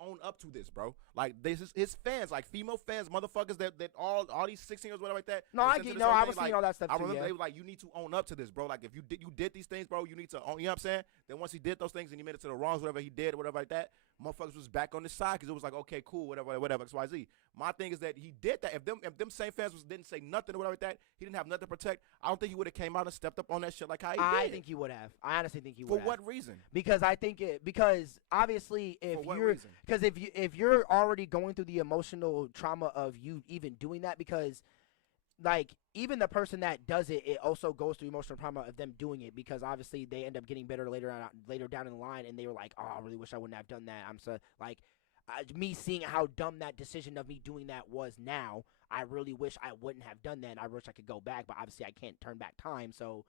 own up to this, bro. Like this is his fans, like female fans, motherfuckers that all these 16-year-olds, whatever like that. No, I get. No, I was seeing all that stuff I too. remember Yeah. they were like, you need to own up to this, bro. Like if you did these things, bro, you need to own. You know what I'm saying? Then once he did those things and he made it to the wrongs, whatever he did, or whatever like that, motherfuckers was back on his side because it was like, okay, cool, whatever, XYZ. My thing is that he did that. If them same fans didn't say nothing or whatever like that, he didn't have nothing to protect. I don't think he would have came out and stepped up on that shit like how he did. I think he would have. I honestly think he would. For what reason? Because I think because obviously if you're already going through the emotional trauma of you even doing that, because like even the person that does it, it also goes through emotional trauma of them doing it, because obviously they end up getting bitter later down in the line, and they were like, oh, I really wish I wouldn't have done that. I'm so like me seeing how dumb that decision of me doing that was now. I really wish I wouldn't have done that. I wish I could go back, but obviously I can't turn back time. So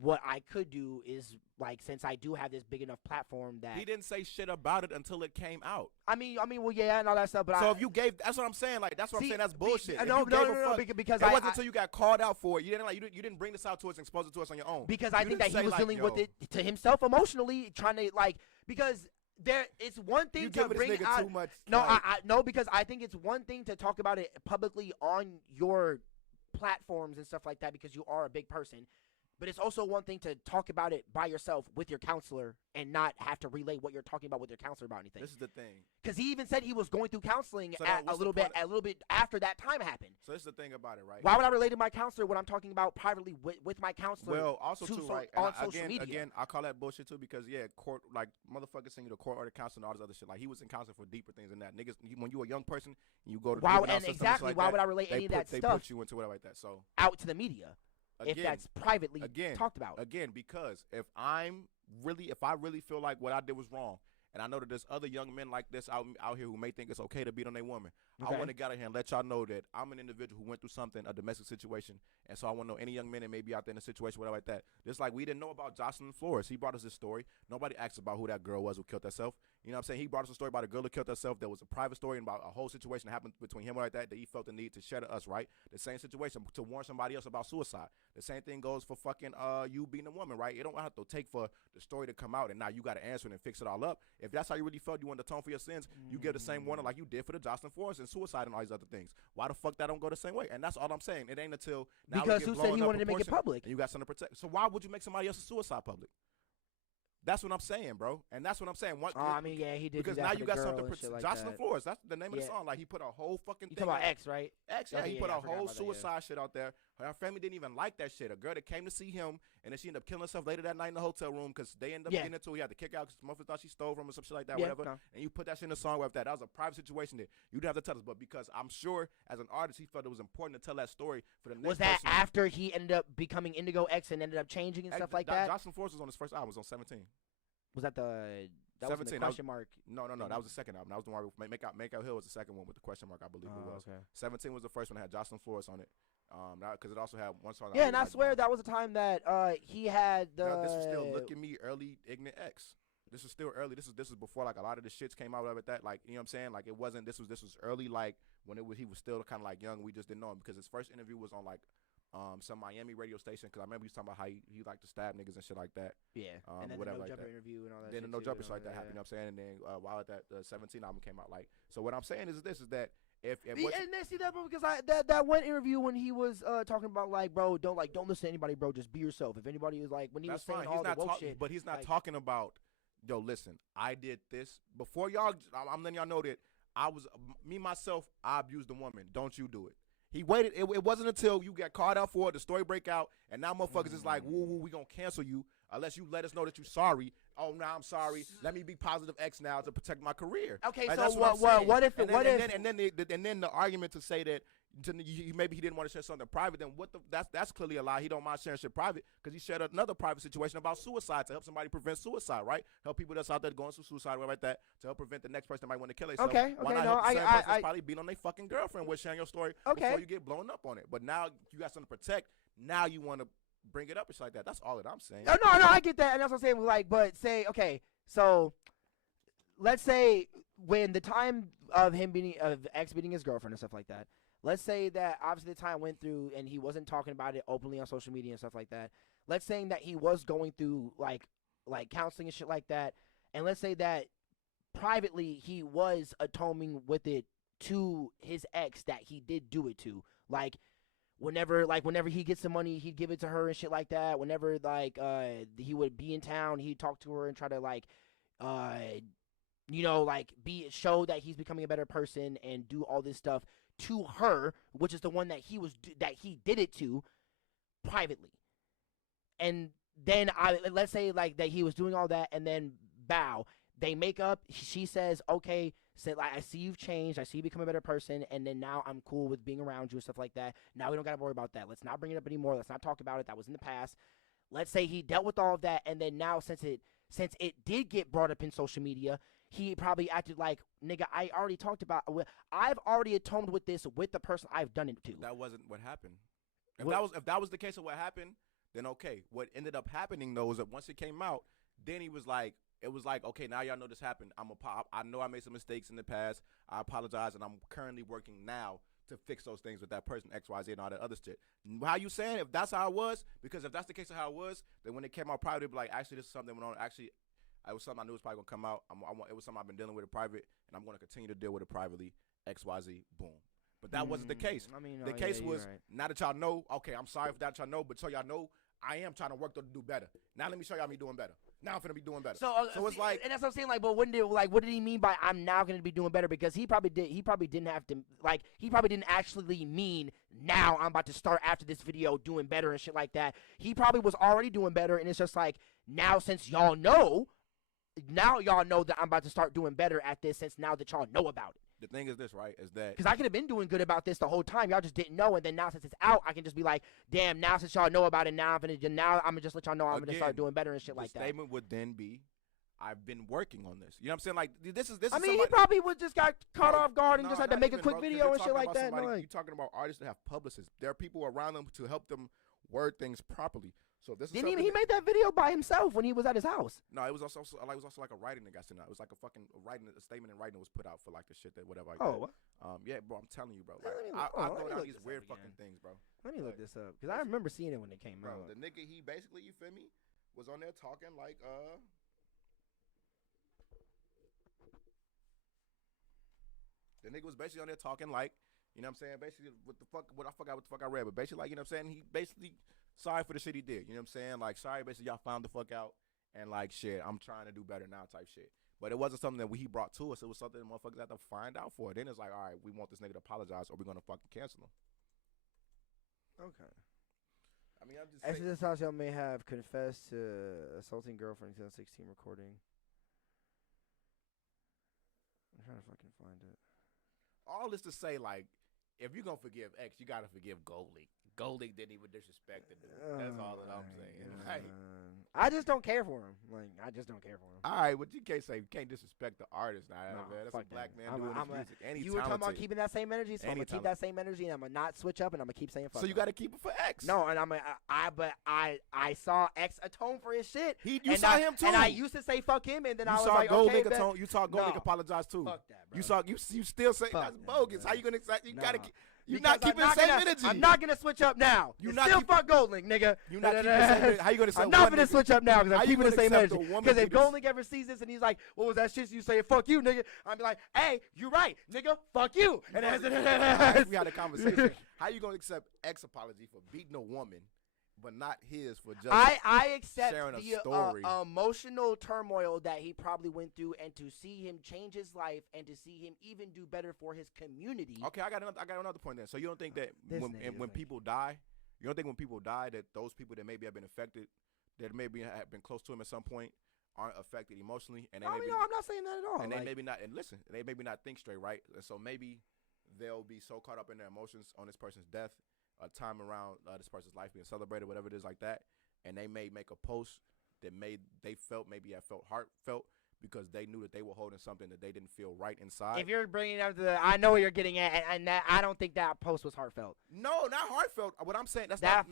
what I could do is, like, since I do have this big enough platform that he didn't say shit about it until it came out. I mean, well, yeah, and all that stuff. But so if you gave, that's what I'm saying. Like that's what I'm saying. That's bullshit. No, because it wasn't until you got called out for it. You didn't bring this out to us and expose it to us on your own. Because I think that he was dealing with it to himself emotionally, trying to because. It's one thing to bring out. Too much, no, because I think it's one thing to talk about it publicly on your platforms and stuff like that, because you are a big person. But it's also one thing to talk about it by yourself with your counselor and not have to relay what you're talking about with your counselor about anything. This is the thing. Because he even said he was going through counseling So a little bit after that time happened. So this is the thing about it, right? Why would I relate to my counselor when I'm talking about privately with my counselor? Well, also too, right? On social media. Again, I call that bullshit too, because court, like motherfuckers send you to court order counseling and all this other shit. Like he was in counseling for deeper things than that. Niggas, when you a young person, you go to why would I relate any of that stuff? They put you into whatever like that. So out to the media. Again, if that's privately talked about. Again, because if I really feel like what I did was wrong, and I know that there's other young men like this out here who may think it's okay to beat on their woman, I want to get out here and let y'all know that I'm an individual who went through something, a domestic situation, and so I want to know any young men that may be out there in a situation, whatever like that. Just like we didn't know about Jocelyn Flores. He brought us this story. Nobody asked about who that girl was who killed herself. You know what I'm saying? He brought us a story about a girl who killed herself. There was a private story about a whole situation that happened between him like that he felt the need to share to us, right? The same situation to warn somebody else about suicide. The same thing goes for fucking you being a woman, right? It don't have to take for the story to come out and now you got to answer it and fix it all up. If that's how you really felt, you want to atone for your sins, you give the same warning like you did for the Jocelyn Flores and suicide and all these other things. Why the fuck that don't go the same way? And that's all I'm saying. It ain't until now because who said he wanted to make it public? And you got something to protect. So why would you make somebody else's suicide public? That's what I'm saying, bro. And that's what I'm saying. I mean, yeah, he did. Because do that now for you the got something to protect. protect. Jocelyn Flores, that's the name of the song. Like, he put a whole fucking thing. You talking about X, right? X, yeah. He put a whole suicide shit out there. Her family didn't even like that shit. A girl that came to see him, and then she ended up killing herself later that night in the hotel room because they ended up getting into it. He had to kick out because motherfucker thought she stole from him or some shit like that, whatever. No. And you put that shit in the song with that. That was a private situation that you didn't have to tell us. But because I'm sure as an artist, he felt it was important to tell that story for the next Was that person. After he ended up becoming Indigo X and ended up changing and stuff like that? Jocelyn Flores was on his first album. It was on 17. Was that the... That 17, was the question mark. No. That was the second album. That was the one. Make Out Hill was the second one with the question mark. I believe it was. Okay. 17 was the first one that had Jocelyn Flores on it. Because it also had one song. Yeah, and I swear that was the time that he had the. Now, this was still Look at Me, early Ignorant X. This was still early. This is before like a lot of the shits came out with that. Like, you know what I'm saying? Like, it wasn't. This was early. Like when he was still kind of like young. We just didn't know him because his first interview was on like. Some Miami radio station, because I remember he was talking about how he liked to stab niggas and shit like that. Yeah, and then whatever the No like Jumper that. interview and all that. Then the No Jumper shit like that yeah. happened. You know what I'm saying? And then while that the 17 album came out, like, so what I'm saying is that if and then see that, bro, because that one interview when he was talking about like, bro, don't listen to anybody, bro, just be yourself. If anybody was like when he was saying all the woke shit, but he's not talking about, yo, listen, I did this before y'all. I'm letting y'all know that I was myself. I abused a woman. Don't you do it. He waited. It wasn't until you got called out for it, the story break out, and now motherfuckers is like, woo, we gonna cancel you unless you let us know that you're sorry. Oh, now I'm sorry. Let me be positive X now to protect my career. Okay, like, so what if the argument to say that maybe he didn't want to share something private, then that's clearly a lie. He don't mind sharing shit private because he shared another private situation about suicide to help somebody prevent suicide, right? Help people that's out there going through suicide, whatever like that, to help prevent the next person that might want to kill themselves. Okay, Why not help the same person that's probably beating on their fucking girlfriend with sharing your story before you get blown up on it? But now you got something to protect. Now you want to bring it up. It's like that. That's all that I'm saying. No, I get that, and that's what I'm saying. Like, but say, okay, so let's say when the time of X beating his girlfriend and stuff like that. Let's say that obviously the time went through and he wasn't talking about it openly on social media and stuff like that. Let's say that he was going through like counseling and shit like that, and let's say that privately he was atoning with it to his ex that he did do it to. Whenever he gets some money, he'd give it to her and shit like that. Whenever he would be in town, he'd talk to her and try to show that he's becoming a better person and do all this stuff to her, which is the one that he did it to privately. And then let's say that he was doing all that, and then they make up. She says, okay, I see you've changed. I see you become a better person, and then now I'm cool with being around you and stuff like that. Now we don't got to worry about that. Let's not bring it up anymore. Let's not talk about it. That was in the past. Let's say he dealt with all of that, and then now since it did get brought up in social media, he probably acted like, nigga, I've already atoned with this with the person I've done it to. That wasn't what happened. If that was the case of what happened, then okay. What ended up happening though is that once it came out, then he was like, it was like, okay, now y'all know this happened. I know I made some mistakes in the past. I apologize, and I'm currently working now to fix those things with that person, X, Y, Z, and all that other shit. How you saying if that's how it was? Because if that's the case of how it was, then when it came out private, it'd be like, actually, this is something that went on. Actually, it was something I knew was probably going to come out. It was something I've been dealing with it private, and I'm going to continue to deal with it privately, X, Y, Z, boom. But that wasn't the case. The case was, now that y'all know, okay, I'm sorry for that y'all know, but so y'all know, I am trying to work to do better. Now let me show y'all me doing better. Now I'm finna be doing better. So it's like, and that's what I'm saying. But what did he mean by I'm now gonna be doing better? Because he probably didn't actually mean now I'm about to start after this video doing better and shit like that. He probably was already doing better, and it's just like, now since y'all know that I'm about to start doing better at this, since now that y'all know about it. The thing is this, right, is that... Because I could have been doing good about this the whole time. Y'all just didn't know, and then now since it's out, I can just be like, damn, now since y'all know about it, now I'm going to just let y'all know I'm going to start doing better and shit like that. The statement would then be, I've been working on this. You know what I'm saying? Like, this is he probably just got caught off guard and just had to make a quick video and shit like that. You're talking about artists that have publicists. There are people around them to help them word things properly. So this is he made that video by himself when he was at his house. No, it was also like a writing that got sent out. It was like a fucking a statement in writing that was put out for like the shit that whatever. What? Yeah, bro, I'm telling you, bro. Like, I throw down these weird fucking things, bro. Let me look this up because I remember seeing it when it came out. Bro, the nigga, he basically, you feel me, was on there talking like the nigga was basically on there talking like, you know what I'm saying? Basically, I forgot what the fuck I read, but basically, like, you know what I'm saying? He basically sorry for the shit he did. You know what I'm saying? Like, sorry, basically, y'all found the fuck out, and like, shit, I'm trying to do better now, type shit. But it wasn't something that he brought to us. It was something that motherfuckers had to find out for. Then it's like, all right, we want this nigga to apologize, or we're gonna fucking cancel him. Okay. I mean, I'm just Exodus House may have confessed to assaulting girlfriend in 2016 recording. I'm trying to fucking find it. All this to say, like, if you're gonna forgive X, you gotta forgive Gold League. Gold League didn't even disrespect the dude. That's all that I'm saying. Like, I just don't care for him. Like, I just don't care for him. All right, but you can't say you can't disrespect the artist now. Man. That's a black man doing his music. And you were talking about keeping that same energy, so I'm gonna keep that same energy, and I'm gonna not switch up, and I'm gonna keep saying fuck. So you gotta keep it for X. No, and I saw X atone for his shit. You saw him too. And I used to say fuck him, and then I was like, Gold okay, atone. You saw Gold League apologize too. Fuck that, bro. You still say that's bogus. How you gonna? You gotta. You're because not keeping the same energy. I'm not gonna switch up now. You still fuck Gold Link, nigga. You're not keeping the same energy. How you gonna say? I'm not gonna switch up now because I'm keeping the same energy. Because if Gold Link Link ever sees this and he's like, "What was that shit you say? Fuck you, nigga." I'm like, "Hey, you right, nigga. Fuck you." And we had a conversation. How you gonna accept X apology for beating a woman, but not his for just I accept sharing a the story? Emotional turmoil that he probably went through, and to see him change his life, and to see him even do better for his community. Okay, I got another point then. So you don't think that when people die, you don't think when people die that those people that maybe have been affected, that maybe have been close to him at some point, aren't affected emotionally, and they no, I'm not saying that at all. And they maybe not, and listen, they maybe not think straight, right? And so maybe they'll be so caught up in their emotions on this person's death, a time around this person's life being celebrated, whatever it is like that, and they may make a post that they felt heartfelt because they knew that they were holding something that they didn't feel right inside. If you're bringing it up to I know what you're getting at, and that, I don't think that post was heartfelt. No, not heartfelt. What I'm saying, that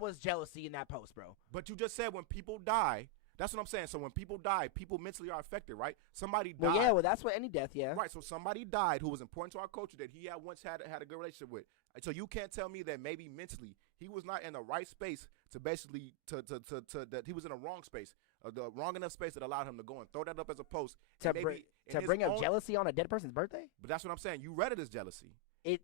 was jealousy in that post, bro. But you just said when people die. That's what I'm saying. So when people die, people mentally are affected, right? Somebody died. Well, yeah, that's what any death, yeah. Right, so somebody died who was important to our culture that he had once had a good relationship with. So you can't tell me that maybe mentally he was not in the right space to basically that he was in the wrong space the wrong enough space that allowed him to go and throw that up as a post to bring up jealousy on a dead person's birthday. But that's what I'm saying. You read it as jealousy.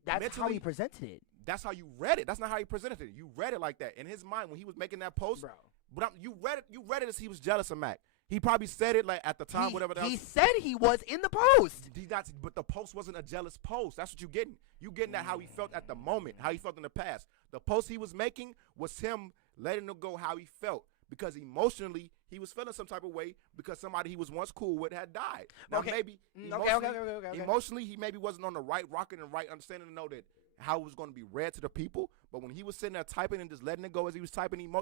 That's Mentally, how he presented it. That's how you read it. That's not how he presented it. You read it like that in his mind when he was making that post. Bro. But you read it as he was jealous of Mac. He probably said it like at the time, whatever. He said he was in the post. But the post wasn't a jealous post. That's what you're getting. You getting at how he felt at the moment, how he felt in the past. The post he was making was him letting him go how he felt. Because emotionally, he was feeling some type of way because somebody he was once cool with had died. Now, maybe emotionally, he maybe wasn't on the right rocket and right understanding to know that how it was going to be read to the people. But when he was sitting there typing and just letting it go as he was typing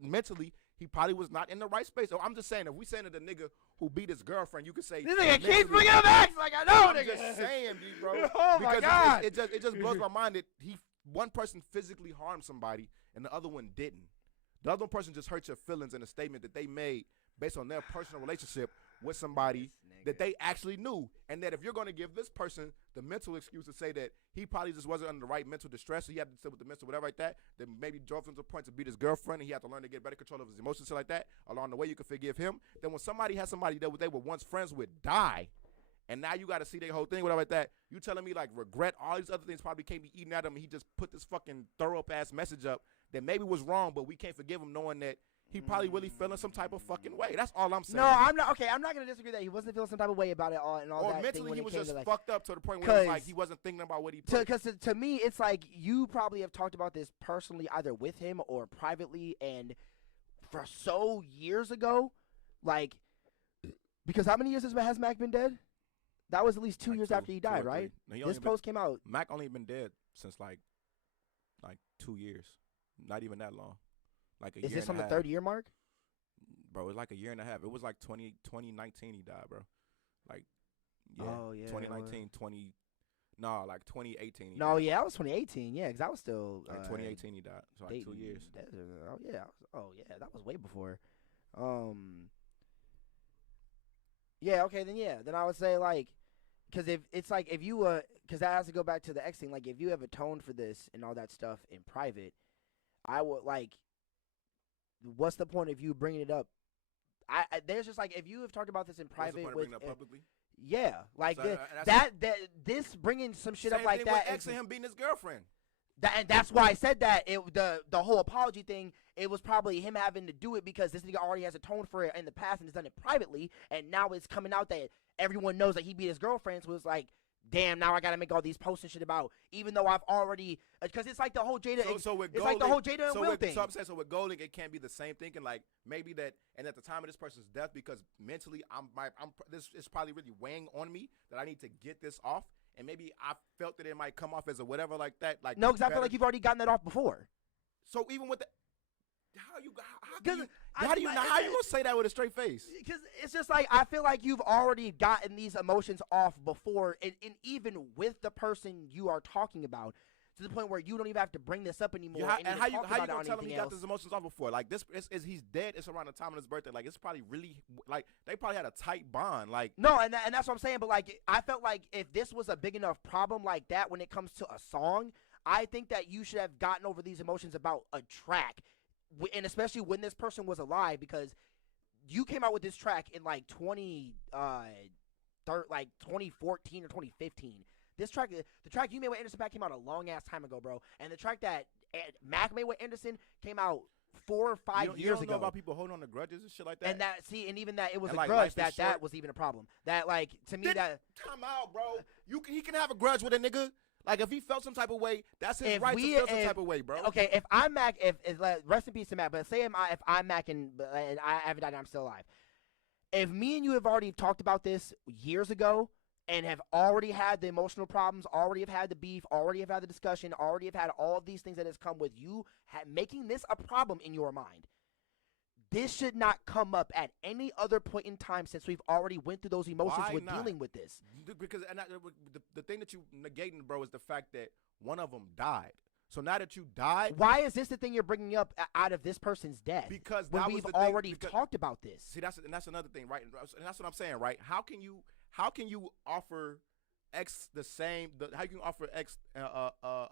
mentally, he probably was not in the right space. So I'm just saying, if we saying that the nigga who beat his girlfriend, you could say this nigga keeps bringing up X like I know, nigga. I'm just saying, bro. Oh my God. It just blows my mind that one person physically harmed somebody and the other one didn't. The other person just hurt your feelings in a statement that they made based on their personal relationship with somebody that they actually knew. And that if you're going to give this person the mental excuse to say that he probably just wasn't under the right mental distress, so he had to sit with the mental whatever like that maybe drove him to a point to beat his girlfriend and he had to learn to get better control of his emotions, shit like that, along the way you can forgive him. Then when somebody has somebody that they were once friends with die, and now you got to see their whole thing, whatever like that, you telling me like regret, all these other things probably can't be eating at him, and he just put this fucking thorough-ass message up that maybe was wrong, but we can't forgive him knowing that he probably really feeling some type of fucking way. That's all I'm saying. No, I'm not. Okay, I'm not going to disagree that he wasn't feeling some type of way about it all and all or that. Or mentally he was just like, fucked up to the point where it was like he wasn't thinking about what he put. Because to me, it's like you probably have talked about this personally either with him or privately, and for so years ago, like, because how many years has Mac been dead? That was at least 2 years after he died, right? No, this post came out. Mac only been dead since like 2 years. Not even that long. Like a year. Is this on the half. 3rd year mark? Bro, it was like a year and a half. It was like 2019 he died, bro. Like, yeah. Oh, yeah. 2019, 2018 he No, died. yeah, that was 2018. Yeah, because that was still. Like 2018 he died. So like 2 years. Oh, yeah. Oh, yeah, that was way before. Yeah, okay, then I would say, like, because if it's like, if you, because that has to go back to the X thing, like, if you have atoned for this and all that stuff in private, I would, like, what's the point of you bringing it up? There's just, like, if you have talked about this in private. What's the point of bringing it up publicly? Yeah, like, So, this bringing some shit up same like thing that. With X and him beating his girlfriend. And that's why I said that the whole apology thing, it was probably him having to do it because this nigga already has atoned for it in the past and has done it privately, and now it's coming out that everyone knows that he beat his girlfriend, so it's like, damn, now I gotta make all these posts and shit about, even though I've already, because it's like the whole Jada, it's like the whole Jada and Will thing. So I'm saying, so with Golding, it can't be the same thinking, like maybe that, and at the time of this person's death, because mentally this is probably really weighing on me that I need to get this off. And maybe I felt that it might come off as a whatever like that. Like no, because I feel like you've already gotten that off before. So even with the, how do you gonna say that with a straight face? Because it's just like I feel like you've already gotten these emotions off before, and even with the person you are talking about, to the point where you don't even have to bring this up anymore. Yeah, and how you gonna tell him he got else. his emotions off before? Like this is he's dead. It's around the time of his birthday. Like it's probably really like they probably had a tight bond. Like no, and that's what I'm saying. But like I felt like if this was a big enough problem like that when it comes to a song, I think that you should have gotten over these emotions about a track, and especially when this person was alive, because you came out with this track in like 2014 or 2015. This track, the track you made with Anderson .Paak came out a long ass time ago, bro. And the track that Mac made with Anderson came out 4 or 5 years ago. You don't know about people holding on to grudges and shit like that. And and even that it was and a like grudge that was even a problem. That like to me that come out, bro. He can have a grudge with a nigga. Like if he felt some type of way, that's his right to feel some type of way, bro. Okay, if I'm Mac, if rest in peace to Mac, but say if I'm Mac and I haven't died and I'm still alive. If me and you have already talked about this years ago, and have already had the emotional problems, already have had the beef, already have had the discussion, already have had all of these things that has come with you making this a problem in your mind. This should not come up at any other point in time since we've already went through those emotions with dealing with this. Because the thing that you negating, bro, is the fact that one of them died. So now that you died, why is this the thing you're bringing up out of this person's death? Because when we've already talked about this. See, that's another thing, right? And that's what I'm saying, right? How can you offer X the same? How you can offer X a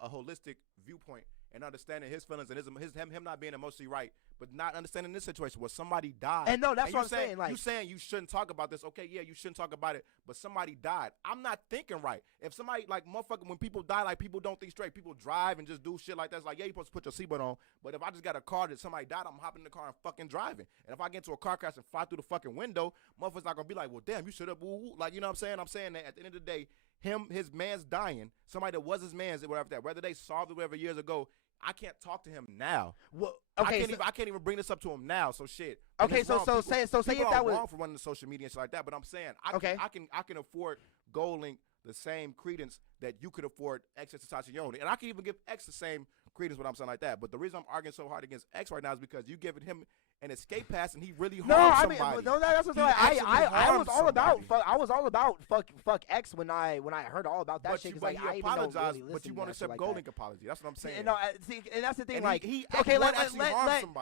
holistic viewpoint and understanding his feelings and him not being emotionally right, but not understanding this situation where somebody died. And no, that's what I'm saying. Like, you saying you shouldn't talk about this. Okay, yeah, you shouldn't talk about it, but somebody died. I'm not thinking right. If somebody, like, motherfucker, when people die, like, people don't think straight. People drive and just do shit like that. It's like, yeah, you're supposed to put your seatbelt on, but if I just got a car that somebody died, I'm hopping in the car and fucking driving. And if I get into a car crash and fly through the fucking window, motherfucker's not gonna be like, well, damn, you should have, like, you know what I'm saying? I'm saying that at the end of the day, his man's dying, somebody that was his man's, whether they solved it whatever years ago, I can't talk to him now. Well, okay, I can't even bring this up to him now. So shit. Okay, so say if that was wrong for running the social media and shit like that, but I'm saying I can afford GoldLink the same credence that you could afford X to Tatiana, and I can even give X the same credence what I'm saying like that. But the reason I'm arguing so hard against X right now is because you giving him an escape pass and he really harmed somebody. No, that's what I was all about. I was all about fuck X when I heard all about that shit. But I apologized, really but you want to accept GoldLink apology. That's what I'm saying. No, see, and that's the thing. And like,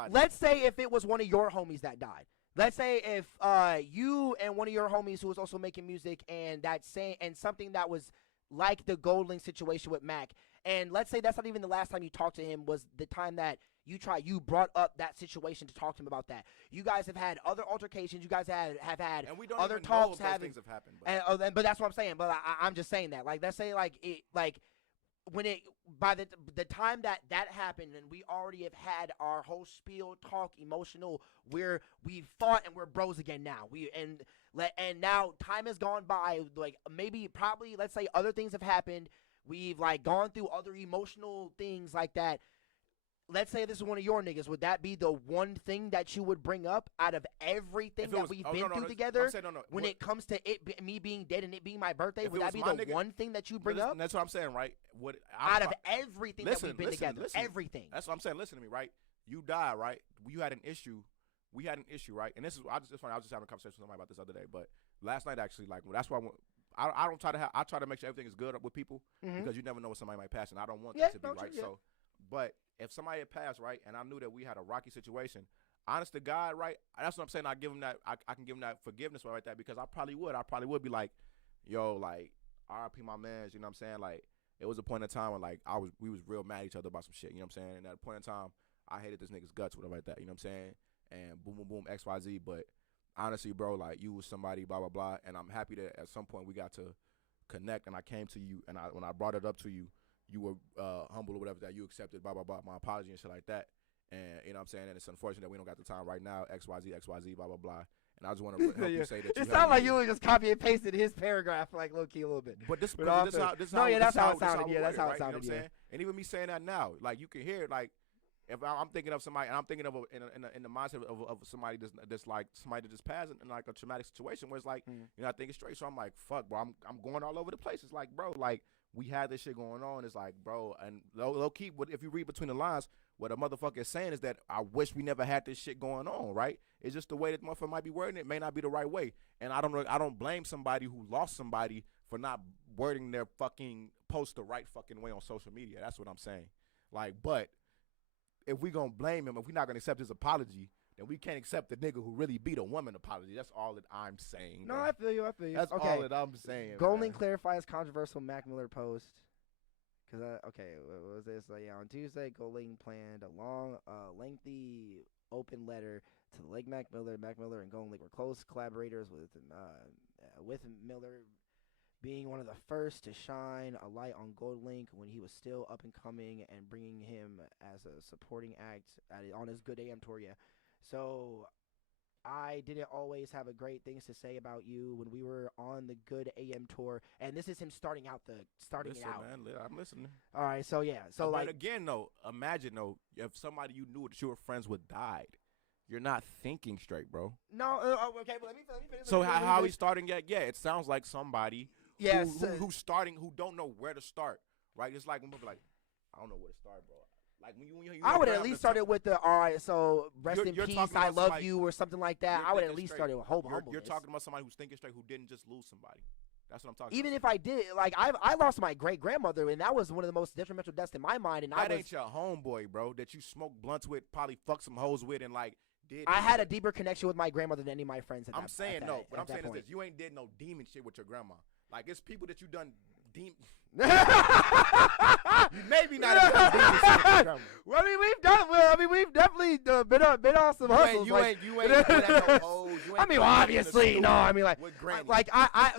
let's say if it was one of your homies that died. Let's say if you and one of your homies who was also making music and something that was like the GoldLink situation with Mac, and let's say that's not even the last time you talked to him, was the time that you brought up that situation to talk to him about that. You guys have had other altercations. You guys have had and we don't other even talks. Know if those things have happened. But that's what I'm saying. But I'm just saying that. Like, let's say by the time that happened, and we already have had our whole spiel, talk, emotional, we fought and we're bros again now. And now time has gone by. Like, probably, let's say other things have happened. We've like gone through other emotional things like that. Let's say this is one of your niggas. Would that be the one thing that you would bring up out of everything that we've been through together? When it comes to me being dead and it being my birthday, would that be the one thing that you bring up? That's what I'm saying, right? Out of everything that we've been together, everything. That's what I'm saying. Listen to me, right? You died, right? You had an issue. We had an issue, right? And this is I was just having a conversation with somebody about this other day, but last night actually, like, that's why I don't try to I try to make sure everything is good with people because you never know what somebody might pass, and I don't want that to be right. So, but if somebody had passed, right, and I knew that we had a rocky situation, honest to God, right, that's what I'm saying. I give him that. I can give him that forgiveness right there because I probably would be like, yo, like, RIP my mans, you know what I'm saying? Like, it was a point in time when, like, we was real mad at each other about some shit, you know what I'm saying? And at a point in time, I hated this nigga's guts, whatever like that, you know what I'm saying? And boom, boom, boom, XYZ. But honestly, bro, like, you was somebody, blah, blah, blah. And I'm happy that at some point we got to connect and I came to you. And when I brought it up to you, you were humble or whatever, that you accepted, blah, blah, blah, my apology and shit like that. And, you know what I'm saying? And it's unfortunate that we don't got the time right now, XYZ, blah, blah, blah. And I just want to help you say that it sounded like you were just copy and pasted his paragraph, like, low-key a little bit. But this that's how it sounded. Yeah, that's how it sounded, yeah. And even me saying that now, like, you can hear it, like, if I'm thinking of somebody, and I'm thinking of in the mindset of somebody that's like somebody that just passed in like a traumatic situation where it's like, you know, I think it's straight. So I'm like, fuck, bro, I'm going all over the place. It's like, bro, like, we had this shit going on. It's like, bro, and low key, if you read between the lines, what a motherfucker is saying is that I wish we never had this shit going on, right? It's just the way that motherfucker might be wording it may not be the right way. And I don't blame somebody who lost somebody for not wording their fucking post the right fucking way on social media. That's what I'm saying. Like, but if we gonna blame him, if we're not gonna accept his apology, then we can't accept the nigga who really beat a woman apology. That's all that I'm saying. No, I feel you. That's all that I'm saying. GoldLink clarifies controversial Mac Miller post. Cause what was this? Yeah, on Tuesday, GoldLink planned a long, lengthy open letter to the late Mac Miller. Mac Miller and GoldLink were close collaborators with Miller being one of the first to shine a light on GoldLink when he was still up and coming, and bringing him as a supporting act on his Good AM tour. Yeah, so I didn't always have great things to say about you when we were on the Good AM tour, and this is him starting it out. Man, I'm listening. All right, so yeah, so but again, though, imagine though if somebody you knew that you were friends with died. You're not thinking straight, bro. No, okay, but let me finish. So how he's starting? Yeah, it sounds like somebody. Yes, who's starting? Who don't know where to start? Right? It's like when people like, I don't know where to start, bro. Like when you I would at least start it with the all right. So rest in peace, I love you, or something like that. I would at least start it with humbleness. You're talking about somebody who's thinking straight, who didn't just lose somebody. That's what I'm talking. Even if I did, like I lost my great grandmother, and that was one of the most detrimental deaths in my mind. And that ain't your homeboy, bro. That you smoke blunts with, probably fuck some hoes with, and like. I had a deeper connection with my grandmother than any of my friends. I'm saying is this: you ain't did no demon shit with your grandma. Like, it's people that you done demon. Maybe not. Well, I mean, we've definitely been on some hustles. You ain't put at no hoes. I mean, well, obviously, no. I mean, like I've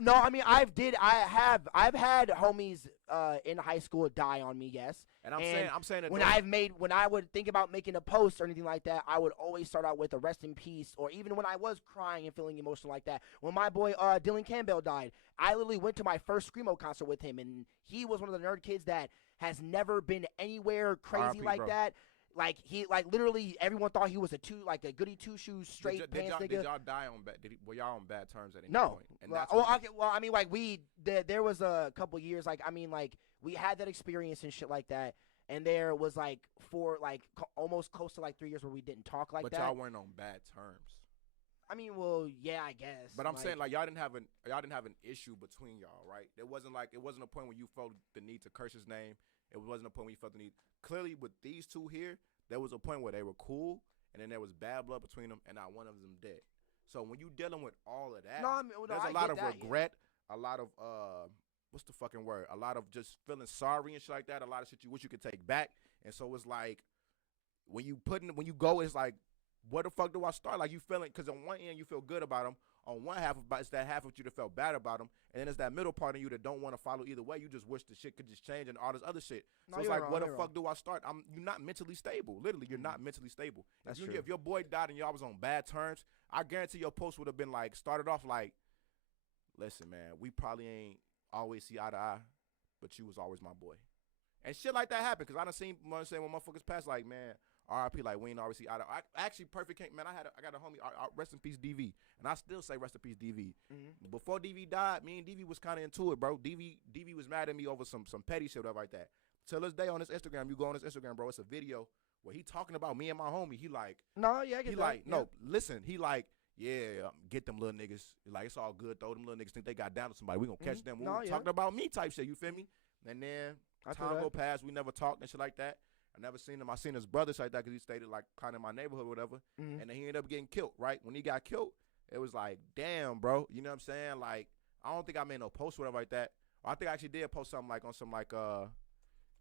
had homies in high school die on me. Yes. And I'm saying that when I would think about making a post or anything like that, I would always start out with a rest in peace, or even when I was crying and feeling emotional like that. When my boy Dylan Campbell died, I literally went to my first Screamo concert with him, and he was one of the nerd kids that has never been anywhere crazy like that. Like literally everyone thought he was a goody two shoes straight pants nigga. Did y'all die on bad? Were y'all on bad terms at any point? And I mean, like there was a couple years, like I mean, like we had that experience and shit like that, and there was like almost close to like 3 years where we didn't talk like that. But y'all weren't on bad terms. I mean, well, yeah, I guess. But I'm saying like y'all didn't have an issue between y'all, right? It wasn't a point where you felt the need to curse his name. It wasn't a point where you felt the need. Clearly, with these two here, there was a point where they were cool, and then there was bad blood between them, and not one of them dead. So when you dealing with all of that, there's a lot of regret, a lot of what's the fucking word? A lot of just feeling sorry and shit like that. A lot of shit you wish you could take back. And so it's like when you go, it's like, where the fuck do I start? Like you feeling, because on one end you feel good about them. On one half, it's that half of you that felt bad about them, and then it's that middle part of you that don't want to follow either way. You just wish the shit could just change and all this other shit. So it's like, where the fuck do I start? You're not mentally stable. Literally, you're not mentally stable. That's true. If your boy died and y'all was on bad terms, I guarantee your post would have been like, started off like, listen, man, we probably ain't always see eye to eye, but you was always my boy. And shit like that happened, because I done seen, when motherfuckers pass, like, man, R.I.P. like we ain't always see eye to eye. Actually, perfect came, man. I got a homie, rest in peace, DV, and I still say rest in peace, DV. Mm-hmm. Before DV died, me and DV was kind of into it, bro. DV was mad at me over some petty shit, whatever like that. Till this day on his Instagram, you go on his Instagram, bro. It's a video where he talking about me and my homie. He like, no, yeah, I get he that. like, yeah. no, listen, he like, yeah, get them little niggas. Like, it's all good, though. Them little niggas think they got down to somebody. We gonna catch them. Talking about me type shit, you feel me? And then time go past, we never talked and shit like that. I never seen him. I seen his brothers like that because he stayed like kind of in my neighborhood or whatever. Mm-hmm. And then he ended up getting killed, right? When he got killed, it was like, damn, bro. You know what I'm saying? Like, I don't think I made no post or whatever like that. Or I think I actually did post something like on some like, you know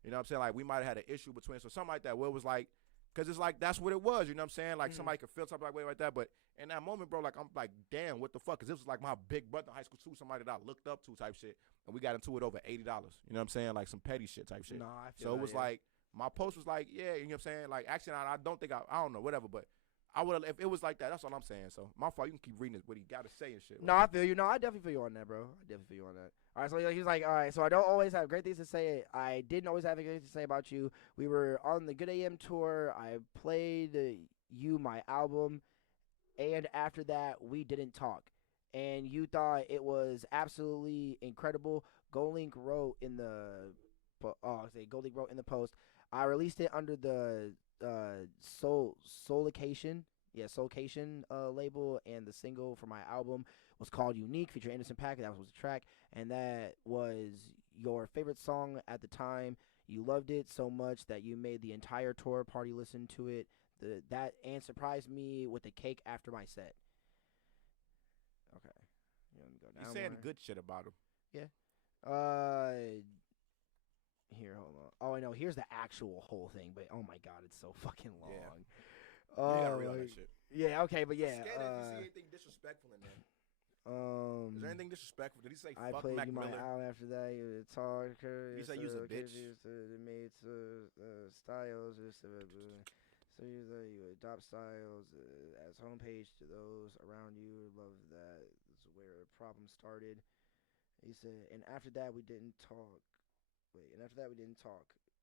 what I'm saying? Like, we might have had an issue between us or something like that where it was like, because it's like, that's what it was, you know what I'm saying? Like, somebody could feel something like way like that. But in that moment, bro, like, I'm like, damn, what the fuck? Because this was like my big brother in high school, too, somebody that I looked up to type shit. And we got into it over $80. You know what I'm saying? Like, some petty shit type shit. No, I feel so it was like, my post was like, yeah, you know what I'm saying? Like, actually, I don't think I don't know, whatever, but I would have, if it was like that, that's all I'm saying. So, my fault, you can keep reading what he got to say and shit. No, I feel you. No, I definitely feel you on that, bro. I definitely feel you on that. All right, so he was like, all right, so I don't always have great things to say. I didn't always have great things to say about you. We were on the Good AM tour. I played you my album, and after that, we didn't talk. And you thought it was absolutely incredible. GoLink wrote in the post, I released it under the Soulcation label, and the single for my album was called Unique, featuring Anderson .Paak. That was the track, and that was your favorite song at the time. You loved it so much that you made the entire tour party listen to it. That and surprised me with the cake after my set. Okay, He's saying good shit about him. Yeah. Here, hold on. Oh, I know. Here's the actual whole thing, but oh my god, it's so fucking long. Yeah. You gotta read all that shit. Yeah. Okay, but yeah. Did you see anything disrespectful in there? Is there anything disrespectful? Did he say I fuck played Mac you my Miller? album after that. You talker. Did he say you was a bitch? Made styles. So you say you adopt styles as homepage to those around you. Love that. This is where the problem started. He said, and after that we didn't talk.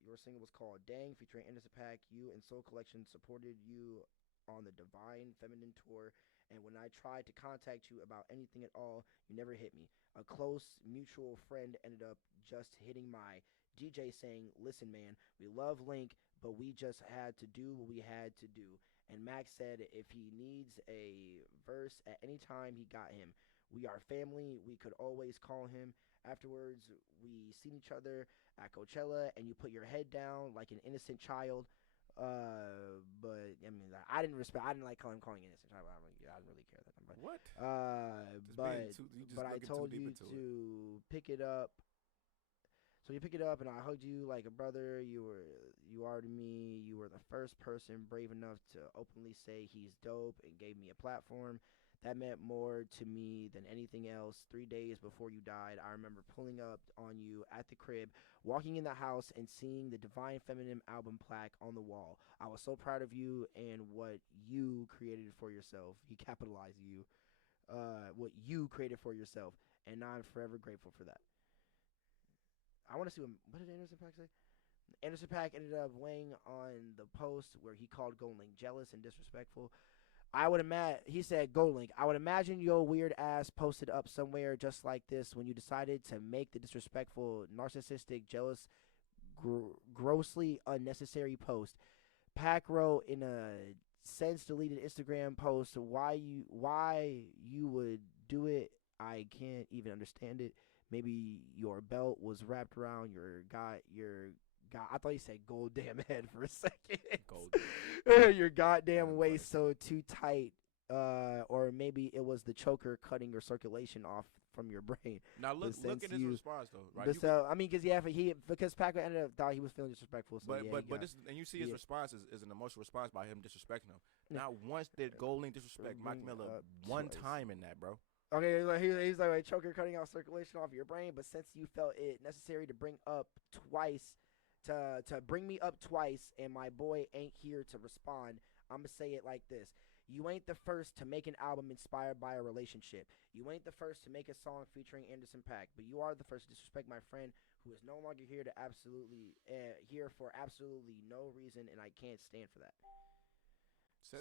Your single was called Dang, featuring Anderson .Paak. You and Soul Collection supported you on the Divine Feminine tour, and when I tried to contact you about anything at all, you never hit me. A close mutual friend ended up just hitting my DJ saying, listen, man, we love Link, but we just had to do what we had to do. And Max said if he needs a verse at any time, he got him. We are family. We could always call him. Afterwards, we seen each other at Coachella, and you put your head down like an innocent child. But I mean, I didn't like calling innocent child. I didn't really care that much. What? But I told you to pick it up. So you pick it up, and I hugged you like a brother. You are to me. You were the first person brave enough to openly say he's dope and gave me a platform. That meant more to me than anything else. 3 days before you died, I remember pulling up on you at the crib, walking in the house, and seeing the Divine Feminine album plaque on the wall. I was so proud of you and what you created for yourself. He capitalized you. What you created for yourself, and I'm forever grateful for that. I want to see what did Anderson .Paak say? Anderson .Paak ended up weighing on the post where he called GoldLink jealous and disrespectful. He said, GoldLink, I would imagine your weird ass posted up somewhere just like this when you decided to make the disrespectful, narcissistic, jealous, grossly unnecessary post. Pack wrote in a since deleted Instagram post why you would do it. I can't even understand it. Maybe your belt was wrapped around your I thought he said gold damn head for a second. Gold. Your goddamn waist so too tight. Or maybe it was the choker cutting your circulation off from your brain. Now look at his response though, right? Because Pac ended up thought he was feeling disrespectful. So but this and you see his response is an emotional response by him disrespecting him. Not once did GoldLink disrespect Mac Miller one time in that, bro. Okay, he's like choker cutting out circulation off your brain, but since you felt it necessary to bring me up twice, and my boy ain't here to respond, I'ma say it like this. You ain't the first to make an album inspired by a relationship. You ain't the first to make a song featuring Anderson .Paak, but you are the first to disrespect my friend who is no longer here here for absolutely no reason, and I can't stand for that.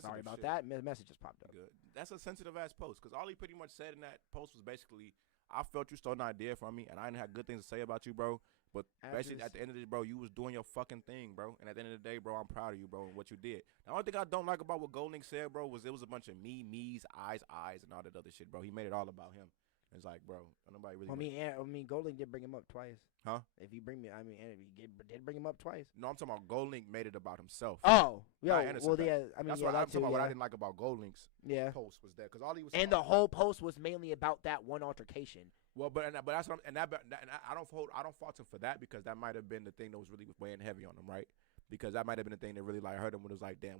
Sorry about that. Message just popped up. Good. That's a sensitive ass post because all he pretty much said in that post was basically, I felt you stole an idea from me, and I didn't have good things to say about you, bro. But basically, at the end of the day, bro, you was doing your fucking thing, bro. And at the end of the day, bro, I'm proud of you, bro, and what you did. The only thing I don't like about what GoldLink said, bro, was it was a bunch of me's, eyes, and all that other shit, bro. He made it all about him. It's like, bro, nobody really. I mean, GoldLink did bring him up twice. Huh? If you bring me, I mean, and if he did bring him up twice. No, I'm talking about GoldLink made it about himself. Oh, yeah. Well, yeah. I mean, that's yeah, what I'm talking about. What I yeah. didn't like about GoldLink's post was that because all he was and the whole post was mainly about that one altercation. Well, but that's what I don't fault him for that because that might have been the thing that was really weighing heavy on him, right? Because that might have been the thing that really like hurt him when it was like, damn,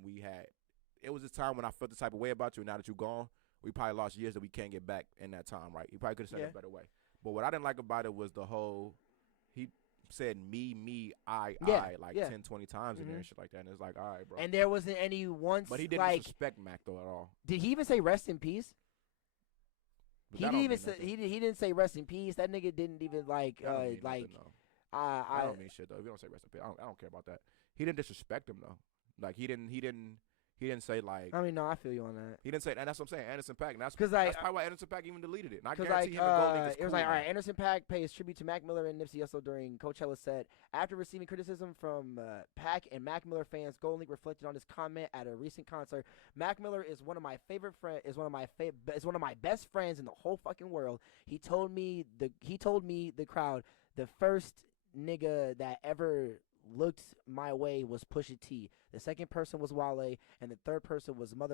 it was this time when I felt the type of way about you, and now that you're gone, we probably lost years that we can't get back in that time, right? He probably could have said it a better way. But what I didn't like about it was the whole he said me, I, like 10, 20 times in there and shit like that, and it's like, all right, bro. And there wasn't any once, but he didn't disrespect Mac though at all. Did he even say rest in peace? But he didn't even say he didn't say rest in peace. That nigga didn't even like I don't mean shit though. If you don't say rest in peace, I don't care about that. He didn't disrespect him though. Like he didn't say like. I mean, no, I feel you on that. He didn't say, and that's what I'm saying. Anderson .Paak, and that's probably why Anderson .Paak even deleted it. And I guarantee him and GoldLink is cool. It was like, all right, Anderson .Paak pays tribute to Mac Miller and Nipsey Hussle during Coachella set. After receiving criticism from Paak and Mac Miller fans, GoldLink reflected on his comment at a recent concert. Mac Miller is one of my favorite friends. Is one of my best friends in the whole fucking world. He told me the crowd, the first nigga that ever looked my way was Pusha T. The second person was Wale, and the third person was Mac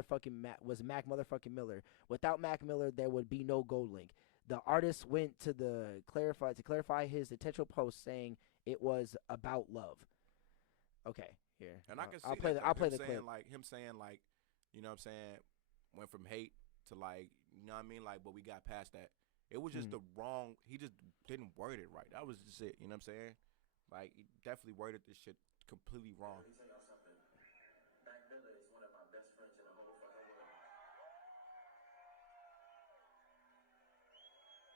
motherfucking Miller. Without Mac Miller, there would be no GoldLink. The artist went to clarify his intentional post, saying it was about love. Okay, here. And I can see I'll play the clip. Like him saying like, you know what I'm saying, went from hate to like, you know what I mean, like, but we got past that. It was just the wrong. He just didn't word it right. That was just it. You know what I'm saying? Like, he definitely worded this shit completely wrong. Let me tell y'all something. Mac Miller is one of my best friends in the whole fucking world.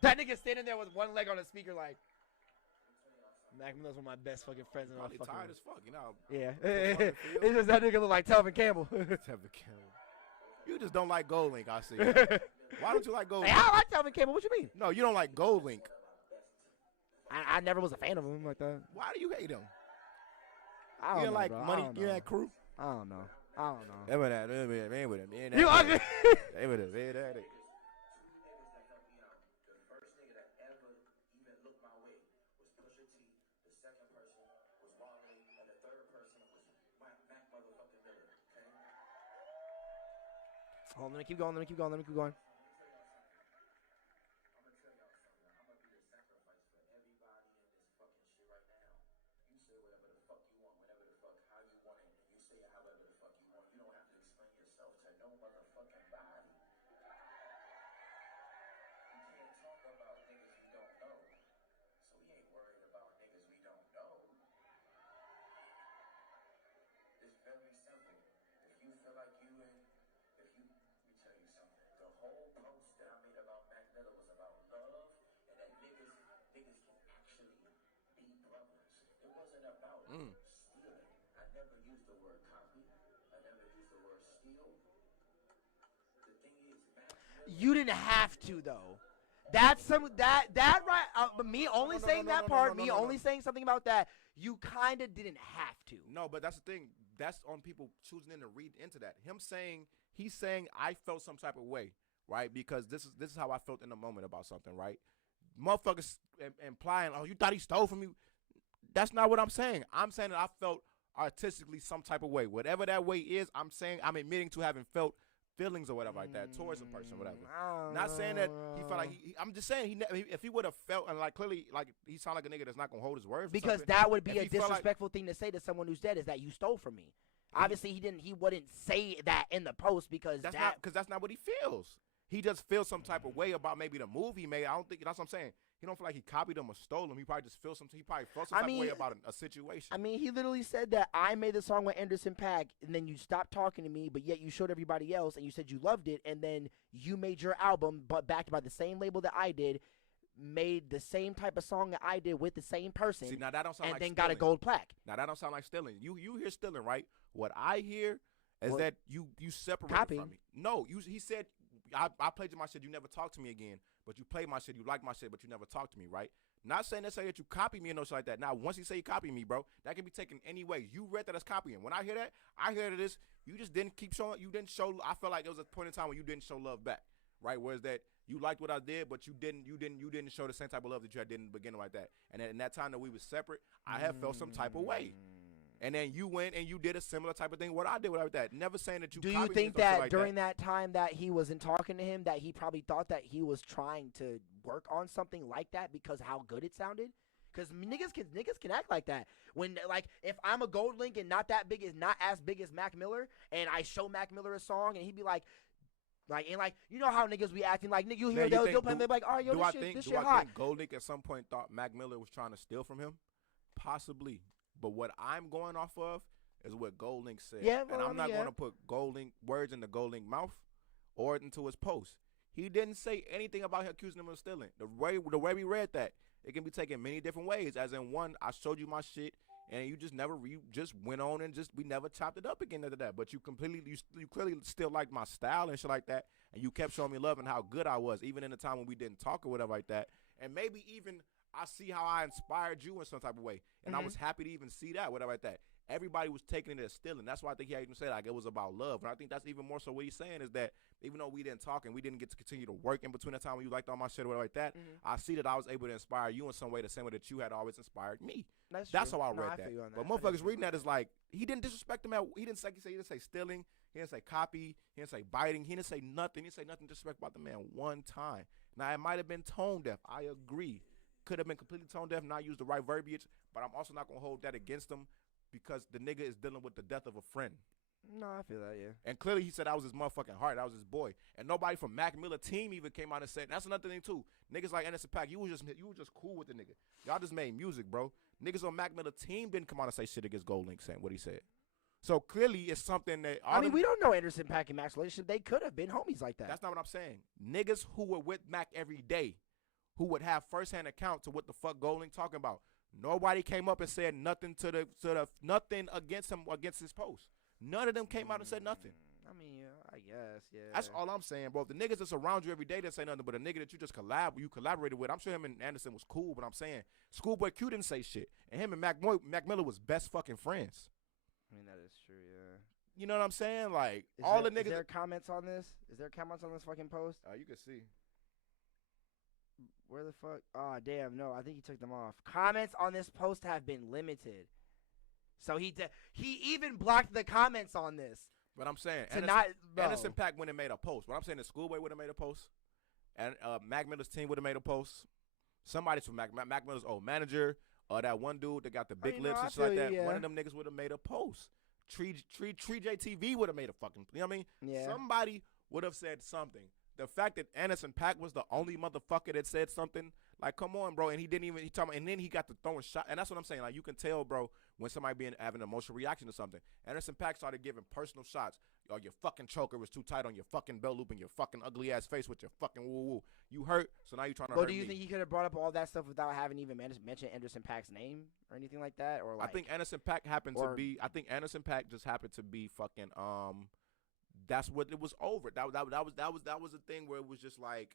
That nigga standing there with one leg on the speaker like, Mac Miller's one of my best fucking friends in the whole fucking tired world. As fuck, you know. Yeah. It's just that nigga look like Telvin Campbell. Telvin Campbell. You just don't like GoldLink, I see. Why don't you like GoldLink? Hey, I like Telvin Campbell. What you mean? No, you don't like GoldLink. I never was a fan of him like that. Why do you hate him? I don't know, you like bro. money? You like crew? I don't know. You ugly. ugly. Two niggas that helped me out. The first nigga that ever even looked my way was Pusha T. The second person was Wale, and the third person was Mac motherfucking Miller. Okay. Hold on, let me keep going. I'm gonna tell y'all something. I'm gonna be the sacrifice for everybody in this fucking shit right You didn't have to though. That's that right. But me only saying that part. Me only saying something about that. You kind of didn't have to. No, but that's the thing. That's on people choosing to read into that. He's saying I felt some type of way, right? Because this is how I felt in the moment about something, right? Motherfuckers implying, oh, you thought he stole from you. That's not what I'm saying. I'm saying that I felt artistically some type of way. Whatever that way is, I'm admitting to having felt feelings or whatever like that towards a person, whatever. Not saying that he felt like I'm just saying if he would have felt and like clearly like he sound like a nigga that's not gonna hold his words. Because that would be a disrespectful thing to say to someone who's dead is that you stole from me. Obviously he wouldn't say that in the post because that's not what he feels. He just feels some type of way about maybe the move he made. I don't think that's what I'm saying. He don't feel like he copied him or stole him. He probably just feels he probably felt some type of way about a situation. I mean, he literally said that I made the song with Anderson .Paak, and then you stopped talking to me, but yet you showed everybody else, and you said you loved it, and then you made your album, but backed by the same label that I did, made the same type of song that I did with the same person. See, now that don't sound and like then stealing. got a gold plaque. Now that don't sound like stealing. You hear stealing, right? What I hear is that you separated copying from me. No, he said I played you my shit. You never talked to me again. But you played my shit. You liked my shit, but you never talked to me, right? Not saying necessarily that you copy me or no shit like that. Now, once you say you copy me, bro, that can be taken any way. You read that as copying. When I hear that, I hear that this. You just didn't keep showing. You didn't show. I felt like it was a point in time when you didn't show love back, right? Whereas that you liked what I did, but you didn't show the same type of love that you had did in the beginning like that. And in that time that we were separate, I had felt some type of way. And then you went and you did a similar type of thing. What I did with that. Never saying that you. Do you think that during that time that he wasn't talking to him, that he probably thought that he was trying to work on something like that because how good it sounded? Because niggas can act like that. When like if I'm a Gold Link and not as big as Mac Miller, and I show Mac Miller a song and he'd be like you know how niggas be acting like nigga you hear they'll play they're like, oh yo this shit hot. I think Gold Link at some point thought Mac Miller was trying to steal from him? Possibly. But what I'm going off of is what Gold Link said. Yeah, and I'm not going to put Gold Link words in the Gold Link mouth or into his post. He didn't say anything about accusing him of stealing. The way we read that, it can be taken many different ways. As in one, I showed you my shit, and you just went on and we never chopped it up again after that. But you clearly still liked my style and shit like that, and you kept showing me love and how good I was, even in the time when we didn't talk or whatever like that. And maybe even I see how I inspired you in some type of way, and I was happy to even see that, whatever like that. Everybody was taking it as stealing. That's why I think he even said like it was about love. And I think that's even more so what he's saying is that even though we didn't talk and we didn't get to continue to work in between the time when you liked all my shit or whatever like that, I see that I was able to inspire you in some way the same way that you had always inspired me. That's how I read that. But motherfuckers reading that is like he didn't disrespect him. He didn't say stealing. He didn't say copy. He didn't say biting. He didn't say nothing. He didn't say nothing disrespect about the man one time. Now it might have been tone deaf. I agree. Could have been completely tone deaf, not use the right verbiage, but I'm also not going to hold that against him because the nigga is dealing with the death of a friend. No, I feel that, yeah. And clearly he said that was his motherfucking heart. That was his boy. And nobody from Mac Miller team even came out and said, that's another thing too. Niggas like Anderson .Paak, you was just cool with the nigga. Y'all just made music, bro. Niggas on Mac Miller team didn't come out and say shit against Gold Link saying what he said. So clearly it's something that we don't know Anderson .Paak and Mac's relationship. They could have been homies like that. That's not what I'm saying. Niggas who were with Mac every day, who would have firsthand account to what the fuck Gold Link talking about. Nobody came up and said nothing to the nothing against him against his post. None of them came out and said nothing. I mean, I guess, yeah. That's all I'm saying, bro. The niggas that's around you every day that say nothing, but a nigga that you just collaborated with, I'm sure him and Anderson was cool, but I'm saying Schoolboy Q didn't say shit, and him and Mac Miller was best fucking friends. I mean, that is true, yeah. You know what I'm saying? Like the niggas. Is there comments on this? Is there comments on this fucking post? You can see. Where the fuck? Oh, damn, no. I think he took them off. Comments on this post have been limited. So he even blocked the comments on this. But I'm saying, Anderson .Paak went and made a post. But I'm saying the Schoolboy would have made a post. And Mac Miller's team would have made a post. Somebody from Mac Miller's old manager, that one dude that got the big lips and shit like that. Yeah. One of them niggas would have made a post. Tree JTV would have made a fucking, you know what I mean? Yeah. Somebody would have said something. The fact that Anderson .Paak was the only motherfucker that said something, like, come on, bro. And he didn't even, and then he got to throwing shots. And that's what I'm saying. Like, you can tell, bro, when somebody having an emotional reaction to something. Anderson .Paak started giving personal shots. Yo, your fucking choker was too tight on your fucking belt loop and your fucking ugly ass face with your fucking woo-woo. You hurt, so now you're trying to hurt me. Do you think he could have brought up all that stuff without having even mentioned Anderson .Paak's name or anything like that? Or like, I think Anderson .Paak just happened to be fucking that's what it was over. That was the thing where it was just like,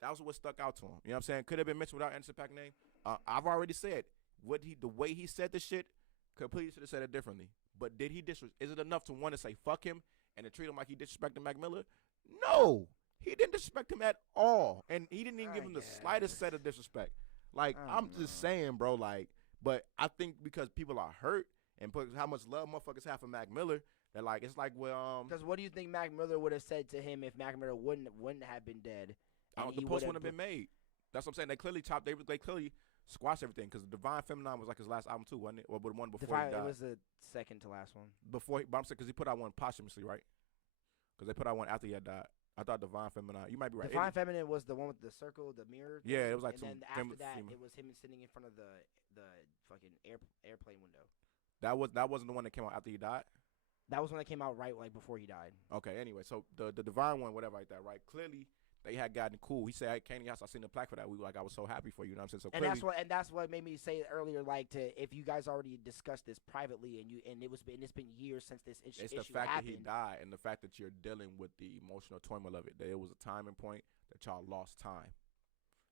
that was what stuck out to him. You know what I'm saying? Could have been mentioned without Anderson .Paak name. I've already said the way he said the shit, completely should have said it differently. But did he is it enough to want to say fuck him and to treat him like he disrespected Mac Miller? No, he didn't disrespect him at all, and he didn't even give him the slightest set of disrespect. Like, I'm just saying, bro. Like, but I think because people are hurt and how much love motherfuckers have for Mac Miller, that like it's like, well, because what do you think Mac Miller would have said to him if Mac Miller wouldn't have been dead? The post wouldn't have been made. That's what I'm saying. They clearly chopped. They clearly squashed everything because Divine Feminine was like his last album too, wasn't it? Or the one before he died. It was the second to last one. But I'm saying because he put out one posthumously, right? Because they put out one after he had died. I thought Divine Feminine. You might be right. Divine Feminine was the one with the circle, the mirror. Yeah, it was like and then after that, it was him sitting in front of the fucking airplane window. That wasn't the one that came out after he died. That was one that came out right like before he died. Okay. Anyway, so the Divine one, whatever like that, right? Clearly, they had gotten cool. He said, "I came to your house. I seen the plaque for that. We were like, I was so happy for you." You know what I'm saying? So clearly, that's what made me say earlier, like, if you guys already discussed this privately and it's been years since this issue it's the fact that he died and the fact that you're dealing with the emotional turmoil of it. That it was a timing point that y'all lost time,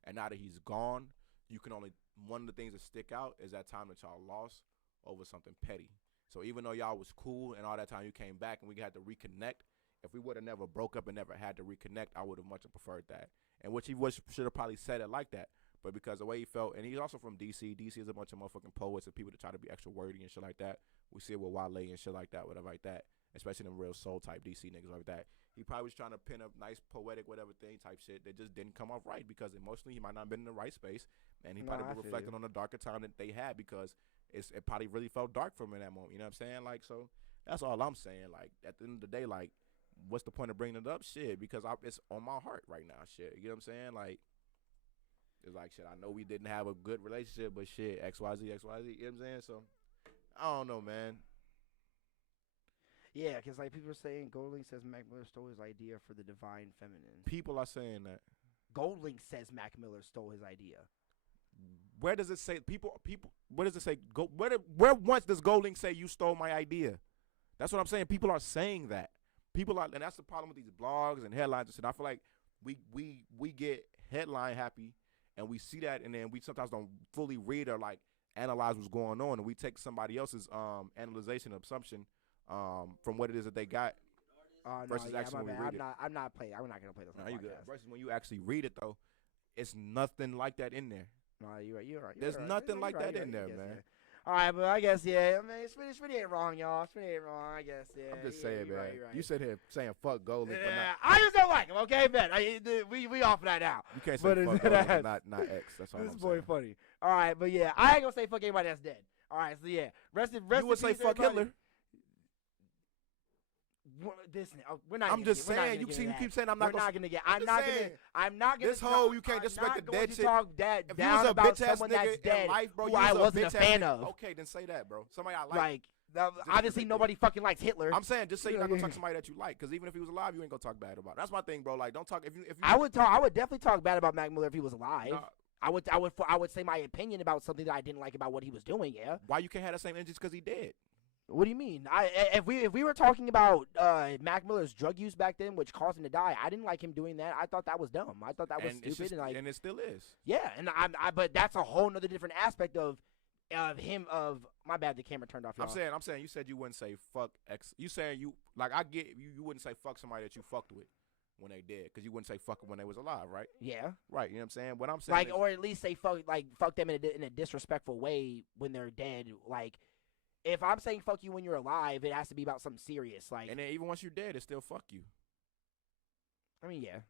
and now that he's gone, you can only one of the things that stick out is that time that y'all lost over something petty. So even though y'all was cool and all that time you came back and we had to reconnect. If we would have never broke up and never had to reconnect, I would have much preferred that. And which he should have probably said it like that. But because the way he felt, and he's also from D.C. D.C. is a bunch of motherfucking poets and people that try to be extra wordy and shit like that. We see it with Wale and shit like that, whatever like that. Especially them real soul type D.C. niggas like that. He probably was trying to pin up nice poetic whatever thing type shit that just didn't come off right because emotionally he might not have been in the right space. And he probably was reflecting on the darker time that they had because it probably really felt dark for him in that moment. You know what I'm saying? Like, so that's all I'm saying. Like, at the end of the day, like, what's the point of bringing it up? Shit, because it's on my heart right now. Shit, you know what I'm saying? Like, it's like shit. I know we didn't have a good relationship, but shit, XYZ. You know what I'm saying? So, I don't know, man. Yeah, because like people are saying, Goldlink says Mac Miller stole his idea for the Divine Feminine. People are saying that. Goldlink says Mac Miller stole his idea. Where does it say? People. Where does it say? Where once does Goldlink say you stole my idea? That's what I'm saying. People are saying that. People are, and that's the problem with these blogs and headlines and shit. I feel like we get headline happy, and we see that, and then we sometimes don't fully read or like analyze what's going on, and we take somebody else's analyzation assumption from what it is that they got versus actually when we read it. I'm not gonna play this. No, you good. Versus when you actually read it though, it's nothing like that in there. No, you're right. There's nothing like that in there, man. All right, but I guess, yeah. I mean, Spinny ain't wrong, y'all. Spinny ain't wrong, I guess, yeah. I'm just saying, man. Right. You sit here saying fuck Goldlink, but not. I just don't like him, okay, man. We off that now. You can't say fuck Goldlink, not X. That's all I'm saying. This boy funny. All right, but yeah, I ain't gonna say fuck anybody that's dead. All right, so yeah. Rest you would say fuck everybody. Hitler. We're not. I'm just saying. You keep saying I'm not gonna get. I'm not gonna. This whole you can't disrespect the dead shit. If you was a bitch ass nigga in life, bro, who I wasn't a fan of. Okay, then say that, bro. Somebody I like. Obviously, nobody fucking likes Hitler. I'm saying, just say you're not gonna talk to somebody that you like, because even if he was alive, you ain't gonna talk bad about it. That's my thing, bro. Like, don't talk. If you I would definitely talk bad about Mac Miller if he was alive. I would say my opinion about something that I didn't like about what he was doing. Yeah. Why you can't have the same energy because he dead? What do you mean? If we were talking about Mac Miller's drug use back then, which caused him to die, I didn't like him doing that. I thought that was dumb. I thought that was stupid, and it still is. Yeah, and but that's a whole nother different aspect of him. My bad, the camera turned off. Y'all. I'm saying you said you wouldn't say fuck X. You saying you like I get you wouldn't say fuck somebody that you fucked with when they dead, because you wouldn't say fuck them when they was alive, right? Yeah. Right. You know what I'm saying? What I'm saying, or at least say fuck them in a disrespectful way when they're dead, like. If I'm saying fuck you when you're alive, it has to be about something serious. Like, and then even once you're dead, it's still fuck you. I mean, yeah.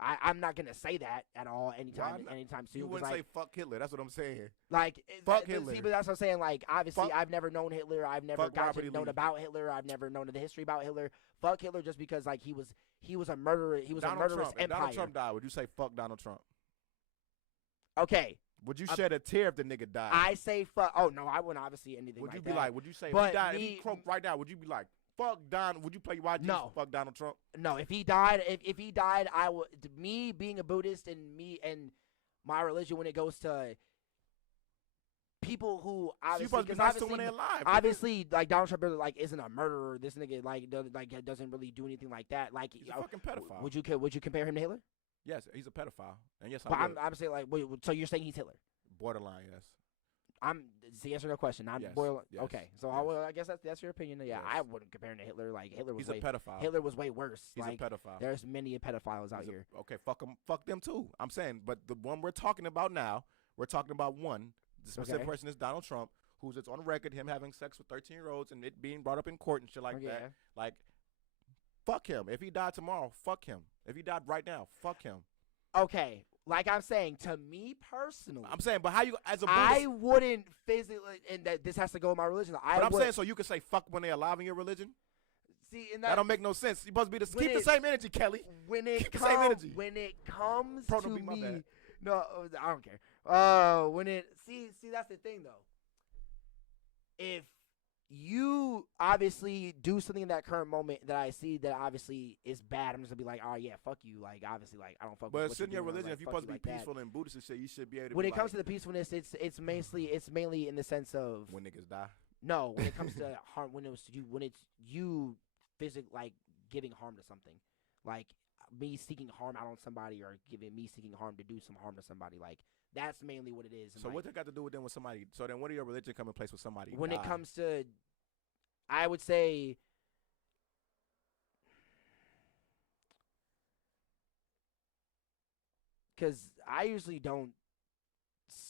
I'm not going to say that at all anytime soon. You wouldn't say fuck Hitler. That's what I'm saying. Like, fuck Hitler. See, but that's what I'm saying. Like, obviously, I've never known Hitler. I've never known about Hitler. I've never known the history about Hitler. Fuck Hitler just because, like, he was a murderer. He was a murderous empire. If Donald Trump died, would you say fuck Donald Trump? Okay. Would you shed a tear if the nigga died? I say fuck. Oh, no, I wouldn't obviously anything would like you be that. like, would you say, if he died, if he croaked right now, would you be like, fuck Don? Would you play YG? No. Fuck Donald Trump? No, if he died, I would. Me being a Buddhist and my religion when it goes to people who So you obviously, supposed to be nice to them when they're alive. obviously, like Donald Trump, like isn't a murderer. This nigga doesn't really do anything like that. Like He's a fucking pedophile. Would you compare him to Hitler? Yes, he's a pedophile, and yes, But I would. I'm saying like, wait, so you're saying he's Hitler? Borderline, yes. It's a yes or no question. Not Yes, boil. yes, Okay, so yes. I guess that's your opinion. Yeah, Yes. I wouldn't compare him to Hitler. Like Hitler was He's a pedophile. Hitler was way worse. He's like a pedophile. there's many pedophiles out here. Okay, fuck them too. I'm saying, but the one we're talking about now, we're talking about one. The specific person is Donald Trump, who's it's on record him having sex with 13-year-olds and it being brought up in court and shit like that. Like, fuck him. If he died tomorrow, fuck him. If he died right now, fuck him. Okay, like I'm saying, to me personally, I'm saying, but how you as a Buddhist? I wouldn't physically, and that this has to go with my religion. But I'm saying, so you can say fuck when they're alive in your religion. See, and That don't make no sense. You're supposed to be keep the same energy, Kelly. When it Keep the same energy. When it comes Pro, to don't be my me, bad. no, I don't care. When it see that's the thing though. If you obviously do something in that current moment that I see that obviously is bad, I'm just gonna be like, oh yeah, fuck you. Like obviously, like I don't fuck. But with it's what in you're your doing, religion. like, If you're fuck supposed to you be like peaceful and Buddhist and shit, you should be able to. When be it comes to like, the peacefulness, it's mainly in the sense of when niggas die. no. When it comes to harm, when it's you physically like giving harm to something, like me seeking harm out on somebody or me seeking harm to do some harm to somebody, like. That's mainly what it is. So what that got to do with them with somebody? So then, what do your religion come in place with somebody? When it comes to, I would say, because I usually don't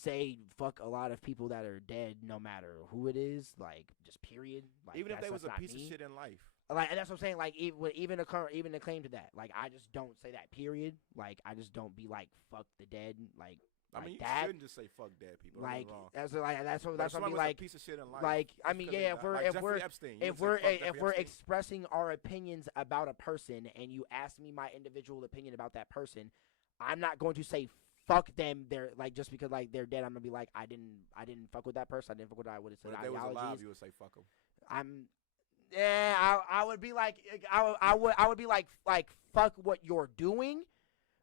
say fuck a lot of people that are dead, no matter who it is. Like just period. Like, even if they was that's a not piece me. of shit in life. Like, and that's what I'm saying. Like, even a claim to that. Like, I just don't say that. Period. Like, I just don't be like fuck the dead. Like. I mean, you that. shouldn't just say "fuck dead people." Like wrong. that's what I mean. Was Like a piece of shit in life. Like I mean, yeah. If we're Epstein. expressing our opinions about a person, and you ask me my individual opinion about that person, I'm not going to say fuck them. They're like just because like they're dead. I'm gonna be like I didn't fuck with that person. I didn't fuck with that. I would have said But if they was ideologies. alive, you would say fuck them. I would be like I would be like fuck what you're doing.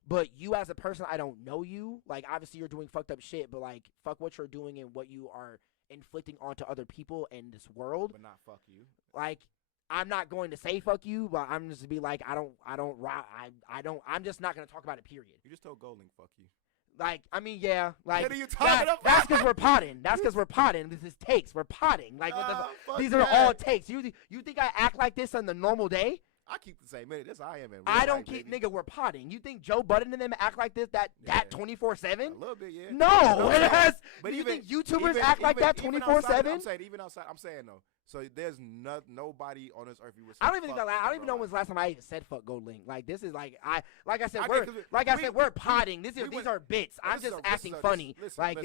But you as a person, I don't know you. Like, obviously, you're doing fucked up shit, but, like, fuck what you're doing and what you are inflicting onto other people in this world. But not fuck you. Like, I'm not going to say fuck you, but I'm just to be like, I'm just not going to talk about it, period. You just told Golding fuck you. Like, I mean, yeah. Like, what are you talking about? That's because we're potting. That's because we're potting. This is takes. We're potting. Like, these are all takes. You think I act like this on the normal day? I keep the same minute. That's how I am. I don't keep, nigga, we're potting. You think Joe Budden and them act like this, that 24/7? A little bit, yeah. No. But you even think YouTubers act like that 24/7? I'm saying even outside. I'm saying though. So there's nobody on this earth you would say I don't even think fuck, I don't even know bro. when's the last time I even said fuck Gold Link. Like this is like I said I we're potting. These are bits. I'm just acting funny. Listen,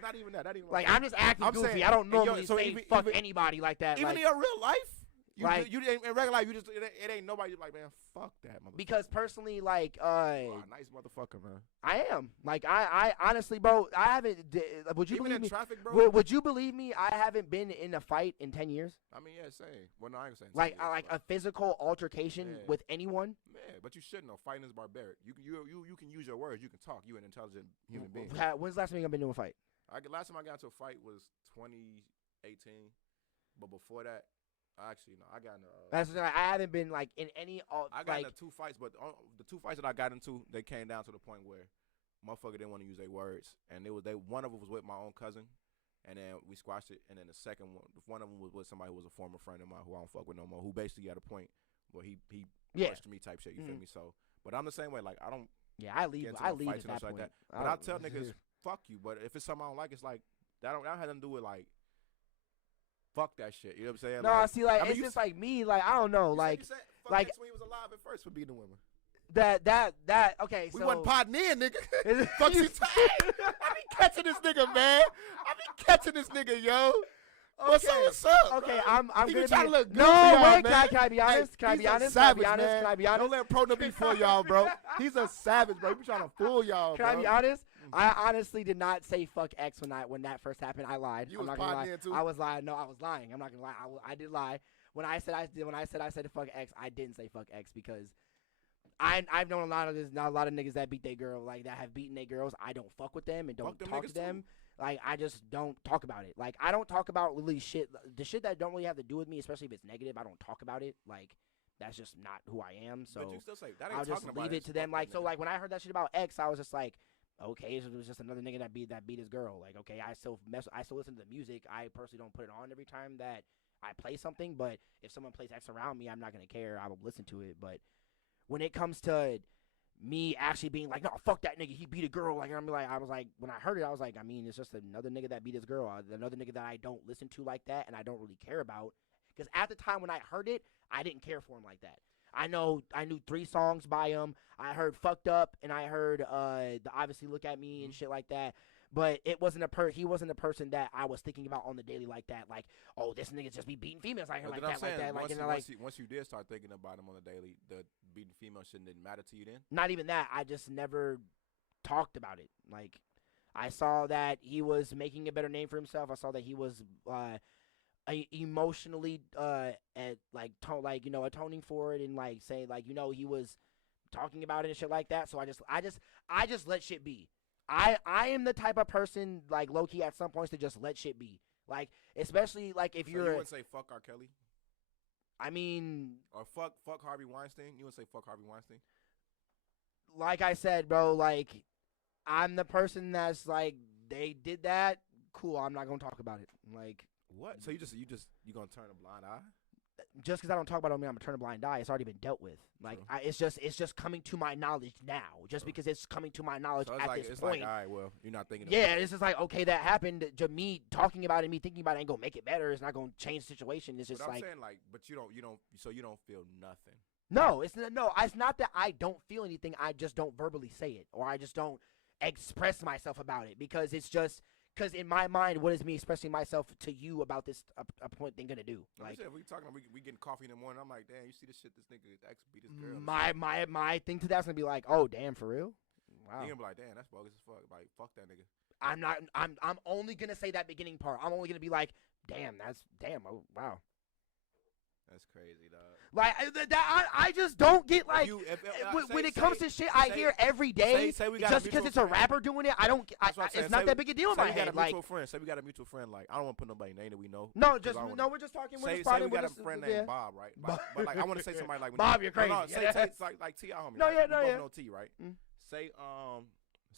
not even that. Not even like I'm just acting goofy. saying, I don't normally so say fuck anybody like that. Even like, in your real life. You in regular life, it ain't nobody like, man, fuck that motherfucker. Because personally, like, you are a nice motherfucker, man. I am. Like, I honestly, bro, I haven't. Would you Even believe in me? traffic, bro. Would you believe me? I haven't been in a fight in 10 years. I mean, yeah, same. Well, no, I ain't saying. Like a physical altercation with anyone. Yeah, but you shouldn't know. Fighting is barbaric. You can use your words. You can talk. You an intelligent human being. When's the last time you've been in a fight? Last time I got into a fight was 2018, but before that. Actually, no, I got in I haven't been like in any. I got into 2 fights, but the 2 fights that I got into, they came down to the point where motherfucker didn't want to use their words, and one of them was with my own cousin, and then we squashed it, and then the second one of them was with somebody who was a former friend of mine who I don't fuck with no more, who basically at a point where he pushed me type shit. You feel me? So, but I'm the same way. Like I don't. Yeah, I leave. I leave at that point. Like that. But I tell niggas fuck you. But if it's something I don't like, it's like that have nothing to do with like. Fuck that shit. You know what I'm saying? No, like, see, like I mean, it's just like me. Like I don't know. Like fuck like when he was alive at first for beating the women. That okay. We so wasn't potting in, nigga. Fuck you. I be catching this nigga, man. I be catching this nigga, yo. What's up? Okay, bro? I'm he gonna be trying to look good no for y'all, wait. man. Can I be honest? Can I be honest? Savage, Can I be honest? man. Can I be honest? Don't let Pro be for y'all, bro. He's a savage, bro. He be trying to fool y'all, Can bro. I be honest? I honestly did not say fuck X when that first happened. I lied. You I'm was not gonna lie. potting in too? I was lying. No, I was lying. I'm not gonna lie. I did lie. When I said fuck X, I didn't say fuck X because I've known a lot of niggas that beat their girl, like that have beaten their girls. I don't fuck with them and don't talk to them. Like I just don't talk about it. Like I don't talk about really the shit that don't really have to do with me, especially if it's negative. I don't talk about it. Like that's just not who I am. So but you still say, that ain't I'll just leave it to them. Like so, like when I heard that shit about X, I was just like, okay, so it was just another nigga that beat his girl. Like okay, I still listen to the music. I personally don't put it on every time that I play something. But if someone plays X around me, I'm not gonna care. I will listen to it. But when it comes to me actually being like, no, fuck that nigga, he beat a girl. Like, I was like, when I heard it, I was like, I mean, it's just another nigga that beat his girl. Another nigga that I don't listen to like that and I don't really care about. Because at the time when I heard it, I didn't care for him like that. I knew 3 songs by him. I heard Fucked Up and I heard the Obviously Look At Me and shit like that. But he wasn't a person that I was thinking about on the daily like that. Like, oh, this nigga just be beating females like that, like that. Once you did start thinking about him on the daily, the beating female shit didn't matter to you then? Not even that. I just never talked about it. Like, I saw that he was making a better name for himself. I saw that he was emotionally atoning for it and like saying like he was talking about it and shit like that. So I just let shit be. I am the type of person, like, low-key at some points to just let shit be. Like, especially, like, if you're... you wouldn't say fuck R. Kelly? I mean... Or fuck Harvey Weinstein? You wouldn't say fuck Harvey Weinstein? Like I said, bro, like, I'm the person that's, like, they did that, cool, I'm not gonna talk about it. Like... What? So you gonna turn a blind eye? Just because I don't talk about it, I mean, I'm gonna turn a blind eye. It's already been dealt with. Like, it's just coming to my knowledge now. Just because it's coming to my knowledge so at like, this it's point. Like, all right, well, you're not thinking. Yeah, it's just like, okay, that happened. Me talking about it, me thinking about it, ain't gonna make it better. It's not gonna change the situation. It's just but I'm like, saying, like, but you don't feel nothing. No, it's not that I don't feel anything. I just don't verbally say it, or I just don't express myself about it because it's just. Because in my mind, what is me expressing myself to you about this a point thing gonna do? Like, if we talking, we getting coffee in the morning. I'm like, damn, you see this shit? This nigga X beat his girl. My thing to that's gonna be like, oh damn, for real? Wow. You gonna be like, damn, that's bogus as fuck. Like, fuck that nigga. I'm only gonna say that beginning part. I'm only gonna be like, damn, oh wow. That's crazy, dog. Like I just don't get like when it comes to shit I hear every day. Just because it's a rapper doing it, I don't. It's not that big a deal in my head. Like, say we got a mutual friend. Like, I don't want to put nobody name that we know. No, we're just talking. Say we got a friend named Bob, right? But like, I want to say somebody like Bob. You're crazy. No, say it's like T.L.A homie. No, yeah, we both know T, right?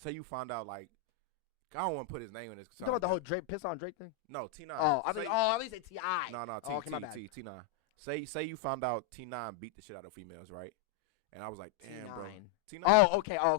Say you found out like. I don't want to put his name in this. You talking about the whole Drake piss on Drake thing? No, T9. Oh, I think. Oh, at least say T.I. No, T9. Say you found out T9 beat the shit out of females, right? And I was like, damn, bro. T9. Oh, okay. T9.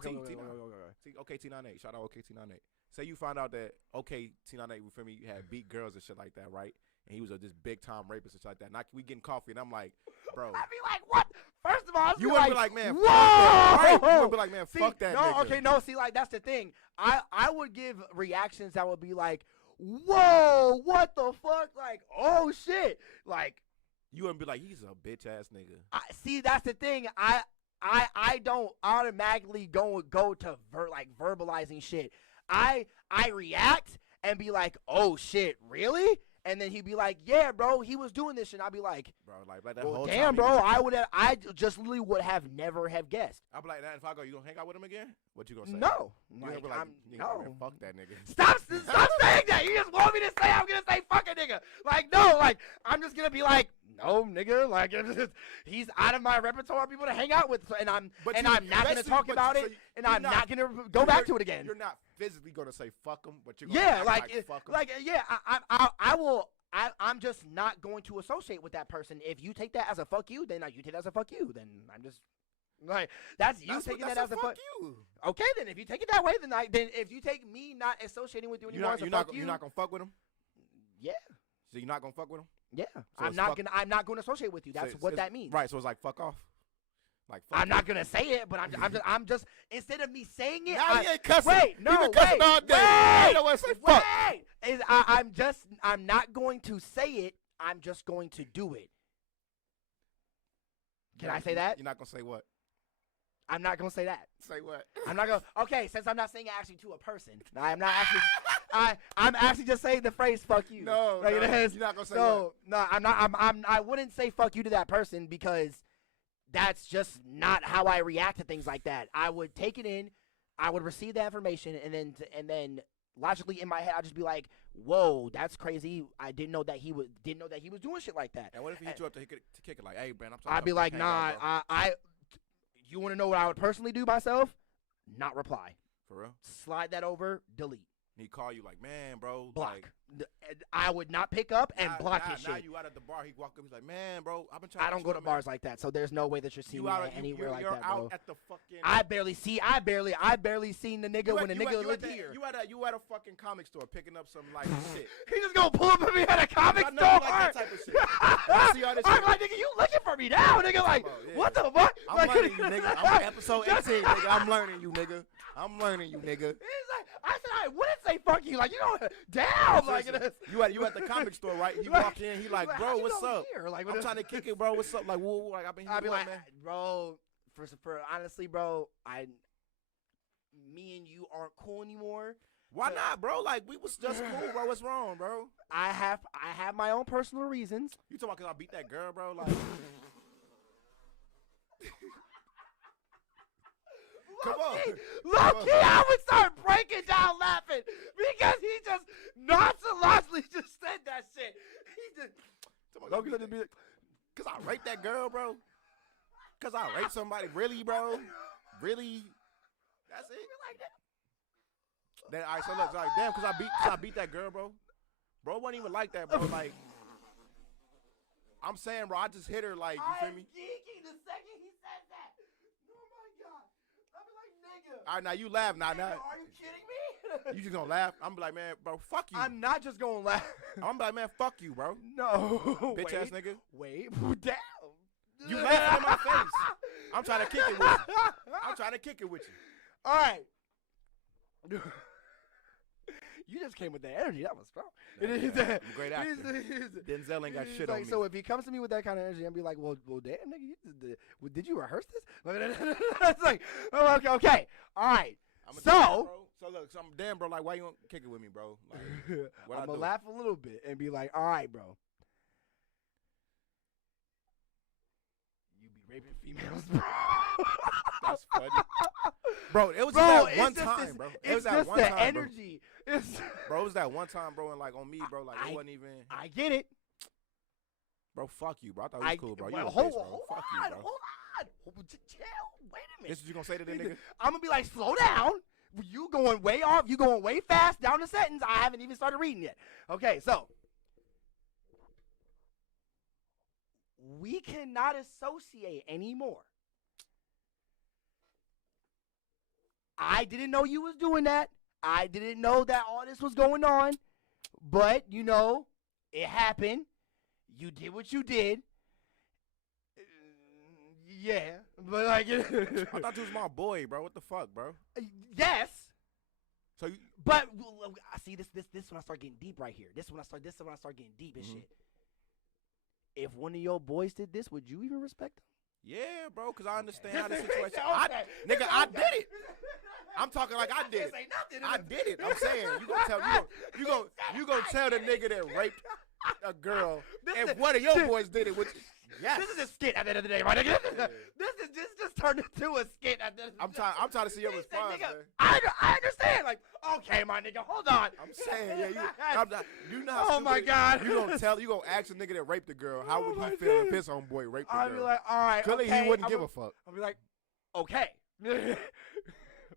Okay, T98. Shout out OK T98. Say you found out that OK T98, you feel me, you had beat girls and shit like that, right? And he was this big time rapist and shit like that. Now we getting coffee, and I'm like, bro. I'd be like, what? First of all, you wouldn't be like, man, whoa! Fuck that. Right? You wouldn't be like, man, fuck that nigga. Okay, no, see, like, that's the thing. I would give reactions that would be like, whoa, what the fuck? Like, oh, shit. Like. You wouldn't be like, he's a bitch ass nigga. See, that's the thing. I don't automatically go to verbalizing shit. I react and be like, oh shit, really? And then he'd be like, yeah, bro, he was doing this shit. And I'd be like, bro, like that well, whole damn, time bro, I just literally would have never have guessed. I'd be like, if I go, you gonna hang out with him again? What you gonna say? No. No. Man, fuck that nigga. Stop saying that. You just want me to say I'm gonna say fuck a nigga. Like, no, like, I'm just gonna be like, no, nigga, like, he's out of my repertoire of people to hang out with, and I'm not gonna talk about it, and I'm not gonna go back to it again. You're not physically gonna say fuck him, but you're gonna fuck him. Like, yeah, I will. I'm just not going to associate with that person. If you take that as a fuck you, then you take that as a fuck you. Then I'm just like, that's taking that as a fuck you. Okay, then if you take it that way, then if you take me not associating with you anymore as a fuck you, you're not gonna fuck with him. Yeah. So you're not gonna fuck with him. Yeah, so I'm not gonna associate with you. That's what that means. Right, so it's like fuck off. Like fuck I'm not gonna say it, but I'm just instead of me saying it. Now you ain't cussing. Wait, no, you been cussing all day. I don't want to say fuck. I'm not going to say it. I'm just going to do it. Can I say that? You're not gonna say what? I'm not gonna say that. Say what? I'm not gonna. Okay, since I'm not saying it actually to a person, I'm not actually. I'm actually just saying the phrase "fuck you." No, like, you're not gonna say what? No, I'm not. I wouldn't say "fuck you" to that person because that's just not how I react to things like that. I would take it in, I would receive that information, and then logically in my head, I'd just be like, "Whoa, that's crazy! I didn't know that he was doing shit like that." And what if he hit you up to kick it like, "Hey, man, I'm sorry." I'd be like, "Nah, you want to know what I would personally do myself? Not reply. For real? Slide that over, delete. He call you like, man, bro. Block. Like, I would not pick up and block his shit. Now you out at the bar. He walk up. He's like, man, bro, I've been trying. I don't go to bars like that, so there's no way that you're seeing me anywhere like that, bro. You're out at the fucking. I barely seen the nigga when the nigga lived here. You at a fucking comic store picking up some like shit. He just gonna pull up at me at a comic store. Like that type of shit. I see all this I'm shit. like, nigga, you looking for me now, nigga? Like, what the fuck? I'm learning you, nigga. I'm on episode 18, nigga. I'm learning you, nigga. He's like, I said I wouldn't say fuck you. Like, you know, down like this. You at the comic store, right? He walk in. He like, bro, what's up? Like, I'm trying to kick it, bro. What's up? Like, whoa, like I'd be like, man, bro. For honestly, bro, me and you aren't cool anymore. Why not, bro? Like, we was just cool, bro. What's wrong, bro? I have my own personal reasons. You talking about 'cause I beat that girl, bro? Like, come on. Low-key, I would start breaking down laughing because he just nonchalantly just said that shit. He just, because I raped that girl, bro. Because I raped somebody, really, bro? Really? That's it? Then, all right, so look, like, damn, because I beat that girl, bro. Bro wasn't even like that, bro. Like, I'm saying, bro, I just hit her, like, you feel me? Geeky the second he said that. Oh, my God. I'll be like, nigga. All right, now you laugh. Now. Are you kidding me? You just gonna laugh? I'm be like, man, bro, fuck you. I'm not just gonna laugh. I'm like, man, fuck you, bro. No. Bitch ass nigga. Wait, down. You laughing in my face. I'm trying to kick it with you. All right. You just came with that energy. That was strong. Yeah, great actor. Denzel ain't got shit on me. So if he comes to me with that kind of energy, I'm be like, well, damn, nigga, did you rehearse this? It's like, oh, okay, all right. So look, I'm damn, bro. Like, why you don't kick it with me, bro? Like, I'm gonna laugh a little bit and be like, all right, bro. You be raping females, bro. That's funny. Bro, it was that one time, bro. It was that one time, energy. Bro, it was that one time, bro, and like on me, bro, like it wasn't even. I get it. Bro, fuck you, bro. I thought it was cool, bro. Well, you a hold bitch, bro. Fuck you, bro. Hold on. Chill. Wait a minute. This what you gonna say to the nigga? I'm gonna be like, slow down. You going way off. You going way fast down the sentence. I haven't even started reading yet. Okay, so. We cannot associate anymore. I didn't know you was doing that. I didn't know that all this was going on. But, you know, it happened. You did what you did. Yeah. But, like, I thought you was my boy, bro. What the fuck, bro? Yes. So you. But, I see this when I start getting deep right here. This when I start getting deep and shit. If one of your boys did this, would you even respect him? Yeah, bro, because I understand how the situation. Okay. I did it. I'm talking like I did it. I did it. I'm saying you gonna tell the nigga that raped a girl if one of your boys did it, which yes. This is a skit at the end of the day, right? This just turned into a skit at the end of the day. I'm trying to see your response, nigga, man. I understand. Like, okay, my nigga, hold on. I'm saying, yeah, you know how oh my God. You gonna ask a nigga that raped the girl, how would he feel if his homeboy raped the girl? I'd be like, all right, clearly okay. he wouldn't give a fuck. I'll be like, okay.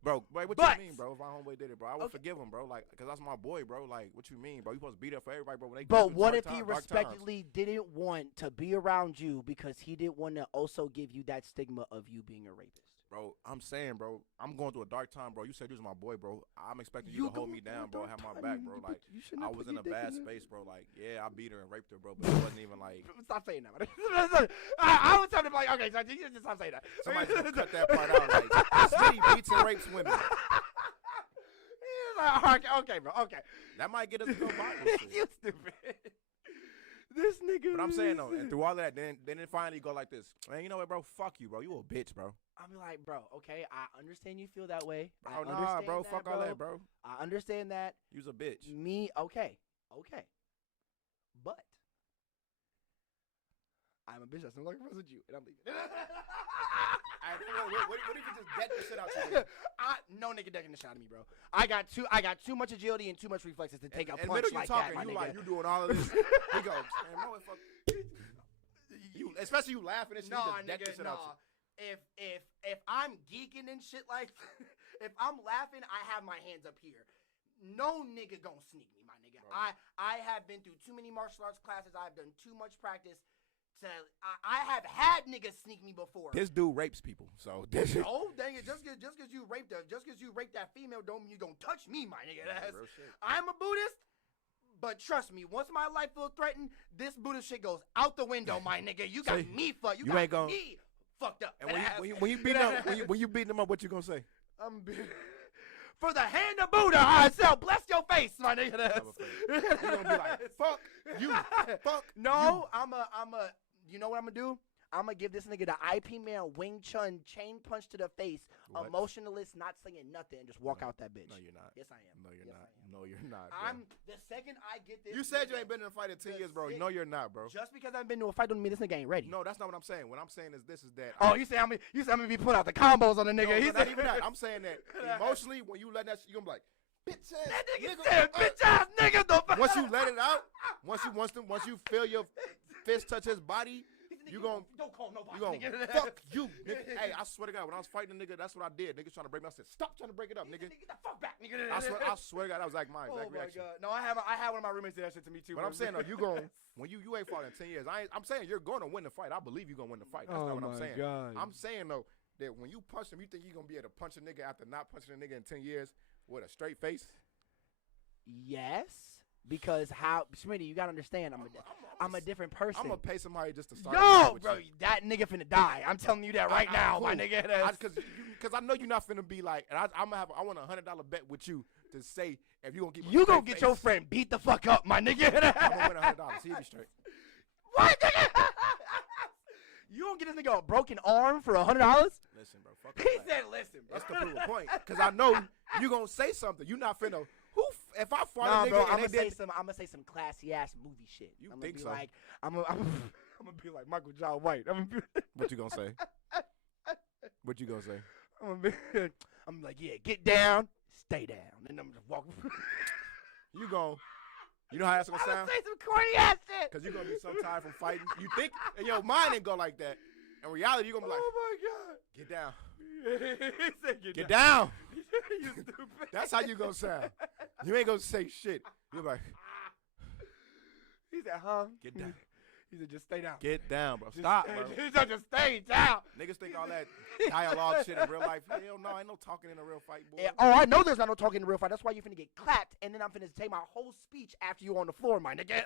Bro, wait, what you mean, bro? If my homeboy did it, bro, I would forgive him, bro. Like, cause that's my boy, bro. Like, what you mean, bro? You supposed to beat up for everybody, bro. When they but what if he respectfully didn't want to be around you because he didn't want to also give you that stigma of you being a rapist? Bro, I'm saying, bro, I'm going through a dark time, bro. You said you was my boy, bro. I'm expecting you to hold me down, bro, have my back, bro. Like, I was in a bad space, bro. Like, yeah, I beat her and raped her, bro, but it wasn't even like. Stop saying that. I was telling him, like, okay, so you just stop saying that. Somebody's gonna cut that part out. Like, Smitty beats and rapes women. Okay, bro, okay. That might get us to go viral. You stupid. This nigga. But I'm saying, though, and through all of that, then it finally go like this. Man, you know what, bro? Fuck you, bro. You a bitch, bro. I'm like, bro, okay, I understand you feel that way. Bro, nah, bro, fuck all that, bro. I understand that. You's a bitch. Me, okay. But I'm a bitch. That's no longer friends with you, and I'm leaving. What if you just deck the shit out you? No nigga decking the shot at me, bro. I got too much agility and too much reflexes to take a punch like that, my you nigga. like you doing all of this. He goes, man, motherfucker. You, especially you laughing and shit. Nah, you just deck the shit out you. If I'm geeking and shit like, if I'm laughing, I have my hands up here. No nigga gonna sneak me, my nigga. Right. I have been through too many martial arts classes. I've done too much practice. I have had niggas sneak me before. This dude rapes people, so oh dang it! Just cause you raped that female, don't mean you gonna touch me, my nigga. Real shit. I'm a Buddhist, but trust me, once my life feels threatened, this Buddhist shit goes out the window, my nigga. You got me fucked. You got me fucked up. And when you beating them up, what you gonna say? For the hand of Buddha, I shall bless your face, my nigga. You gonna be like, fuck you, fuck. No, you. You know what I'm gonna do? I'm gonna give this nigga the IP man Wing Chun chain punch to the face, what? Emotionalist, not saying nothing, and just walk out that bitch. No, you're not. Yes, I am. No, you're yes, not. I am. No, you're not. Bro. The second I get this. You said you ain't been in a fight in 10 years, bro. No, you're not, bro. Just because I've been to a fight don't mean this nigga ain't ready. No, that's not what I'm saying. What I'm saying is that. Oh, you say I'm gonna be putting out the combos on the nigga. No, not even that. I'm saying that emotionally, when you let that shit, you gonna be like, bitch ass that nigga said, bitch ass nigga. Once you let it out, once you feel your fist touch his body. You gon' don't call nobody. You gon' fuck you, nigga. Hey, I swear to God, when I was fighting a nigga, that's what I did. Niggas trying to break me. I said, stop trying to break it up, nigga. Get the fuck back, nigga. I swear to God, that was like my exact reaction. God. No, I had one of my roommates do that shit to me too. But I'm saying though, when you ain't fought in 10 years. I'm saying you're gonna win the fight. I believe you're gonna win the fight. That's not what I'm saying. God. I'm saying though that when you punch him, you think you're gonna be able to punch a nigga after not punching a nigga in 10 years with a straight face? Yes. Because Smitty, you gotta understand, I'm a different person. I'm gonna pay somebody just to start. No, bro, that nigga finna die. I'm telling you that right now, cool. my nigga. Because I know you're not finna be like, and I want $100 bet with you to say if you gonna keep. You gonna get your friend beat the fuck up, my nigga. I'm gonna win $100. See, be straight. What, nigga? You gonna get this nigga a broken arm for $100? Listen, bro. Fuck he said, "Listen, bro." That's to prove a point. Because I know you gonna say something. You not finna. If I fight a nigga, bro, I'm gonna say some classy ass movie shit. You I'm think be so? Like, I'm gonna be like Michael John White. What you gonna say? What you gonna say? I'm like, yeah, get down, stay down, and I'm just walking. You know how that's gonna sound? I'm gonna say some corny ass shit. Cause you're gonna be so tired from fighting. You think in your mind ain't go like that. In reality, you're gonna be like, oh my God, get down. He said, get down. You stupid. That's how you gonna sound. You ain't gonna say shit. You're like, he said, huh? Get down. He said, just stay down. Get down, bro. Stop, bro. He said, just stay down. Niggas think all that dialogue shit in real life. Hell no, ain't no talking in a real fight, boy. Yeah, I know there's not no talking in a real fight. That's why you finna get clapped, and then I'm finna take my whole speech after you on the floor, my nigga.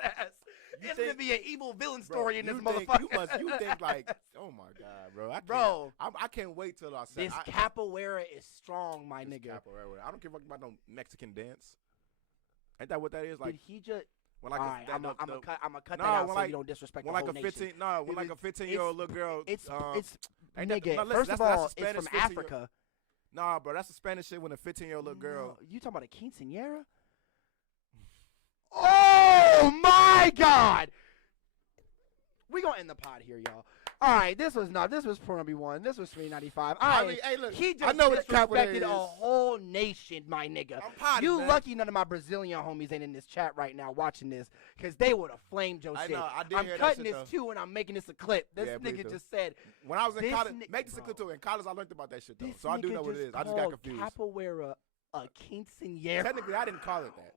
It's gonna be an evil villain story in this motherfucker. You think like, oh my God, bro. I can't wait till I say this capoeira is strong, my nigga. Capoeira. I don't give a fuck about no Mexican dance. Ain't that what that is? Like, did he just? When like I'm gonna cut that out so you don't disrespect the whole nation. When like a 15-year-old little girl. It's nigga. First of all, it's from Africa. Nah, bro, that's the Spanish shit when a 15-year-old little girl. You talking about a quinceañera? Oh my God! We gonna end the pod here, y'all. All right, this was Pornhubby 1. This was 395. I mean, hey, look, he just I know what disrespected a whole nation, my nigga. I'm potty, you man. Lucky none of my Brazilian homies ain't in this chat right now watching this, because they would have flamed your shit. I did I'm hear cutting that shit, this too, and I'm making this a clip. This nigga just said. When I was in college, make this a bro, clip too. In college, I learned about that shit though, this so I do know what it is. I just got confused. Capoeira a quinceañera. Technically, I didn't call it that.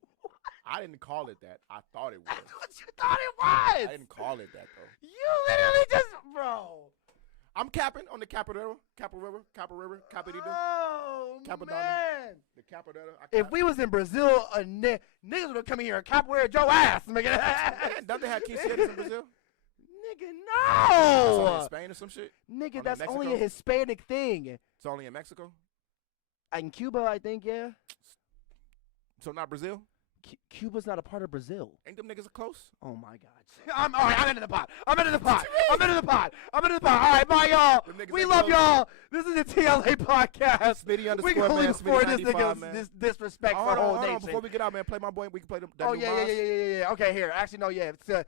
I didn't call it that. I thought it was. That's what you thought it was. I didn't call it that though. You literally just, bro. I'm capping on the Capoeira, Capoeira. Oh, Capadonna. man. The Capoeira. If we was in Brazil, niggas would have come in here and Capoeira your ass, nigga. Don't they have quinceañeras in Brazil? Nigga, It's only no. in Spain or some shit? Nigga, Only that's in only a Mexico? Hispanic thing. It's only in Mexico? In Cuba, I think, yeah. So not Brazil? Cuba's not a part of Brazil. Ain't them niggas close? Oh my God. All right, I'm into the pot. I'm into the pot. All right, bye, y'all. We love y'all. This is the T.L.A Podcast. Smitty We _man, going for Smitty this 95, nigga's man. this disrespect for the Hold whole on. nation. Before we get out, man, play my boy. We can play them. Oh, yeah. Okay, here. Actually, no, yeah. It's skirt.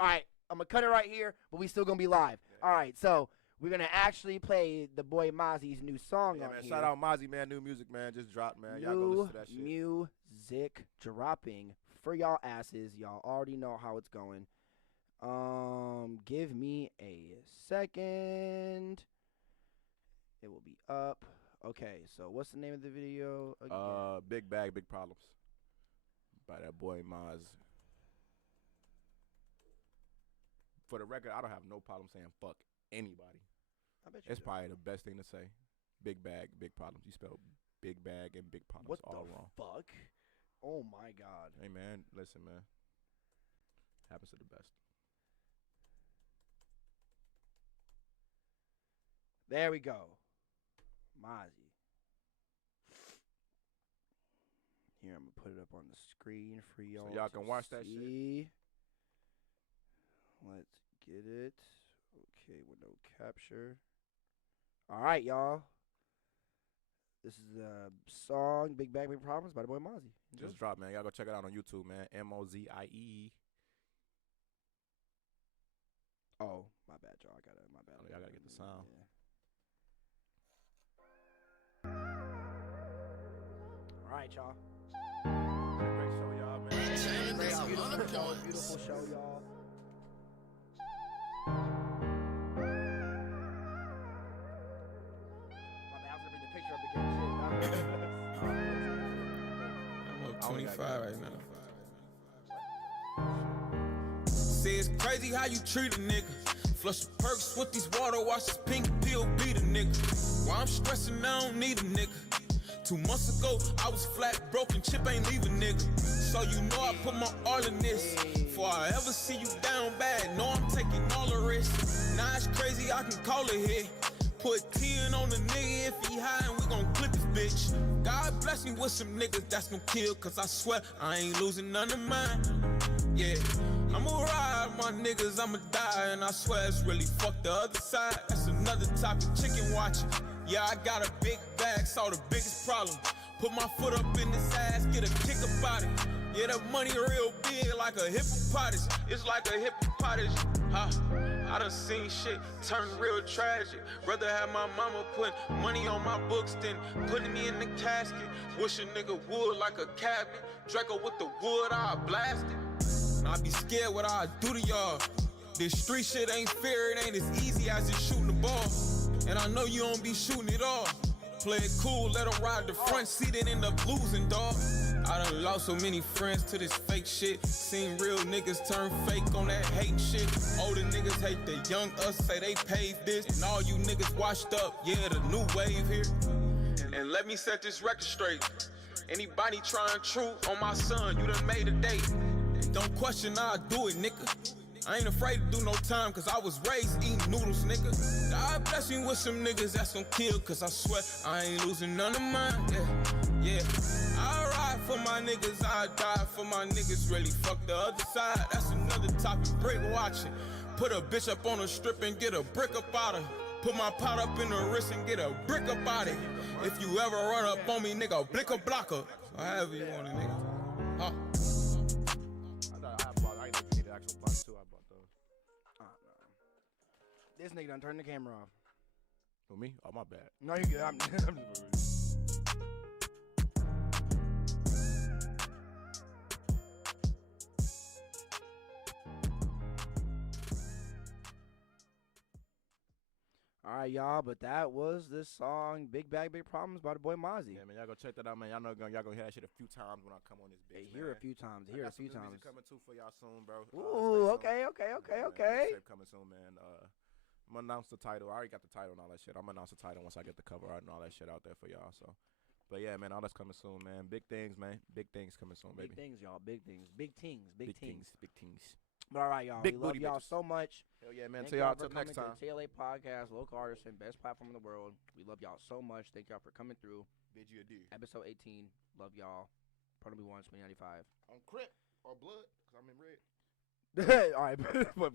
All right. I'm gonna cut it right here, but we still gonna be live. Yeah. All right, so we're gonna actually play the boy Mozzie's new song Yeah, on man. here. Shout out Mozzie, man. New music, man. Just dropped, man. Y'all go New listen to that shit. music dropping for y'all asses. Y'all already know how it's going. Give me a second. It will be up. Okay, so what's the name of the video again? Big Bag, Big Problems. By that boy Moz. For the record, I don't have no problem saying fuck anybody. I bet you It's do. probably the best thing to say. Big Bag, Big Problems. You spell Big Bag and Big Problems What all the wrong. fuck? Oh my god. Hey, man, listen, man. Happens to the best. There we go. Mozzie. Here, I'm going to put it up on the screen for y'all. So y'all can watch that shit. shit. Let's get it. Okay, window capture. All right, y'all. This is the song Big Bag Big Problems by the boy Mozzie. Enjoy. Just dropped, man. Y'all go check it out on YouTube, man. Mozie. Oh, my bad, y'all. My bad. Oh, y'all gotta get the sound. Yeah. All right, y'all. Great show, y'all, man. Beautiful show, y'all. My bad, I was gonna bring the picture up again. I'm up 25 right now. Say it's crazy how you treat a nigga. Flush the perks with these water washes, pink pill beat a nigga. While I'm stressing, I don't need a nigga. 2 months ago, I was flat broken, chip ain't leave a nigga. So you know I put my all in this. Before I ever see you down bad, know I'm taking all the risks. Now it's crazy, I can call it here. Put 10 on the nigga if he high and we gon' clip this bitch. God bless me with some niggas that's gon' kill, cause I swear I ain't losing none of mine. Yeah, I'ma ride my niggas, I'ma die, and I swear it's really fuck the other side. That's another topic, chicken watching. Yeah, I got a big bag, saw the biggest problem. Put my foot up in his ass, get a kick about it. Yeah, the money real big like a hippopotamus. It's like a hippopotamus. Huh? I done seen shit turn real tragic. Rather have my mama put money on my books than putting me in the casket. Wish a nigga would like a cabinet. Draco with the wood, I blast it. I be scared what I do to y'all. This street shit ain't fair, it ain't as easy as just shooting the ball. And I know you don't be shooting it all. Play it cool, let them ride the front seat and end up losing, dawg. I done lost so many friends to this fake shit. Seen real niggas turn fake on that hate shit. Older niggas hate the young us, say they paved this. And all you niggas washed up, yeah, the new wave here. And let me set this record straight. Anybody trying true on my son, you done made a date. Don't question, I'll do it, nigga. I ain't afraid to do no time, cause I was raised eating noodles, nigga. God bless me with some niggas that's gon' kill, cause I swear I ain't losing none of mine, yeah. I ride for my niggas, I die for my niggas, really fuck the other side. That's another topic, brick watching. Put a bitch up on a strip and get a brick up out her. Put my pot up in the wrist and get a brick up out it. If you ever run up on me, nigga, blick a blocker. Or however you want it, nigga. Huh? I ain't need the actual box too. I bought those. No. This nigga done turned the camera off. For me? Oh, my bad. No, you good. I'm All right, y'all, but that was this song, Big Bag, Big Problems by the boy Mozzie. Yeah, man, y'all go check that out, man. Y'all know y'all gonna hear that shit a few times when I come on this bitch, Hey, hear a few times, I got some new music coming too for y'all soon, bro. Ooh, stay okay. tuned. Okay. Tape coming soon, man. I'm gonna announce the title. I already got the title and all that shit. I'm gonna announce the title once I get the cover art and all that shit out there for y'all. So, but yeah, man, all that's coming soon, man. Big things, man. Big things coming soon, baby. Big things, y'all. Big things. Big things. Big things. Big things. But all right, y'all. Big We love booty y'all bitches. so much. Hell yeah, man. Thank Till y'all for till next coming time. to the T.L.A Podcast, local artisan, best platform in the world. We love y'all so much. Thank y'all for coming through. Bid you a D. Episode 18. Love y'all. Probably 1 2095. On Crip or Blood, because I'm in red. All right. Bye.